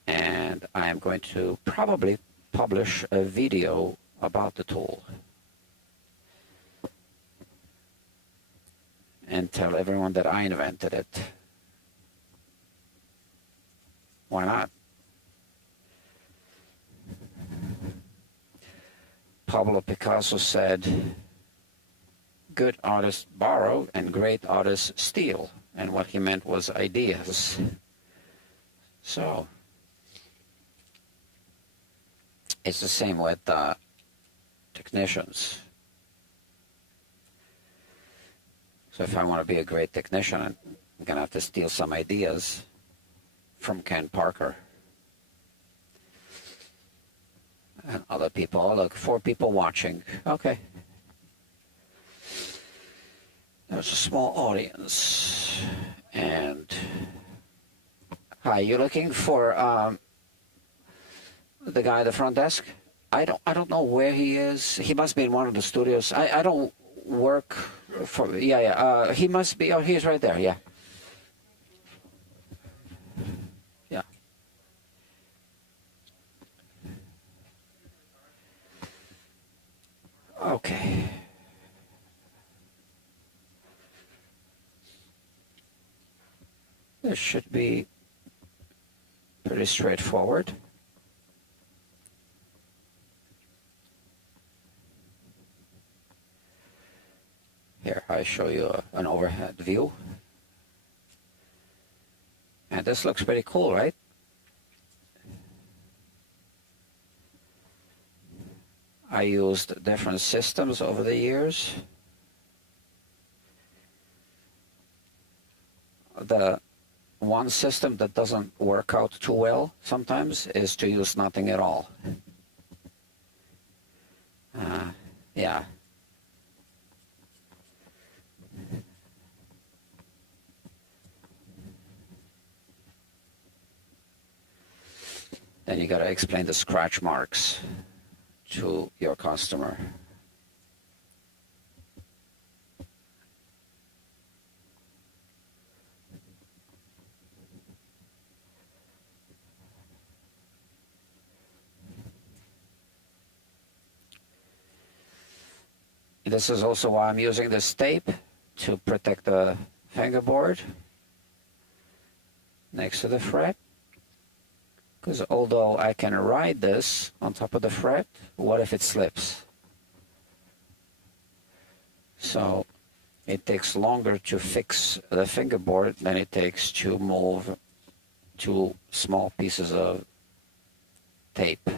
And I am going to probably publish a video about the tool and tell everyone that I invented it. Why not? Pablo Picasso said, good artists borrow and great artists steal. And what he meant was ideas. So it's the same with technicians. So if I want to be a great technician, I'm going to have to steal some ideas from Ken Parker. And other people. Oh, look, 4 people watching. Okay. There's a small audience. And hi, you looking for the guy at the front desk? I don't know where he is. He must be in one of the studios. I don't work for. Yeah. He must be. Oh, he's right there. Yeah. Yeah. Okay. This should be pretty straightforward. Here, I show you an overhead view. And this looks pretty cool, right? I used different systems over the years. The one system that doesn't work out too well sometimes is to use nothing at all. Yeah. Then you got to explain the scratch marks to your customer. This is also why I'm using this tape to protect the fingerboard next to the fret. Because although I can ride this on top of the fret, what if it slips? So it takes longer to fix the fingerboard than it takes to move two small pieces of tape.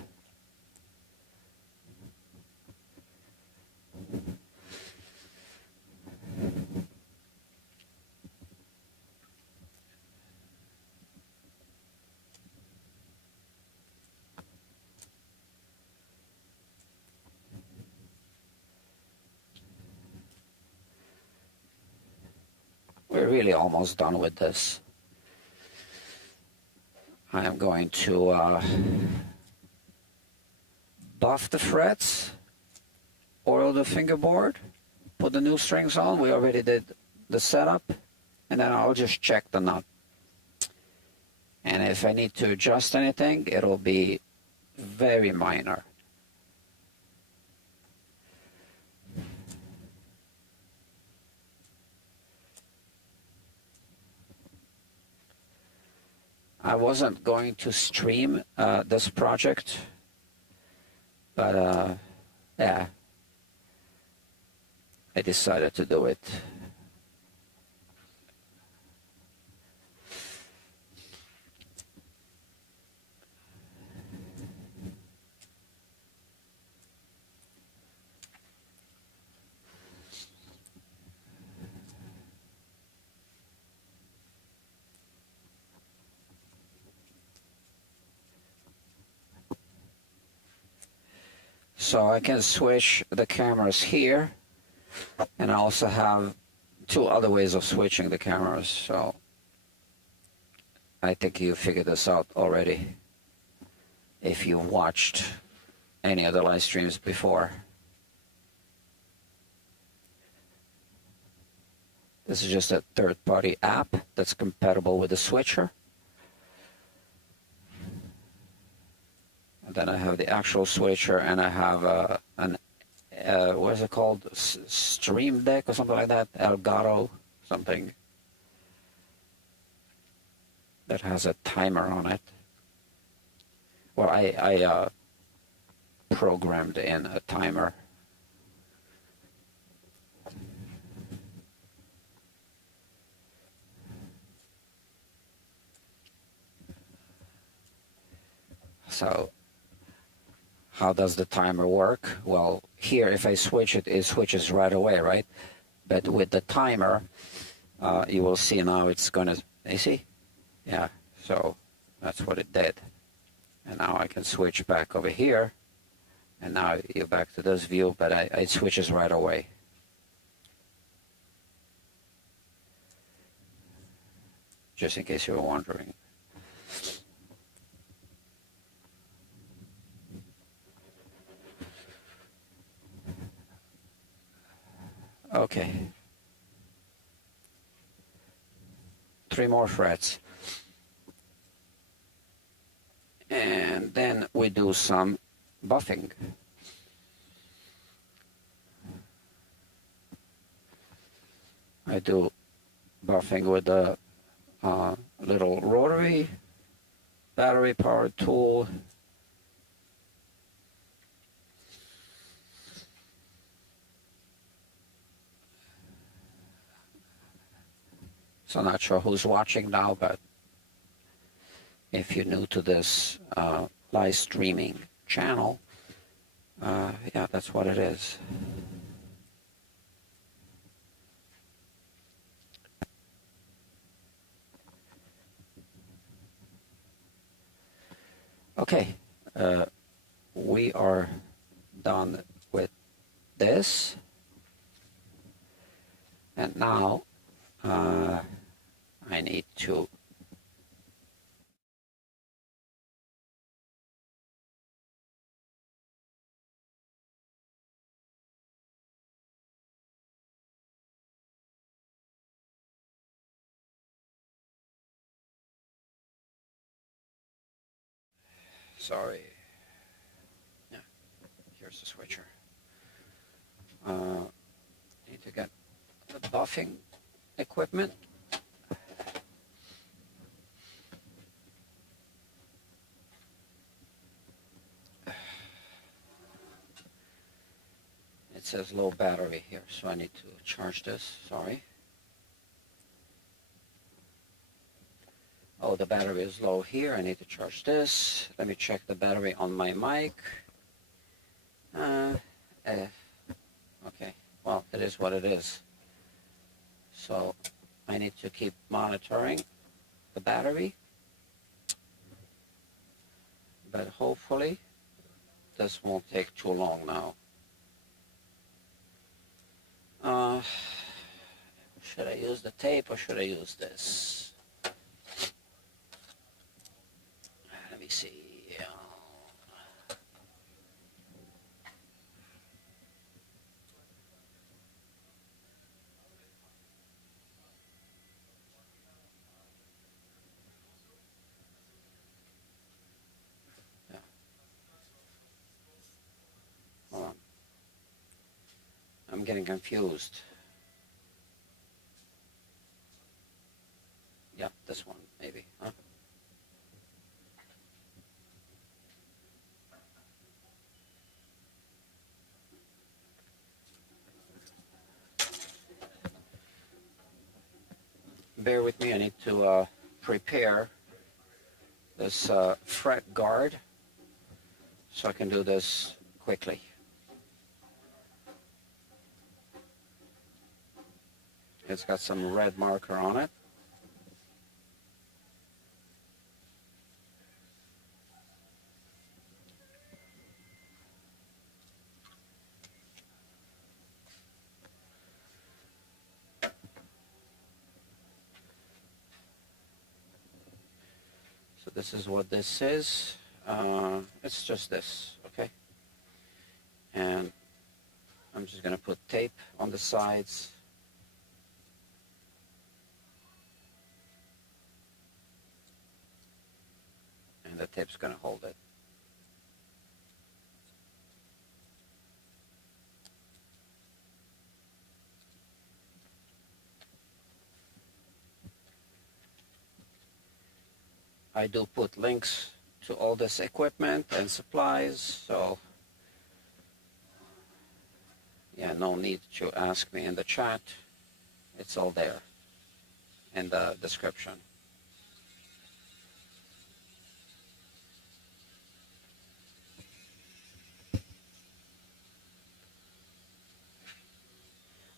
We're really almost done with this. I am going to buff the frets, oil the fingerboard, put the new strings on. We already did the setup, and then I'll just check the nut. And if I need to adjust anything, it'll be very minor. I wasn't going to stream this project, but yeah, I decided to do it. So I can switch the cameras here, and I also have two other ways of switching the cameras. So I think you figured this out already if you watched any other live streams before. This is just a third-party app that's compatible with the switcher. And then I have the actual switcher, and I have what is it called? Stream Deck or something like that? Elgato something that has a timer on it. Well, I programmed in a timer. So how does the timer work? Well, here if I switch it, it switches right away, right? But with the timer, you will see now it's gonna, you see? Yeah, so that's what it did. And now I can switch back over here, and now you're back to this view, but it switches right away. Just in case you were wondering. Okay. 3 more frets. And then we do some buffing. I do buffing with a little rotary battery powered tool. So not sure who's watching now, but if you're new to this live streaming channel, Yeah, that's what it is. Okay, we are done with this, and now I need to sorry. Yeah, here's the switcher. Need to get the buffing equipment. It says low battery here, so I need to charge this. Sorry. Oh, the battery is low here. I need to charge this. Let me check the battery on my mic. Okay, well, it is what it is. So I need to keep monitoring the battery, but hopefully this won't take too long now. Should I use the tape or should I use this? Let me see. Hold on. I'm getting confused. Yeah, this one, maybe, huh? Bear with me, I need to prepare this fret guard so I can do this quickly. It's got some red marker on it. So this is what this is. It's just this, okay? And I'm just gonna put tape on the sides. And the tape's gonna hold it. I do put links to all this equipment and supplies, so yeah, no need to ask me in the chat. It's all there in the description.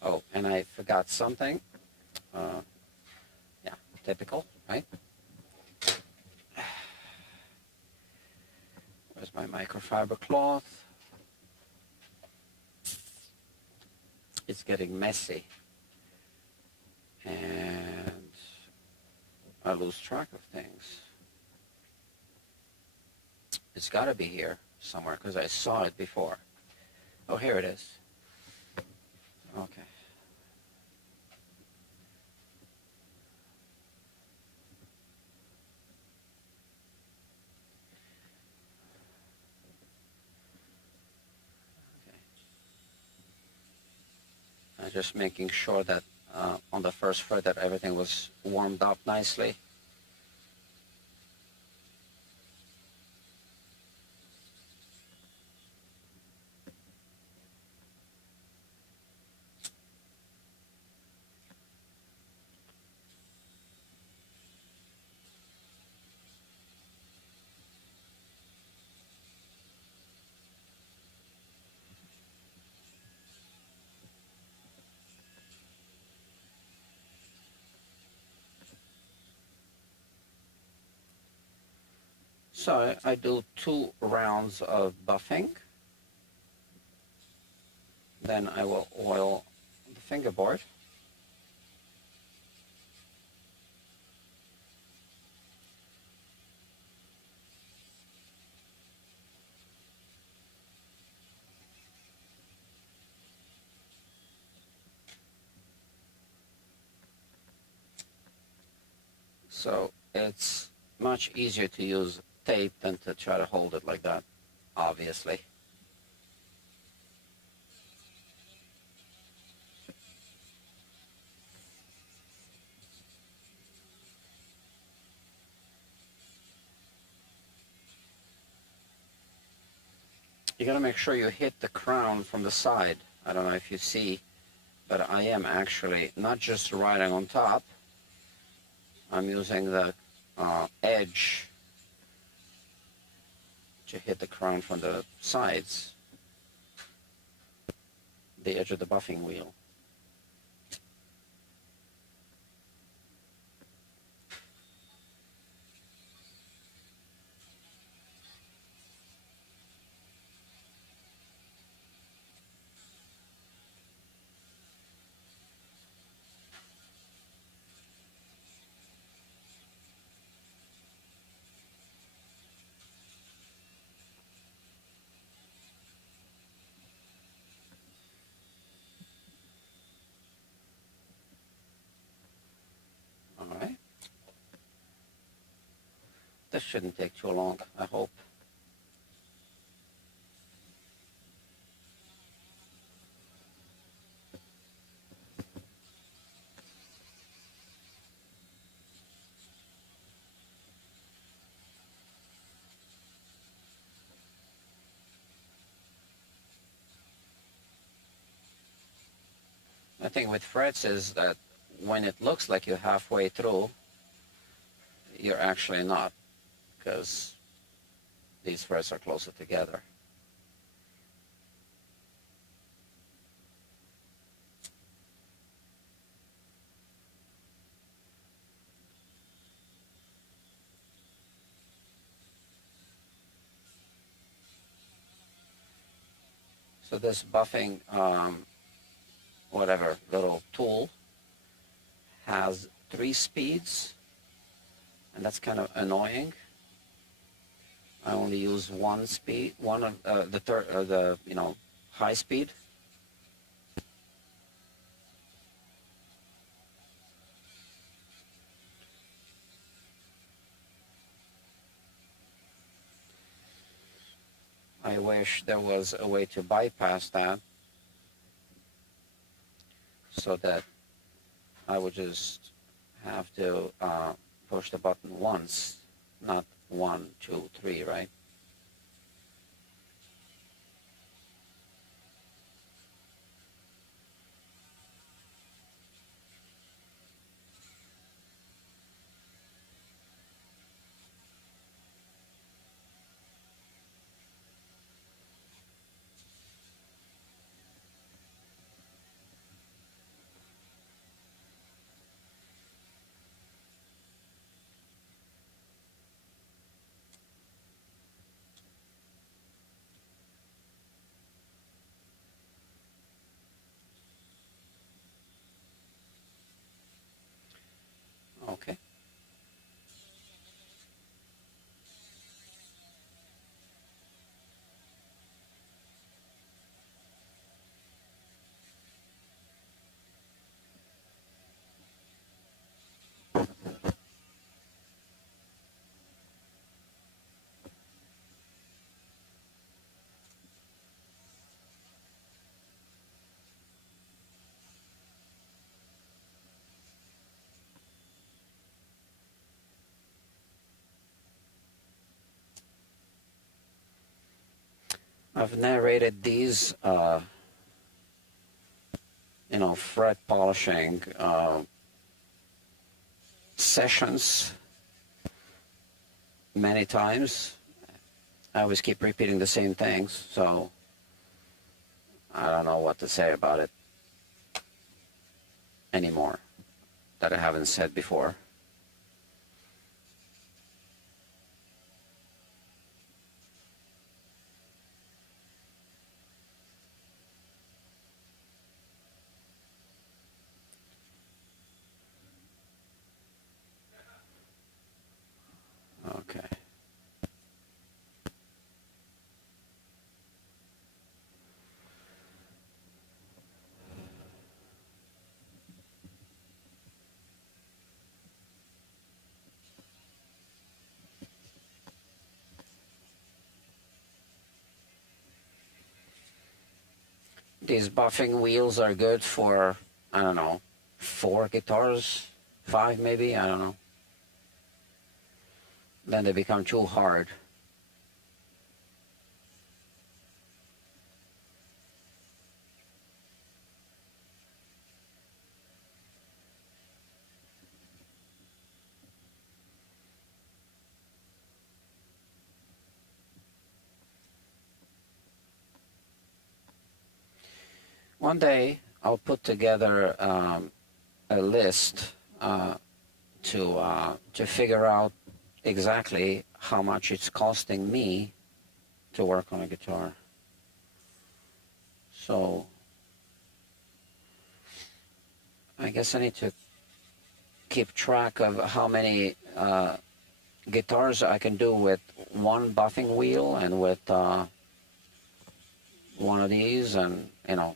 Oh, and I forgot something. Yeah, typical, right? Where's my microfiber cloth? It's getting messy. And I lose track of things. It's got to be here somewhere because I saw it before. Oh, here it is. Okay. Just making sure that on the first fret that everything was warmed up nicely. So I do 2 rounds of buffing. Then I will oil the fingerboard. So it's much easier to use tape than to try to hold it like that, obviously. You gotta make sure you hit the crown from the side. I don't know if you see, but I am actually not just riding on top. I'm using the edge to hit the crown from the sides, the edge of the buffing wheel. All right. This shouldn't take too long, I hope. The thing with frets is that when it looks like you're halfway through, you're actually not, because these frets are closer together. So this buffing, whatever, little tool has 3 speeds, and that's kind of annoying. I only use 1 speed, one of the high speed. I wish there was a way to bypass that, so that I would just have to push the button once, not 1, 2, 3, right? Okay. I've narrated these, fret polishing sessions many times. I always keep repeating the same things, so I don't know what to say about it anymore that I haven't said before. These buffing wheels are good for, I don't know, 4 guitars, 5 maybe, I don't know. Then they become too hard. One day I'll put together a list to figure out exactly how much it's costing me to work on a guitar. So I guess I need to keep track of how many guitars I can do with one buffing wheel and with one of these, and you know.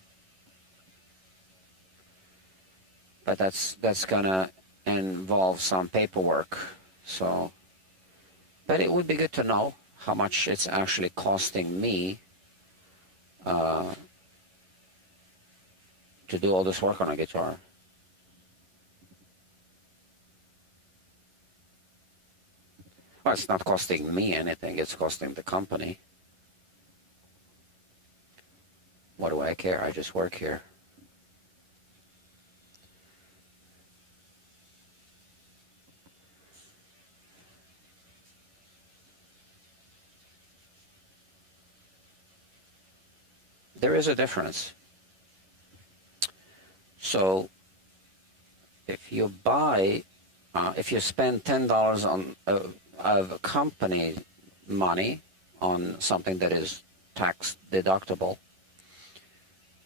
But that's gonna involve some paperwork. So, but it would be good to know how much it's actually costing me to do all this work on a guitar. Well, it's not costing me anything, it's costing the company. What do I care? I just work here. There is a difference. So if you buy, if you spend $10 on of company money on something that is tax deductible,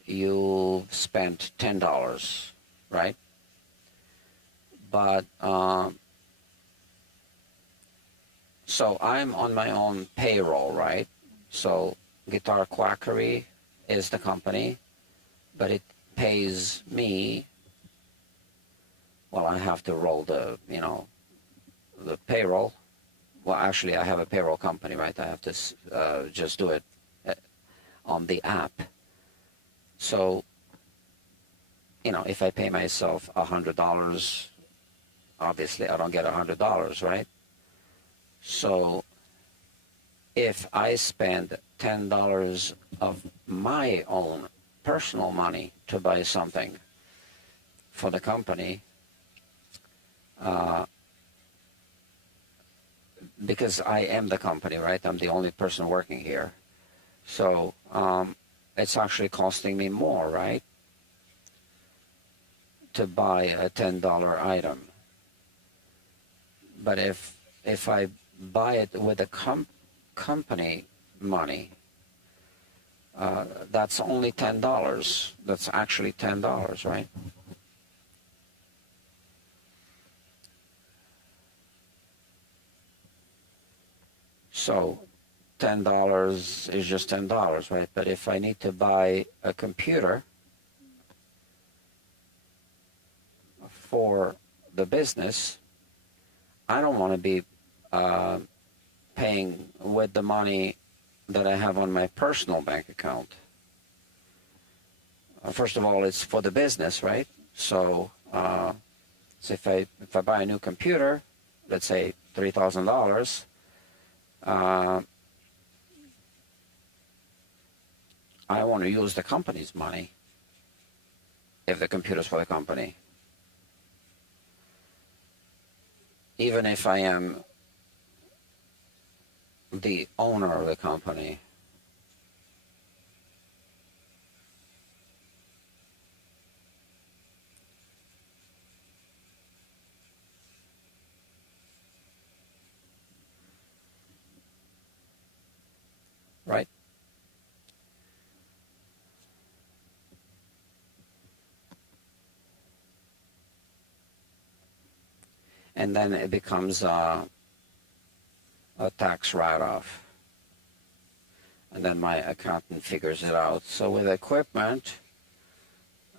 you spent $10, right? But so I'm on my own payroll, right? So Guitar Quackery is the company, but it pays me. Well, I have to roll the, you know, the payroll. Well, actually, I have a payroll company, right? I have to just do it on the app. So, you know, if I pay myself $100, obviously I don't get $100, right? So if I spend $10 of my own personal money to buy something for the company, because I am the company, right? I'm the only person working here. So it's actually costing me more, right, to buy a $10 item. But if I buy it with the company money, that's only $10. That's actually $10, right? So $10 is just $10, right? But if I need to buy a computer for the business, I don't want to be paying with the money that I have on my personal bank account. First of all, it's for the business, right? So, so if I buy a new computer, let's say $3,000, I want to use the company's money if the computer's for the company. Even if I am the owner of the company. Right? And then it becomes a tax write-off. And then my accountant figures it out. So with equipment,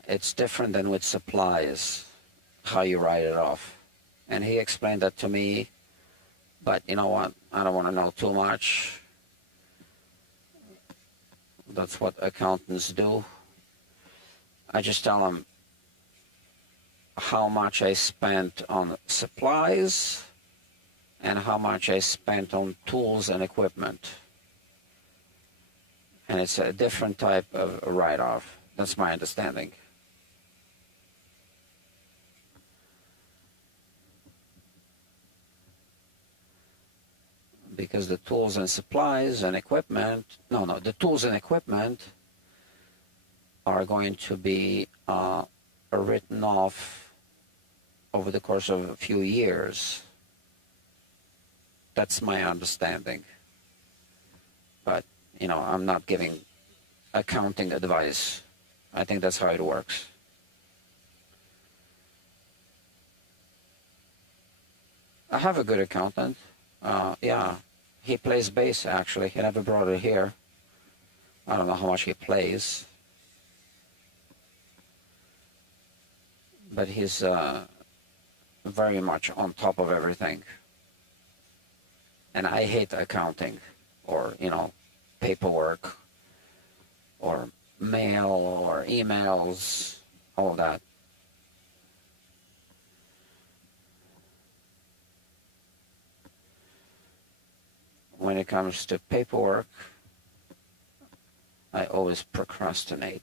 it's different than with supplies, how you write it off. And he explained that to me, but you know what? I don't want to know too much. That's what accountants do. I just tell them how much I spent on supplies and how much I spent on tools and equipment. And it's a different type of write-off. That's my understanding. Because the tools and supplies and equipment, the tools and equipment are going to be written off over the course of a few years. That's my understanding. But, I'm not giving accounting advice. I think that's how it works. I have a good accountant. Yeah, he plays bass, actually. He never brought it here. I don't know how much he plays. But he's very much on top of everything. And I hate accounting or, paperwork or mail or emails, all that. When it comes to paperwork, I always procrastinate.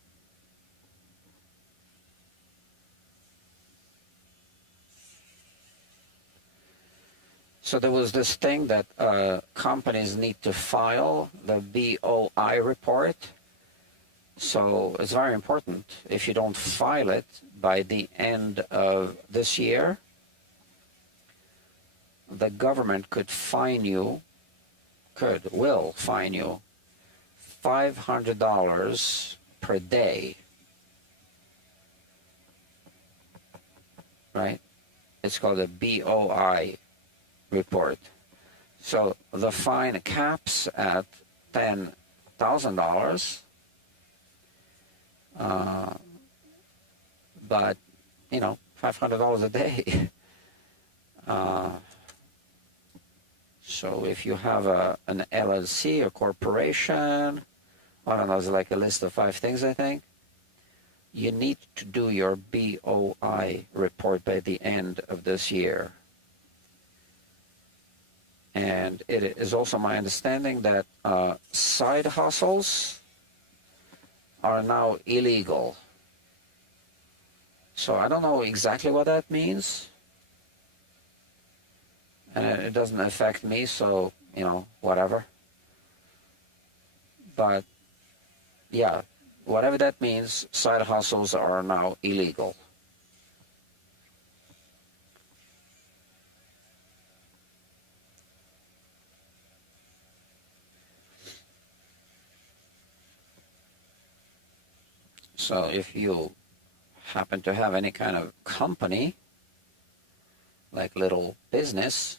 So there was this thing that companies need to file the BOI report. So it's very important. If you don't file it by the end of this year, the government could fine you, will fine you $500 per day. Right? It's called a BOI report. So the fine caps at $10,000, but $500 a day. So if you have an LLC, a corporation, I don't know, it's like a list of 5 things, I think. You need to do your BOI report by the end of this year. And it is also my understanding that side hustles are now illegal. So I don't know exactly what that means. And it doesn't affect me, so, whatever. But, yeah, whatever that means, side hustles are now illegal. So if you happen to have any kind of company, like little business,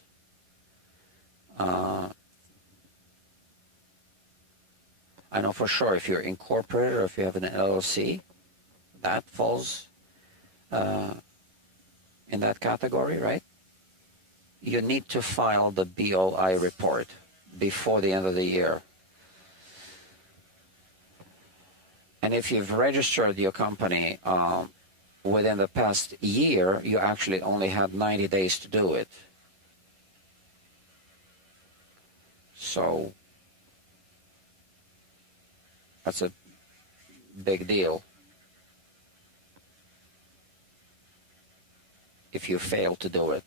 I know for sure if you're incorporated or if you have an LLC, that falls in that category, right? You need to file the BOI report before the end of the year. And if you've registered your company within the past year, you actually only had 90 days to do it. So that's a big deal if you fail to do it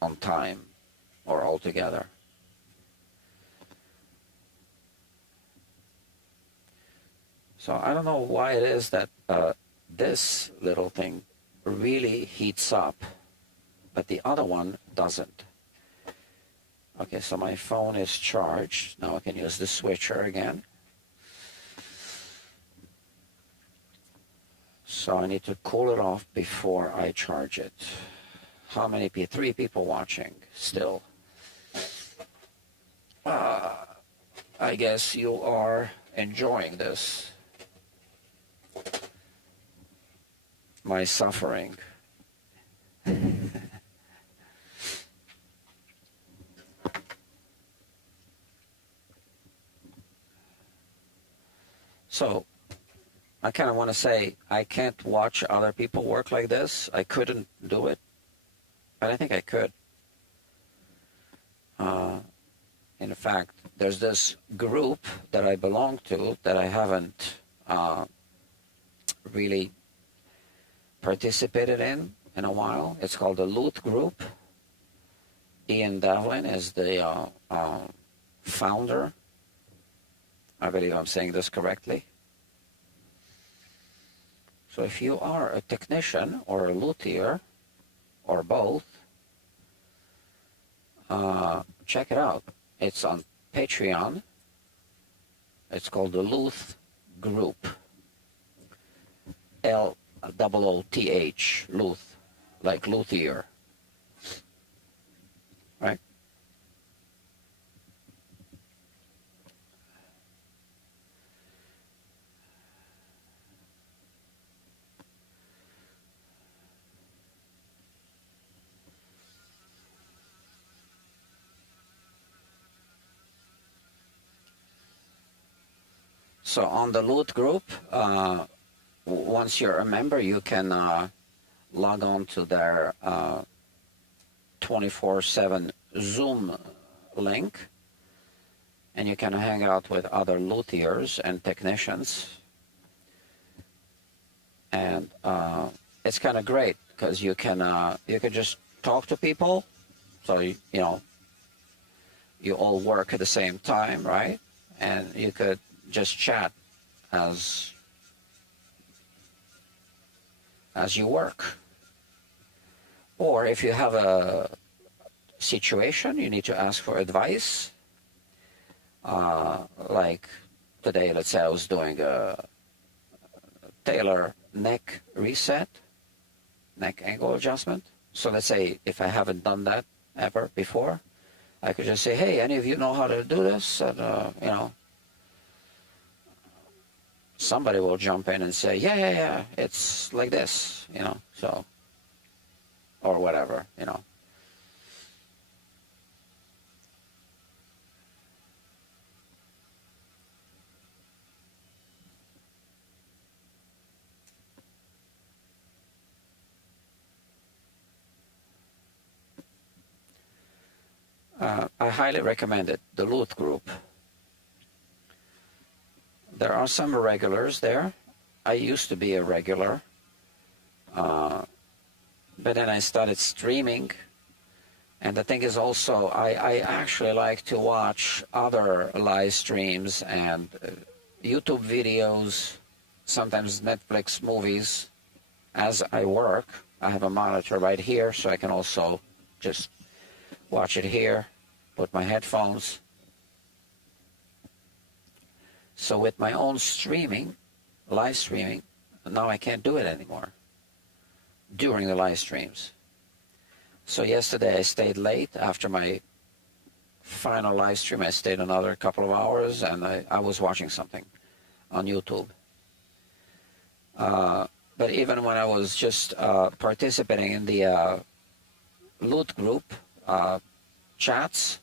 on time or altogether. So I don't know why it is that this little thing really heats up, but the other one doesn't. Okay, so my phone is charged. Now I can use the switcher again. So I need to cool it off before I charge it. How many people? 3 people watching still. I guess you are enjoying this. My suffering. So I kind of want to say I can't watch other people work like this. I couldn't do it, but I think I could. In fact, there's this group that I belong to that I haven't really participated in a while. It's called the Loot Group. Ian Devlin is the founder. I believe I'm saying this correctly. So if you are a technician or a luthier or both, check it out. It's on Patreon. It's called the Luth Group. L-O-O-T-H, Luth, like luthier. Right? So on the Loot Group, once you're a member, you can log on to their 24/7 Zoom link, and you can hang out with other luthiers and technicians. And it's kind of great because you can just talk to people. So you know, you all work at the same time, right? And you could just chat as you work. Or if you have a situation you need to ask for advice, like today, let's say I was doing a tailor neck reset, neck angle adjustment. So let's say if I haven't done that ever before, I could just say, hey, any of you know how to do this? And, you know, somebody will jump in and say, yeah, it's like this, you know, so, or whatever, you know. I highly recommend it, the Loot Group. There are some regulars there. I used to be a regular, but then I started streaming. And the thing is also, I actually like to watch other live streams and YouTube videos, sometimes Netflix movies as I work. I have a monitor right here, so I can also just watch it here, put my headphones. So with my own streaming, live streaming, now I can't do it anymore during the live streams. So yesterday I stayed late after my final live stream. I stayed another couple of hours, and I was watching something on YouTube. But even when I was just participating in the Loot Group chats,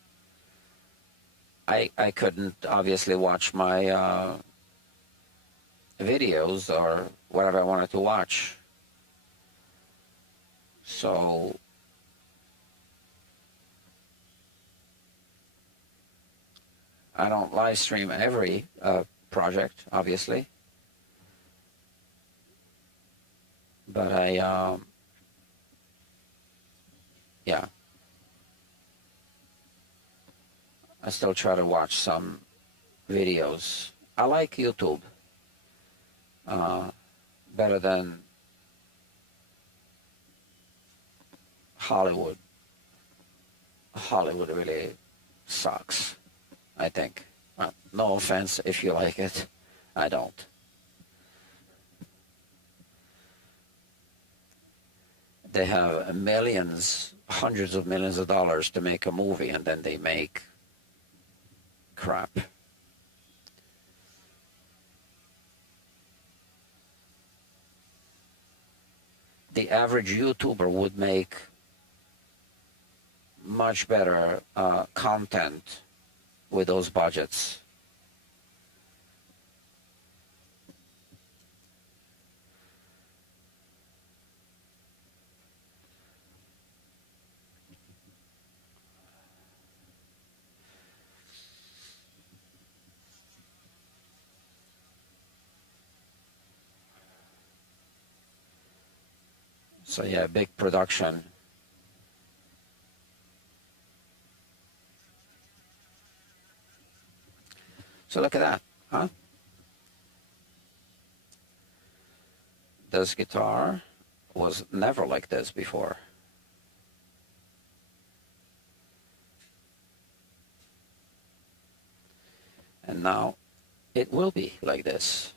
I couldn't obviously watch my videos or whatever I wanted to watch. So I don't live stream every project, obviously, but yeah, I still try to watch some videos. I like YouTube better than Hollywood. Hollywood really sucks, I think. No offense if you like it. I don't. They have millions, hundreds of millions of dollars to make a movie, and then they make crap. The average YouTuber would make much better content with those budgets. So yeah, big production. So look at that, huh? This guitar was never like this before. And now it will be like this.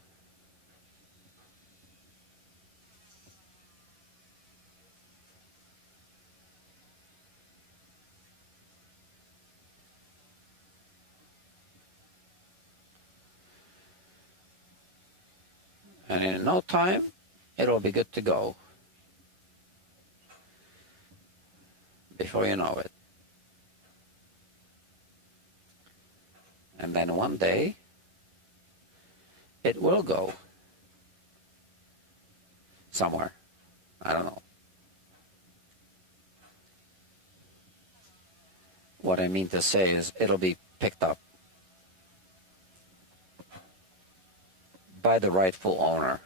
And in no time, it'll be good to go. Before you know it. And then one day, it will go somewhere. I don't know. What I mean to say is it'll be picked up by the rightful owner.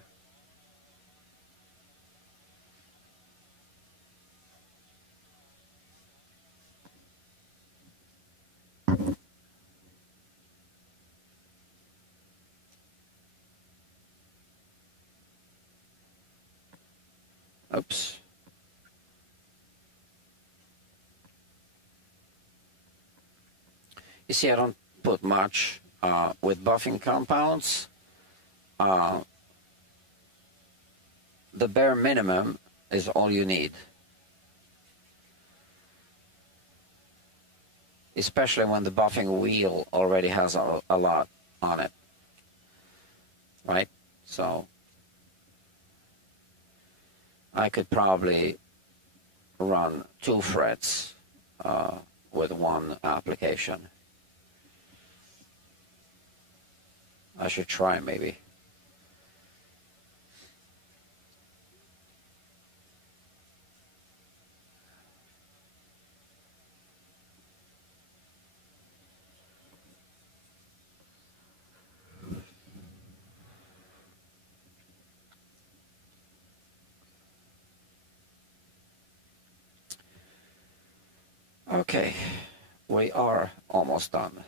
Oops. You see, I don't put much with buffing compounds. The bare minimum is all you need. Especially when the buffing wheel already has a lot on it. Right? So I could probably run 2 frets with one application. I should try maybe. Okay, we are almost done.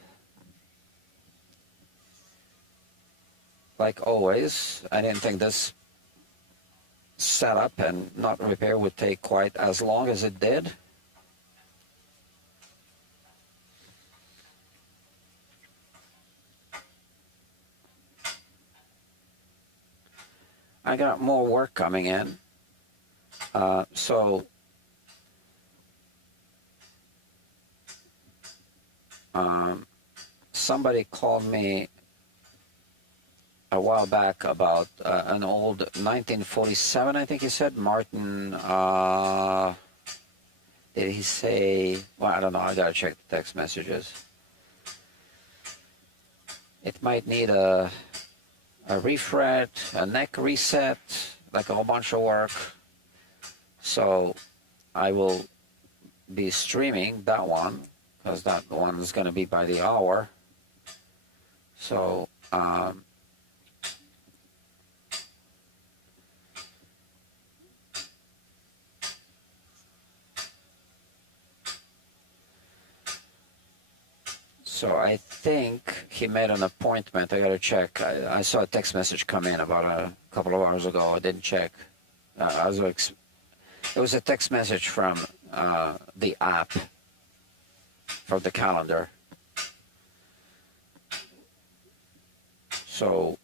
Like always, I didn't think this setup and nut repair would take quite as long as it did. I got more work coming in, so somebody called me a while back about an old 1947, I think he said, Martin, did he say, well, I don't know, I gotta check the text messages. It might need a refret, a neck reset, like a whole bunch of work. So I will be streaming that one, because that one is going to be by the hour. So so I think he made an appointment. I got to check. I saw a text message come in about a couple of hours ago. I didn't check. It was a text message from the app, from the calendar. So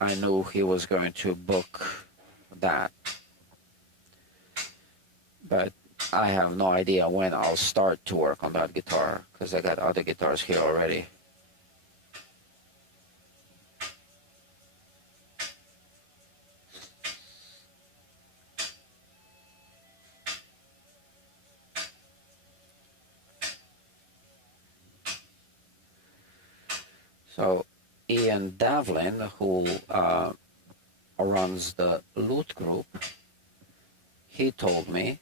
I knew he was going to book that. But I have no idea when I'll start to work on that guitar, because I got other guitars here already. So Ian Devlin, who runs the Lute Group, he told me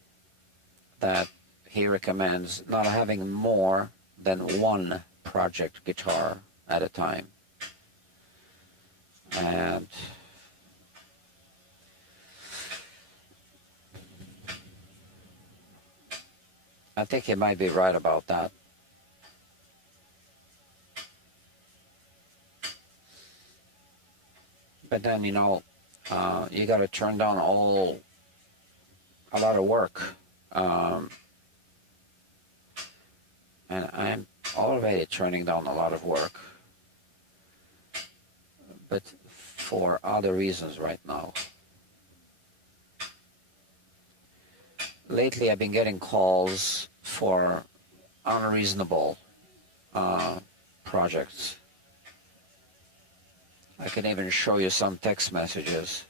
that he recommends not having more than one project guitar at a time. And I think you might be right about that. But then, you know, you got to turn down a lot of work. And I'm already turning down a lot of work. But for other reasons right now. Lately, I've been getting calls for unreasonable projects. I can even show you some text messages.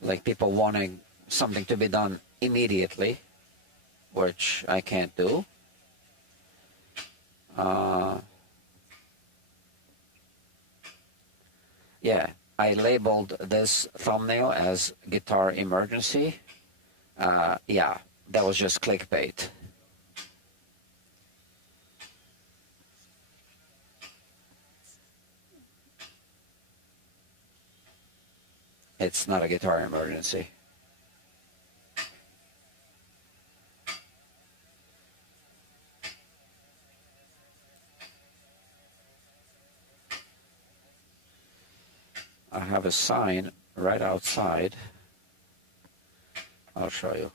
Like people wanting something to be done immediately, which I can't do. Yeah, I labeled this thumbnail as Guitar Emergency. Yeah, that was just clickbait. It's not a guitar emergency. I have a sign right outside. I'll show you.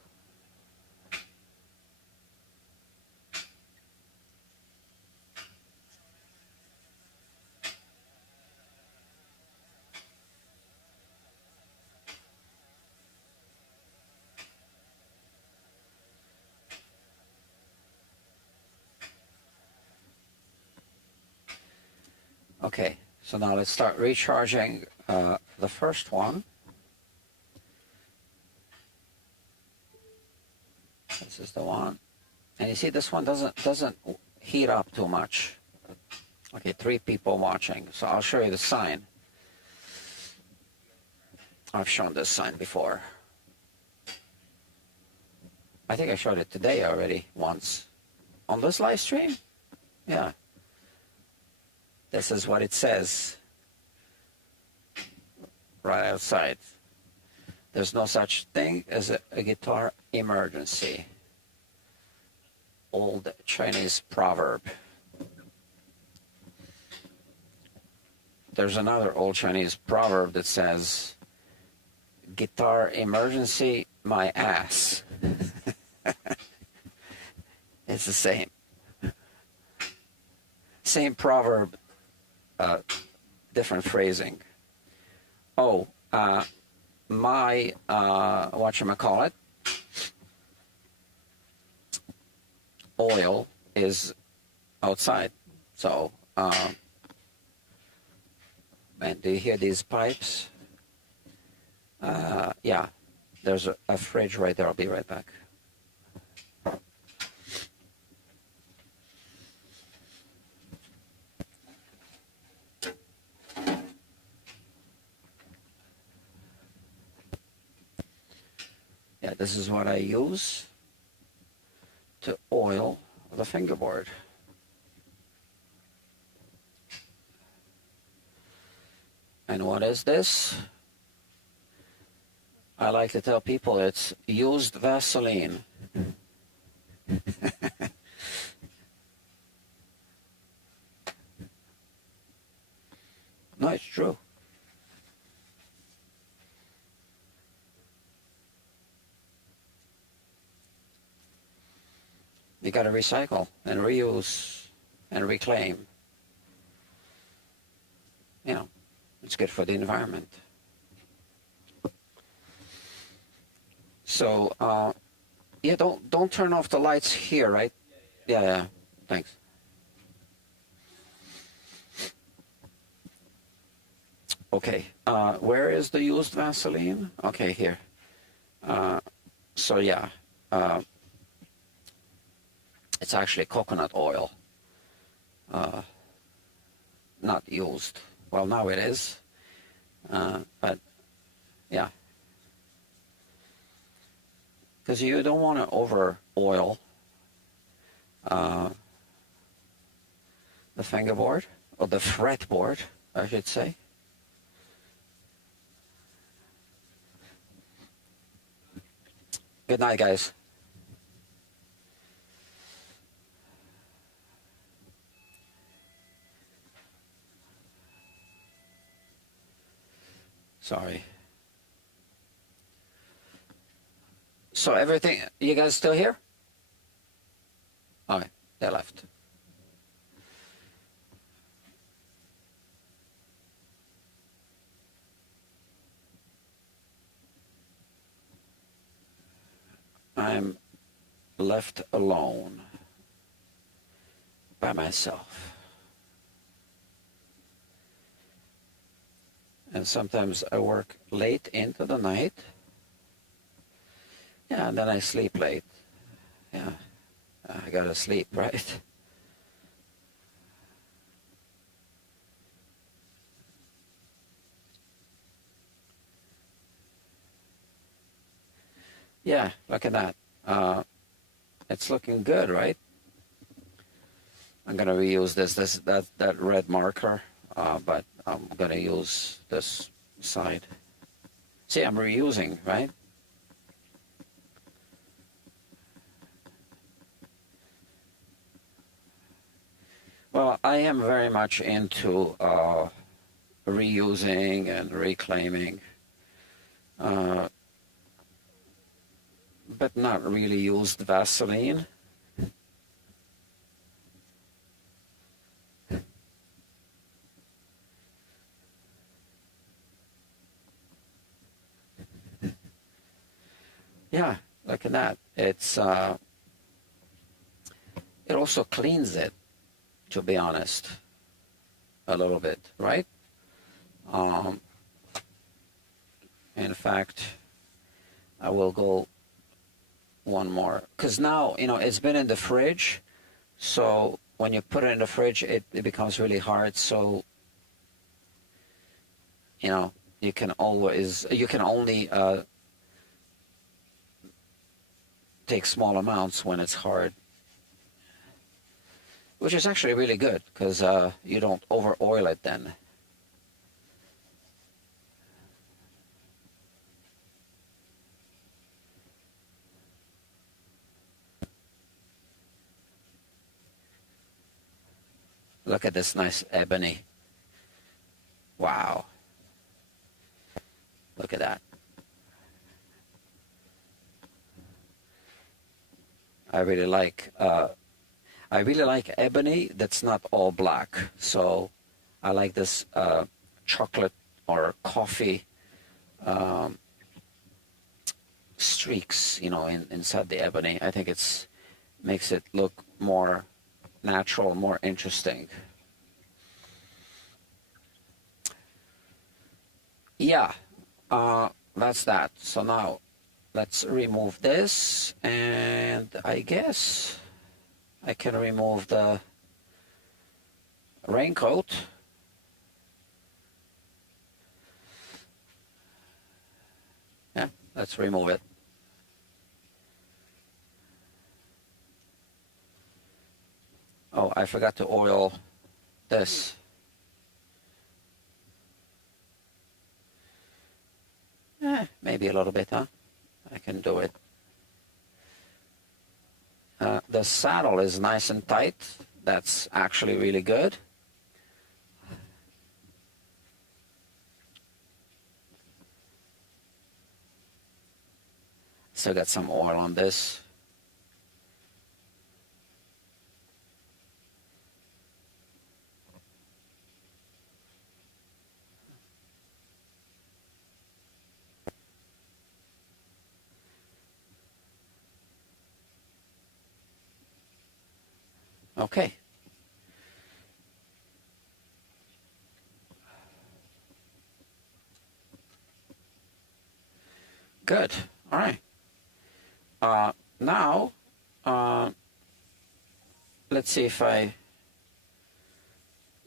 Okay, so now let's start recharging the first one. This is the one. And you see this one doesn't heat up too much. Okay, 3 people watching. So I'll show you the sign. I've shown this sign before. I think I showed it today already once. On this live stream? Yeah. This is what it says right outside. There's no such thing as a guitar emergency. Old Chinese proverb. There's another old Chinese proverb that says, guitar emergency, my ass. It's the same. Same proverb, different phrasing. Oh, my, whatchamacallit, oil is outside. So, and do you hear these pipes? Yeah, there's a fridge right there. I'll be right back. Yeah, this is what I use to oil the fingerboard. And what is this? I like to tell people it's used Vaseline. No, it's true. You got to recycle and reuse and reclaim. You know, it's good for the environment. So, yeah, don't turn off the lights here, right? Yeah, thanks. Okay, where is the used Vaseline? Okay, here. So yeah, it's actually coconut oil, not used. Well, now it is, but yeah. Because you don't want to over oil the fingerboard, or the fretboard, I should say. Good night, guys. Sorry. So everything, you guys still here? All right, they left. I'm left alone by myself. And sometimes I work late into the night. Yeah, and then I sleep late. Yeah, I gotta sleep, right? Yeah, look at that. It's looking good, right? I'm gonna reuse that red marker, but I'm gonna use this side. See, I'm reusing, right? Well, I am very much into reusing and reclaiming, but not really used Vaseline. Yeah, look at that. It also cleans it, to be honest, a little bit, right? Um, in fact, I will go one more, because now, it's been in the fridge, so when you put it in the fridge, it becomes really hard, so, you can only take small amounts when it's hard, which is actually really good, because you don't over oil it then. Look at this nice ebony. Wow. Look at that. I really like ebony that's not all black. So I like this chocolate or coffee streaks, inside the ebony. I think it's makes it look more natural, more interesting. Yeah, that's that. So now let's remove this, and I guess I can remove the raincoat. Yeah, let's remove it. Oh, I forgot to oil this. Maybe a little bit, huh? I can do it. The saddle is nice and tight. That's actually really good. Still got some oil on this. Okay. Good. All right. Now, let's see if I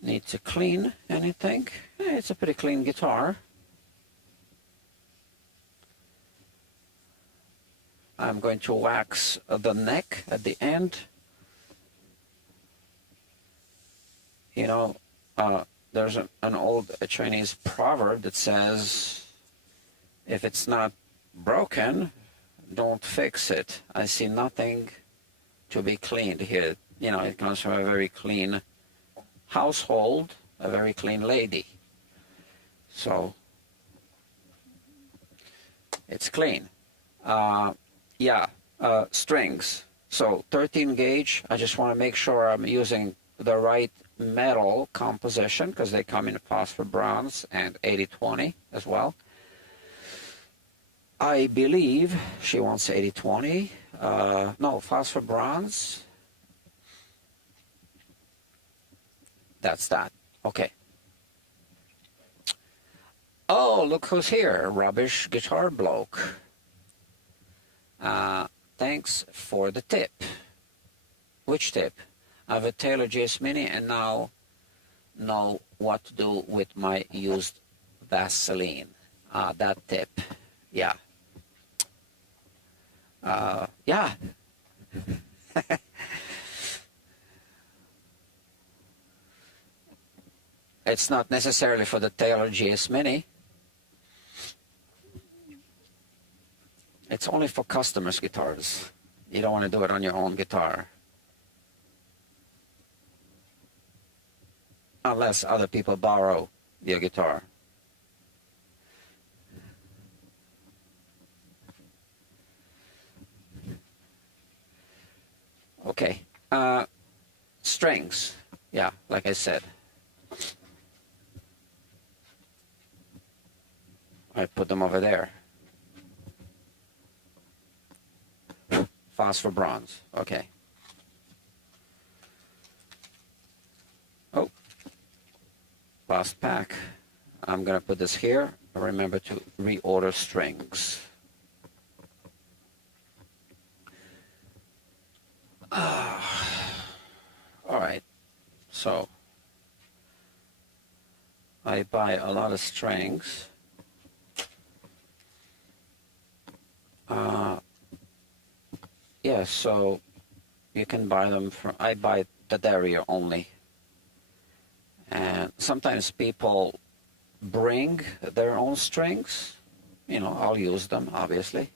need to clean anything. It's a pretty clean guitar. I'm going to wax the neck at the end. There's an old Chinese proverb that says, if it's not broken, don't fix it. I see nothing to be cleaned here. You know, it comes from a very clean household, a very clean lady. So it's clean. Strings. So 13 gauge, I just want to make sure I'm using the right metal composition because they come in phosphor bronze and 80-20 as well. I believe she wants 80-20. No, phosphor bronze. That's that. Okay. Oh, look who's here. Rubbish Guitar Bloke. Thanks for the tip. Which tip? I have a Taylor GS Mini and now know what to do with my used Vaseline. That tip. Yeah. Yeah. It's not necessarily for the Taylor GS Mini. It's only for customers' guitars. You don't want to do it on your own guitar. Unless other people borrow your guitar. Okay. Strings. Yeah, like I said. I put them over there. Phosphor bronze. Okay. Oh. Last pack. I'm going to put this here. Remember to reorder strings. All right. So I buy a lot of strings. Yeah, so you can buy them from, I buy D'Addario only. And sometimes people bring their own strings. You know, I'll use them, obviously.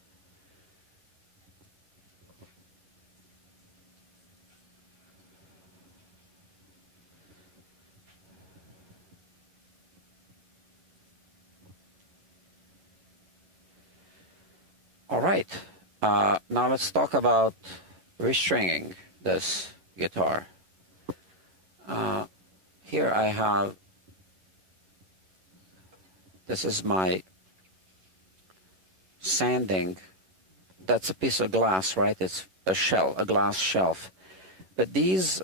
All right. Now let's talk about restringing this guitar. Here I have, this is my sanding. That's a piece of glass, right? It's a shell, a glass shelf. But these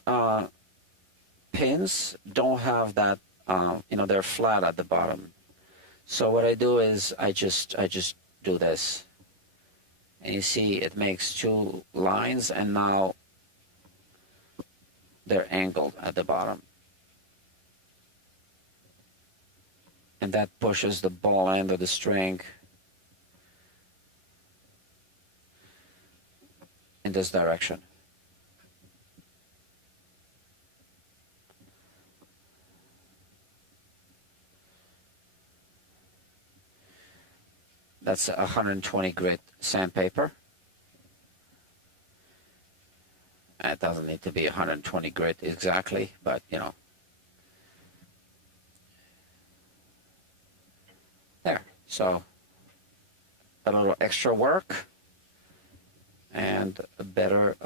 pins don't have that, you know, they're flat at the bottom. So what I do is I just do this. And you see it makes two lines, and now they're angled at the bottom. And that pushes the ball end of the string in this direction. That's 120 grit sandpaper. It doesn't need to be 120 grit exactly, but you know. There. So a little extra work and better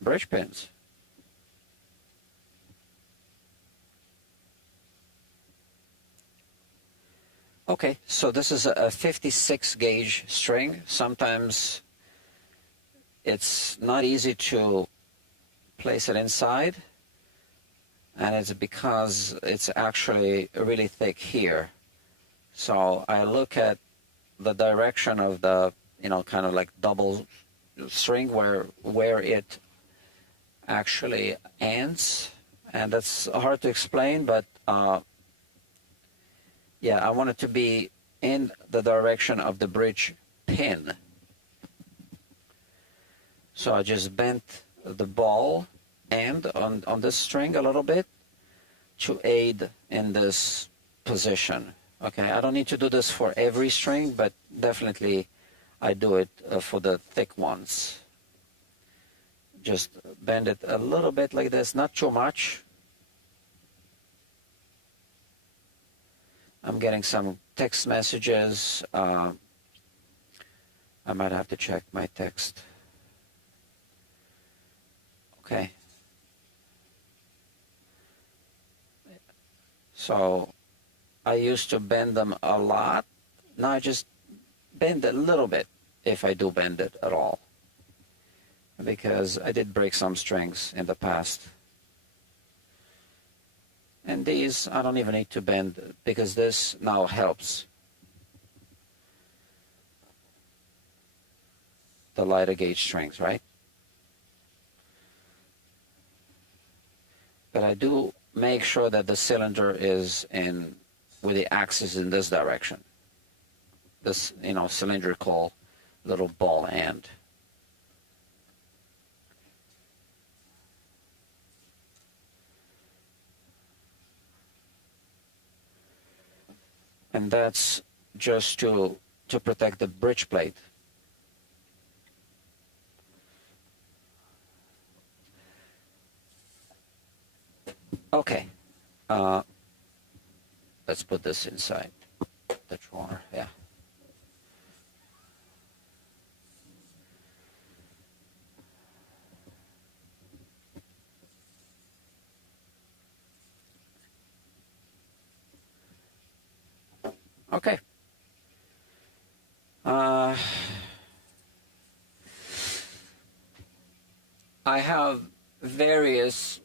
bridge pins. Okay, so this is a 56 gauge string. Sometimes it's not easy to place it inside, and it's because it's actually really thick here. So I look at the direction of the, you know, kind of like double string where it actually ends, and that's hard to explain, but yeah, I want it to be in the direction of the bridge pin. So I just bent the ball end on this string a little bit to aid in this position. Okay, I don't need to do this for every string, but definitely I do it for the thick ones. Just bend it a little bit like this, not too much. I'm getting some text messages. I might have to check my text. Okay. So I used to bend them a lot. Now I just bend it a little bit, if I do bend it at all, because I did break some strings in the past. And these I don't even need to bend, because this now helps the lighter gauge strings, right? But I do make sure that the cylinder is in with the axis in this direction. This, cylindrical little ball end. And that's just to protect the bridge plate. Okay. Let's put this inside the drawer. Yeah. Okay. I have various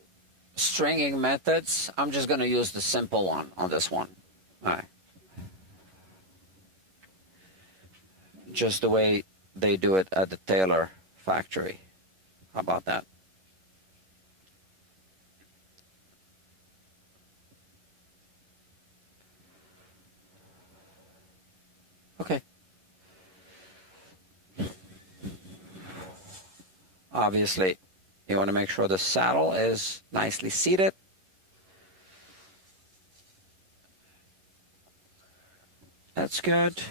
stringing methods. I'm just going to use the simple one on this one. All right. Just the way they do it at the Taylor factory. How about that? Okay. Obviously, you want to make sure the saddle is nicely seated. That's good.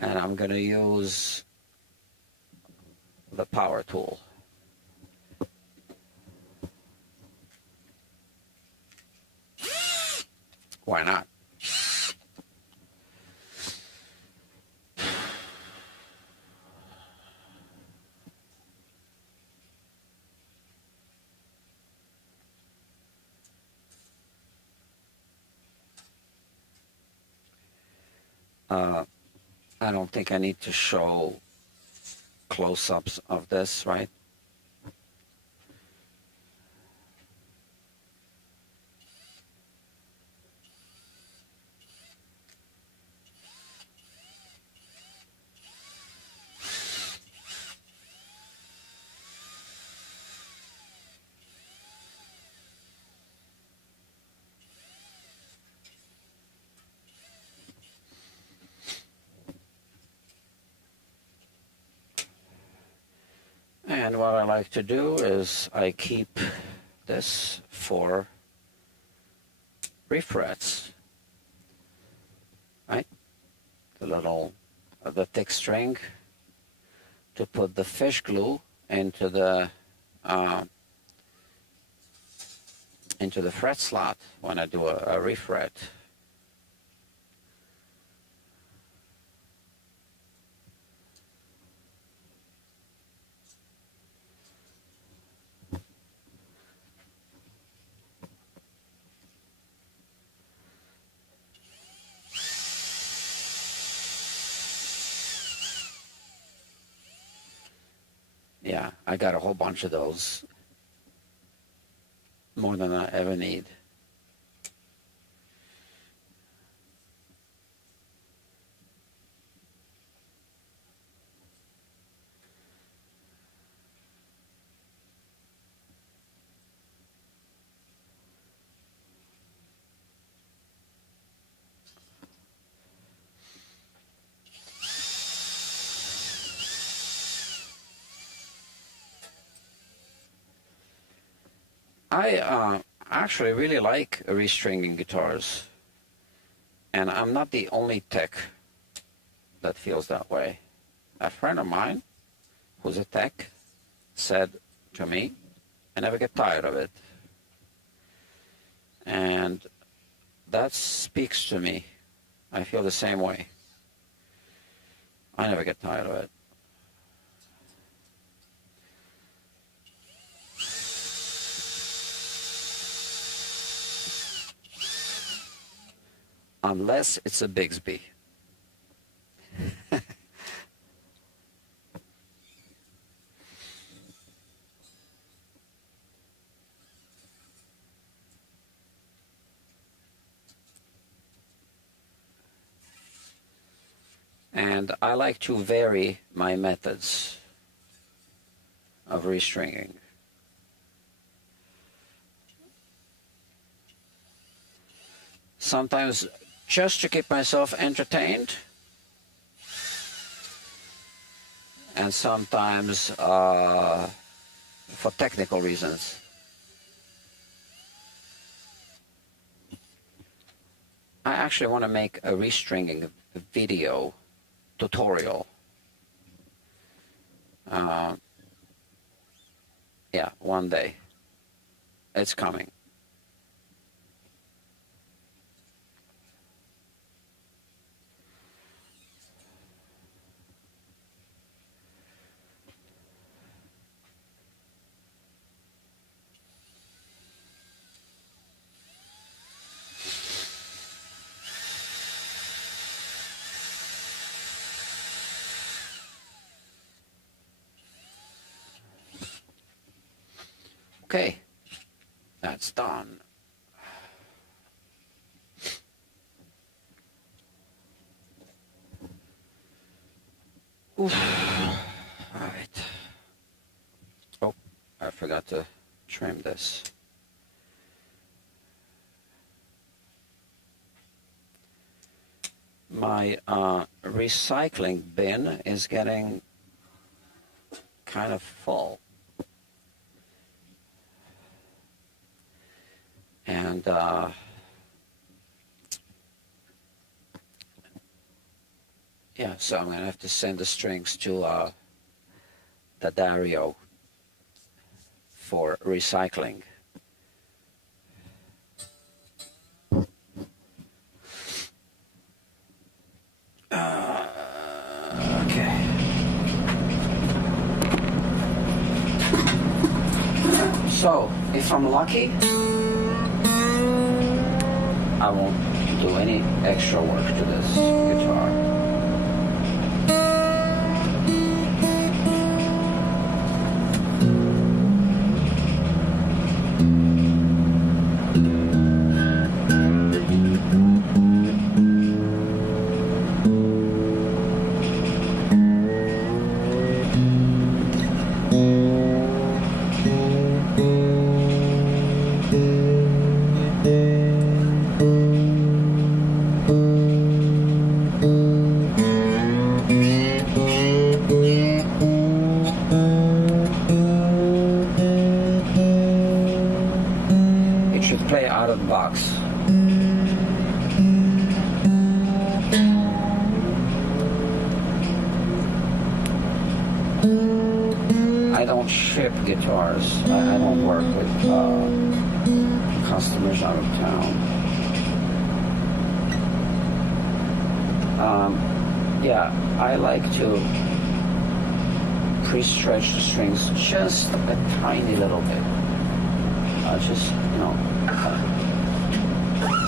And I'm going to use the power tool. Why not? I don't think I need to show close-ups of this, right? And what I like to do is I keep this for refrets, right? The thick string to put the fish glue into the fret slot when I do a refret. Yeah, I got a whole bunch of those. More than I ever need. I actually really like restringing guitars. And I'm not the only tech that feels that way. A friend of mine who's a tech said to me, I never get tired of it. And that speaks to me. I feel the same way. I never get tired of it. Unless it's a Bixby. And I like to vary my methods of restringing. Sometimes just to keep myself entertained, and sometimes for technical reasons. I actually want to make a restringing video tutorial. Yeah, one day. It's coming. Okay, that's done. Oof. All right. Oh, I forgot to trim this. My recycling bin is getting kind of full. And yeah, so I'm gonna have to send the strings to D'Addario for recycling. Okay. So, if I'm lucky, I won't do any extra work to this guitar. Play out of the box. I don't ship guitars. I don't work with customers out of town. Yeah, I like to pre-stretch the strings just a tiny little bit. Just, you know,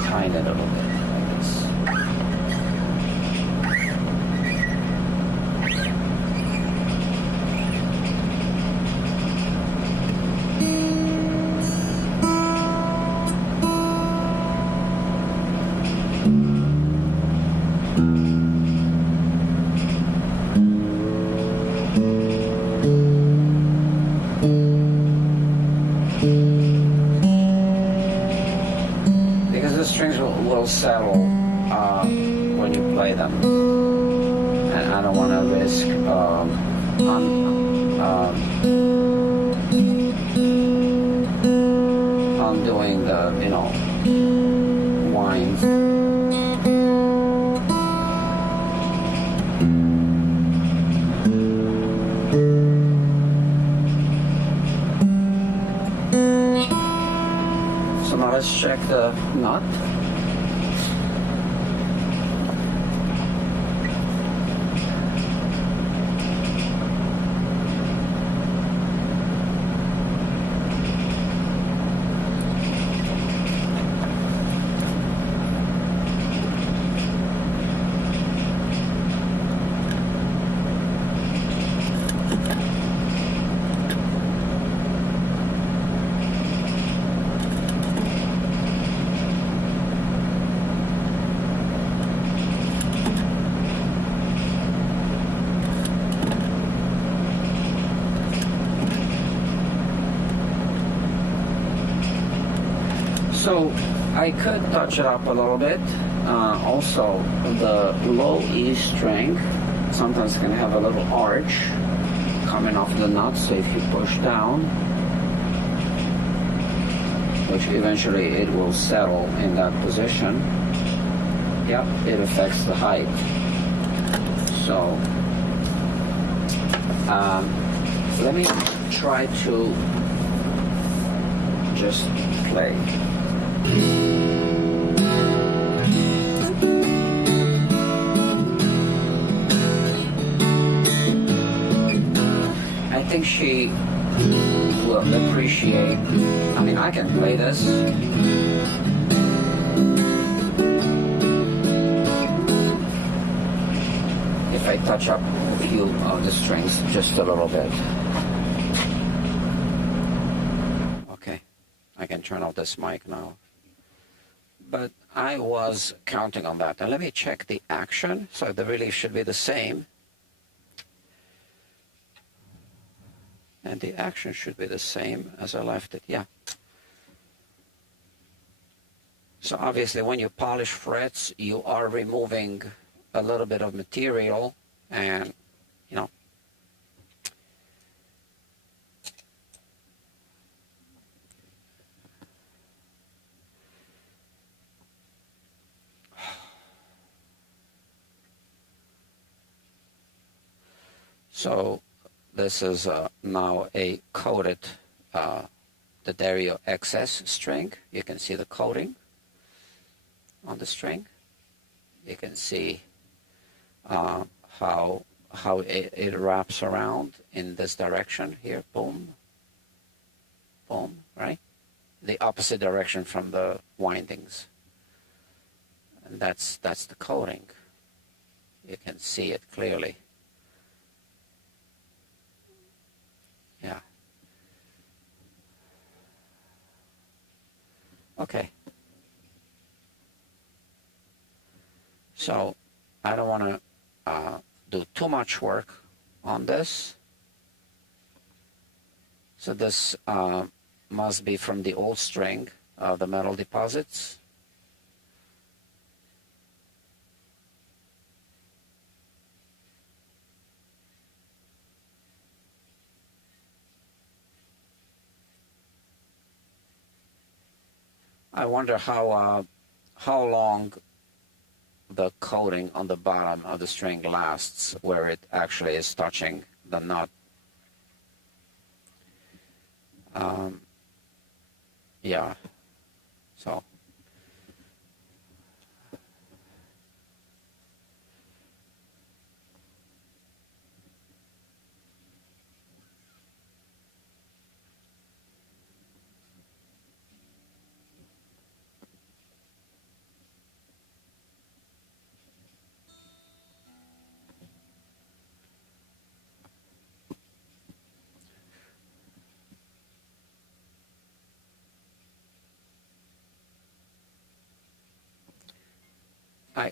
tiny little bit like this. The strings will settle when you play them, and I don't want to risk undoing the, you know, winds. Now let's check the nut. So I could touch it up a little bit. Also, the low E string sometimes can have a little arch coming off the nut, so if you push down, which eventually it will settle in that position, yep, it affects the height. So let me try to just play. I think she will appreciate. I mean, I can play this. If I touch up a few of the strings just a little bit. Okay, I can turn off this mic now. But I was counting on that. And let me check the action. So the relief should be the same. And the action should be the same as I left it, yeah. So obviously when you polish frets, you are removing a little bit of material and, you know, so this is now a coated D'Addario XS string. You can see the coating on the string. You can see how it wraps around in this direction here. Boom, boom, right? The opposite direction from the windings. And that's the coating. You can see it clearly. Yeah. Okay. So I don't want to do too much work on this. So this must be from the old string of the metal deposits. I wonder how long the coating on the bottom of the string lasts, where it actually is touching the nut. Yeah, so.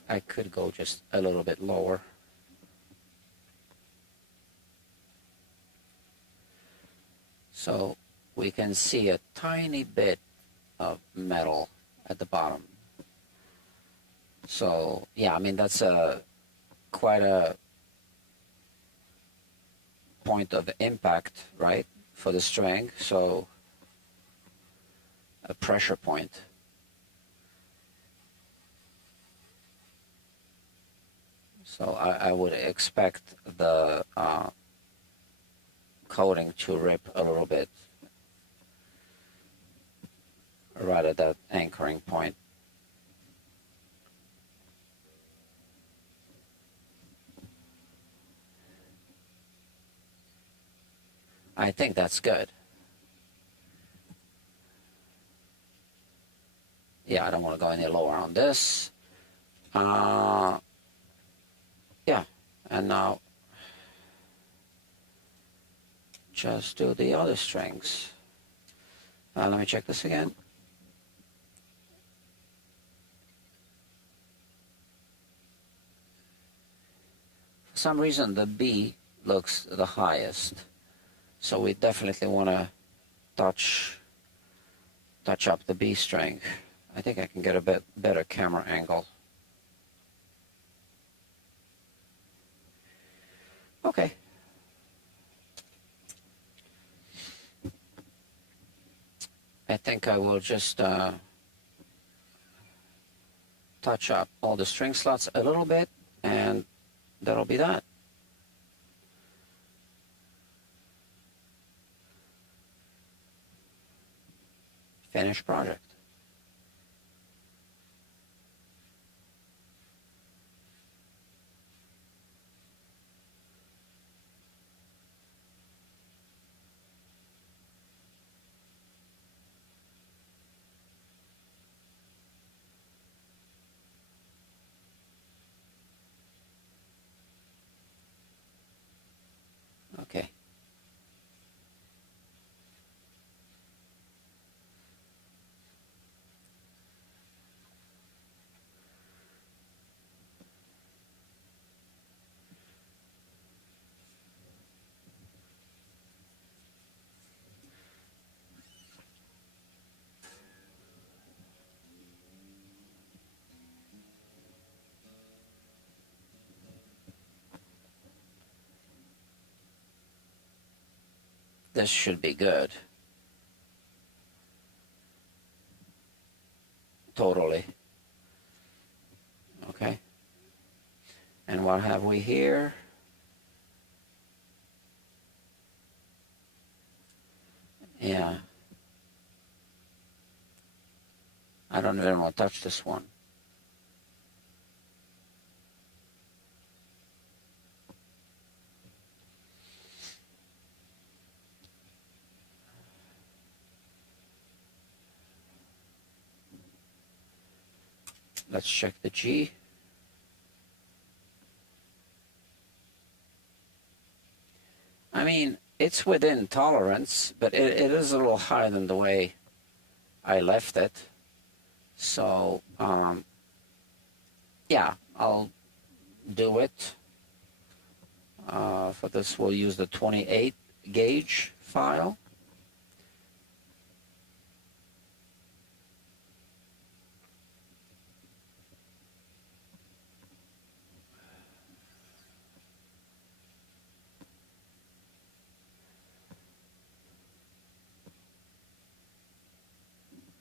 I could go just a little bit lower. So we can see a tiny bit of metal at the bottom. So yeah, I mean, that's quite a point of impact, right, for the string. So a pressure point. So I would expect the coating to rip a little bit right at that anchoring point. I think that's good. Yeah, I don't want to go any lower on this. Yeah, and now just do the other strings. Let me check this again. For some reason, the B looks the highest, so we definitely want to touch up the B string. I think I can get a bit better camera angle. Okay. I think I will just touch up all the string slots a little bit, and that'll be that. Finished project. Okay. This should be good. Totally. Okay. And what have we here? Yeah. I don't even want to touch this one. Let's check the G. I mean, it's within tolerance, but it is a little higher than the way I left it. So, yeah, I'll do it. For this, we'll use the 28 gauge file.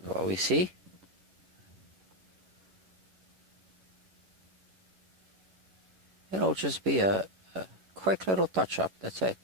What we see. It'll just be a quick little touch-up, that's it.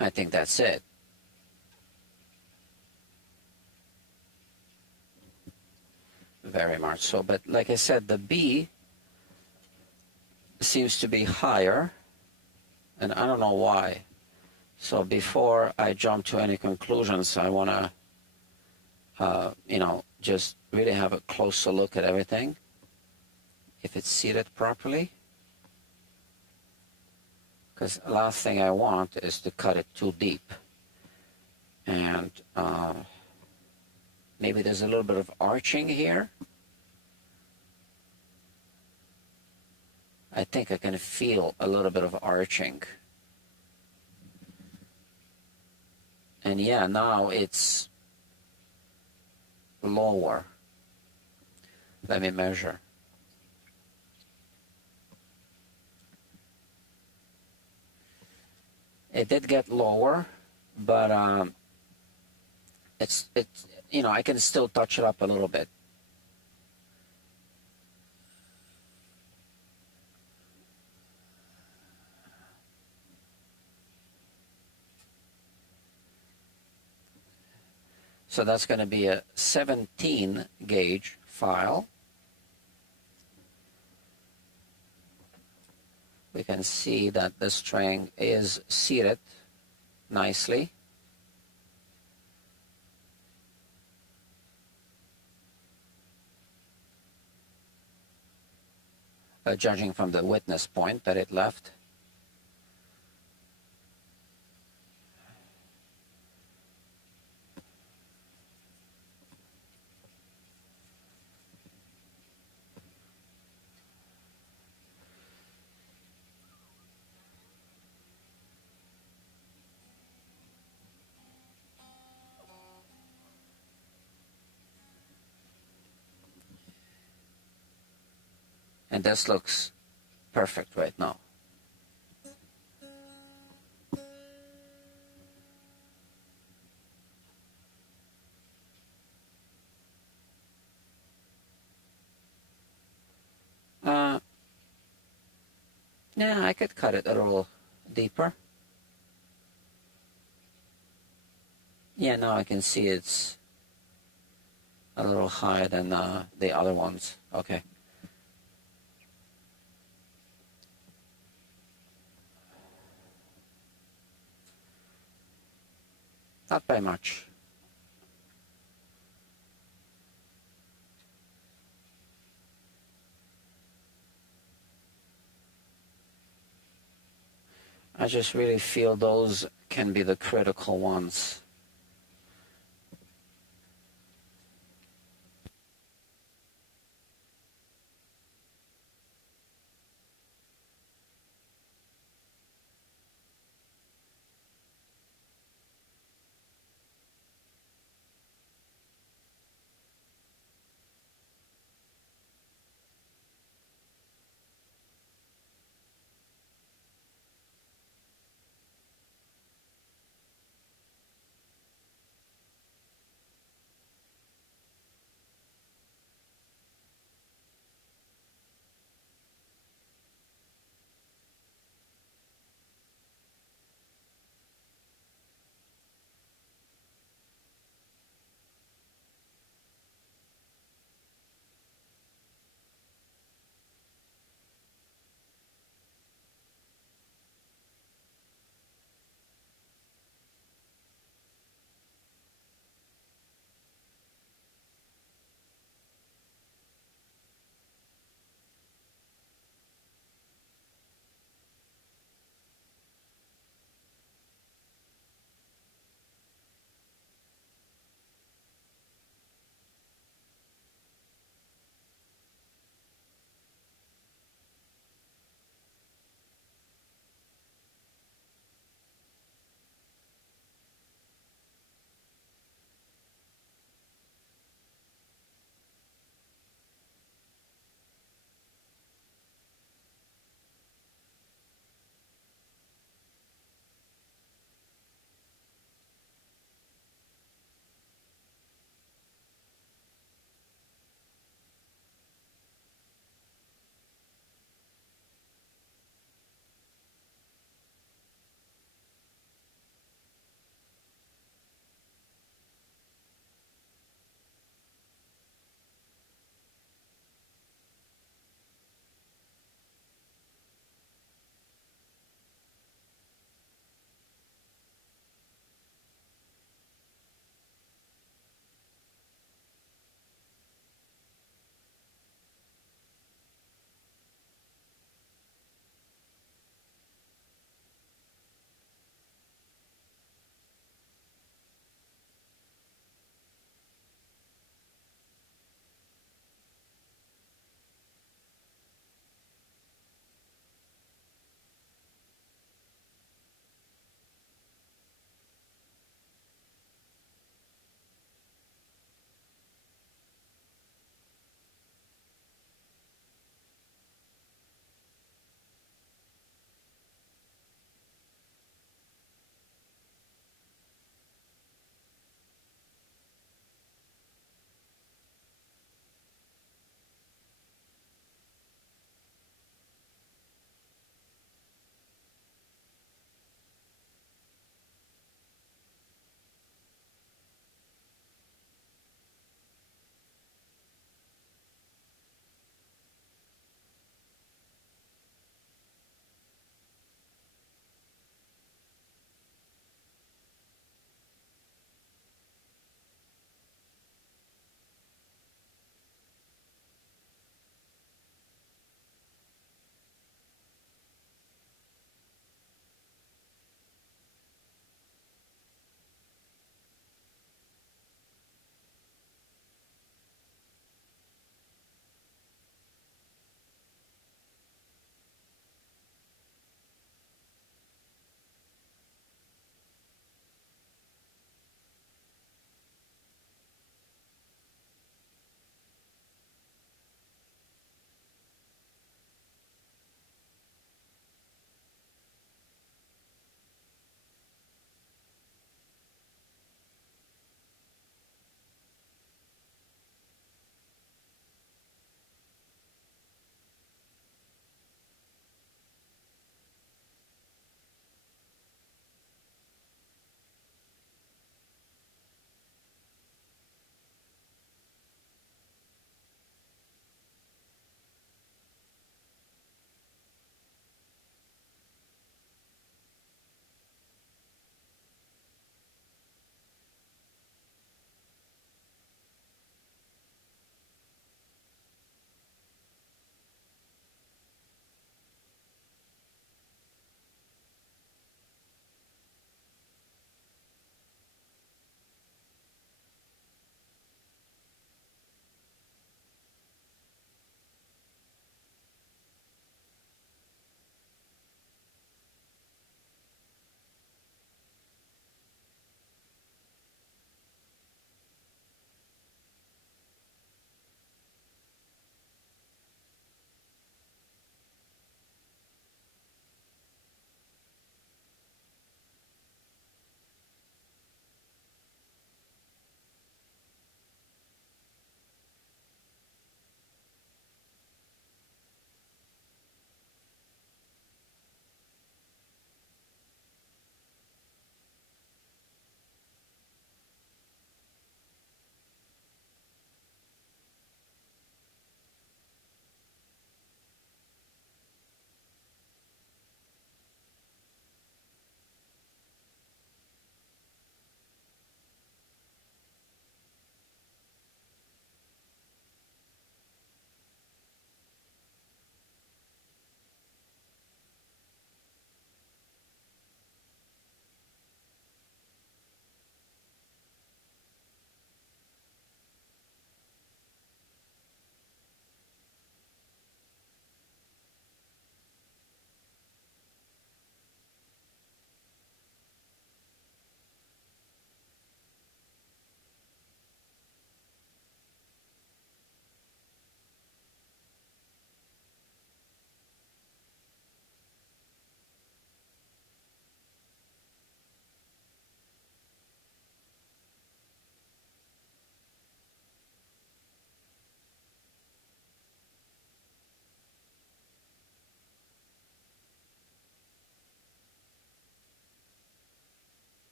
I think that's it. Very much so. But like I said, the B seems to be higher, and I don't know why. So before I jump to any conclusions, I want to, just really have a closer look at everything, if it's seated properly. Because the last thing I want is to cut it too deep. And maybe there's a little bit of arching here. I think I can feel a little bit of arching. And yeah, now it's lower. Let me measure. It did get lower, but it's you know, I can still touch it up a little bit. So that's going to be a 17 gauge file. We can see that the string is seated nicely. Judging from the witness point that it left. And this looks perfect right now. Yeah, I could cut it a little deeper. Yeah, now I can see it's a little higher than the other ones. Okay. Not by much. I just really feel those can be the critical ones.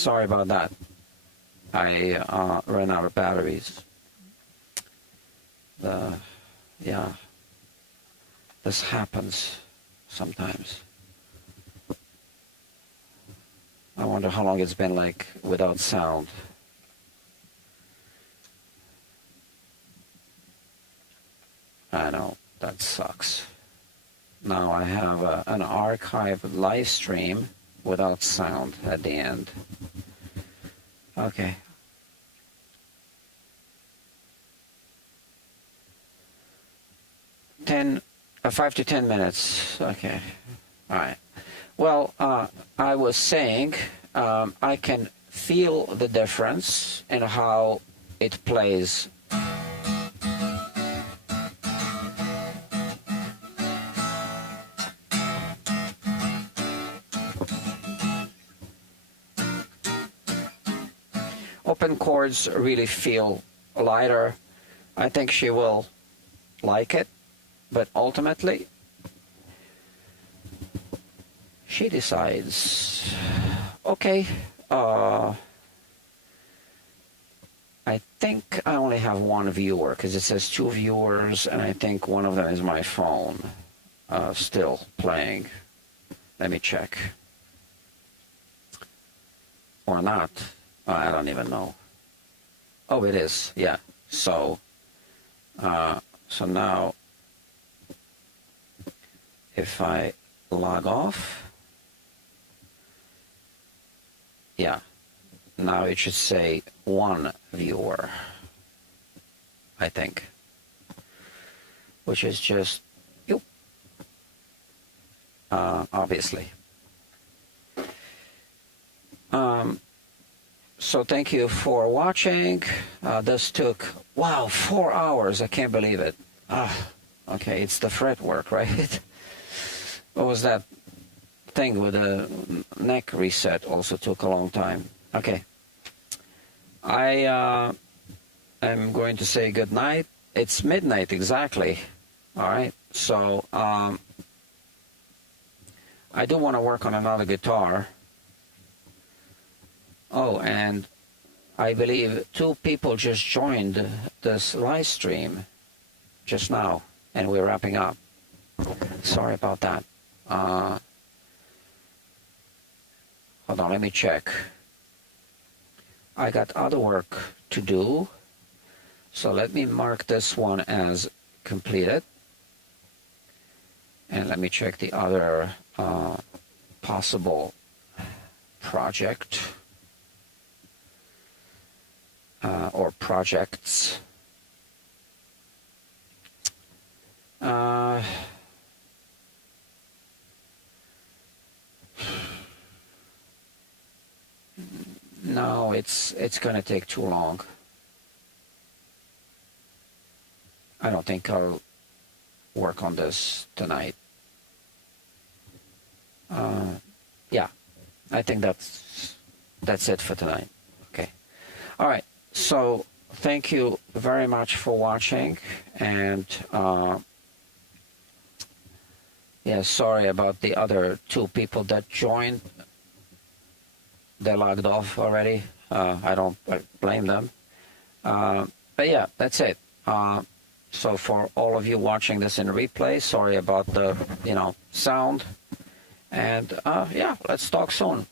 Sorry about that. I ran out of batteries. Yeah, this happens sometimes. I wonder how long it's been like without sound. I know, that sucks. Now I have an archived live stream without sound at the end. Okay. Five to 10 minutes. Okay. All right. Well, I was saying I can feel the difference in how it plays. Open chords really feel lighter. I think she will like it, but ultimately she decides. Okay, I think I only have one viewer because it says 2 viewers, and I think one of them is my phone still playing. Let me check. Or not. I don't even know. Oh, it is. Yeah. So now if I log off, yeah, now it should say 1 viewer, I think, which is just you, obviously. So thank you for watching. This took, wow, 4 hours. I can't believe it. Okay, it's the fretwork, right? What was that thing with the neck reset? Also took a long time. Okay. I am going to say good night. It's midnight exactly. All right. So I do want to work on another guitar. Oh, and I believe 2 people just joined this live stream just now, and we're wrapping up. Sorry about that. Hold on, let me check. I got other work to do, so let me mark this one as completed. And let me check the other possible project. Or projects. No, it's going to take too long. I don't think I'll work on this tonight. Yeah, I think that's it for tonight. Okay. All right. So thank you very much for watching, and yeah, sorry about the other 2 people that joined. They logged off already. I don't blame them. But yeah, that's it. So for all of you watching this in replay, sorry about the sound, and yeah, let's talk soon.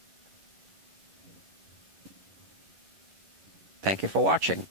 Thank you for watching.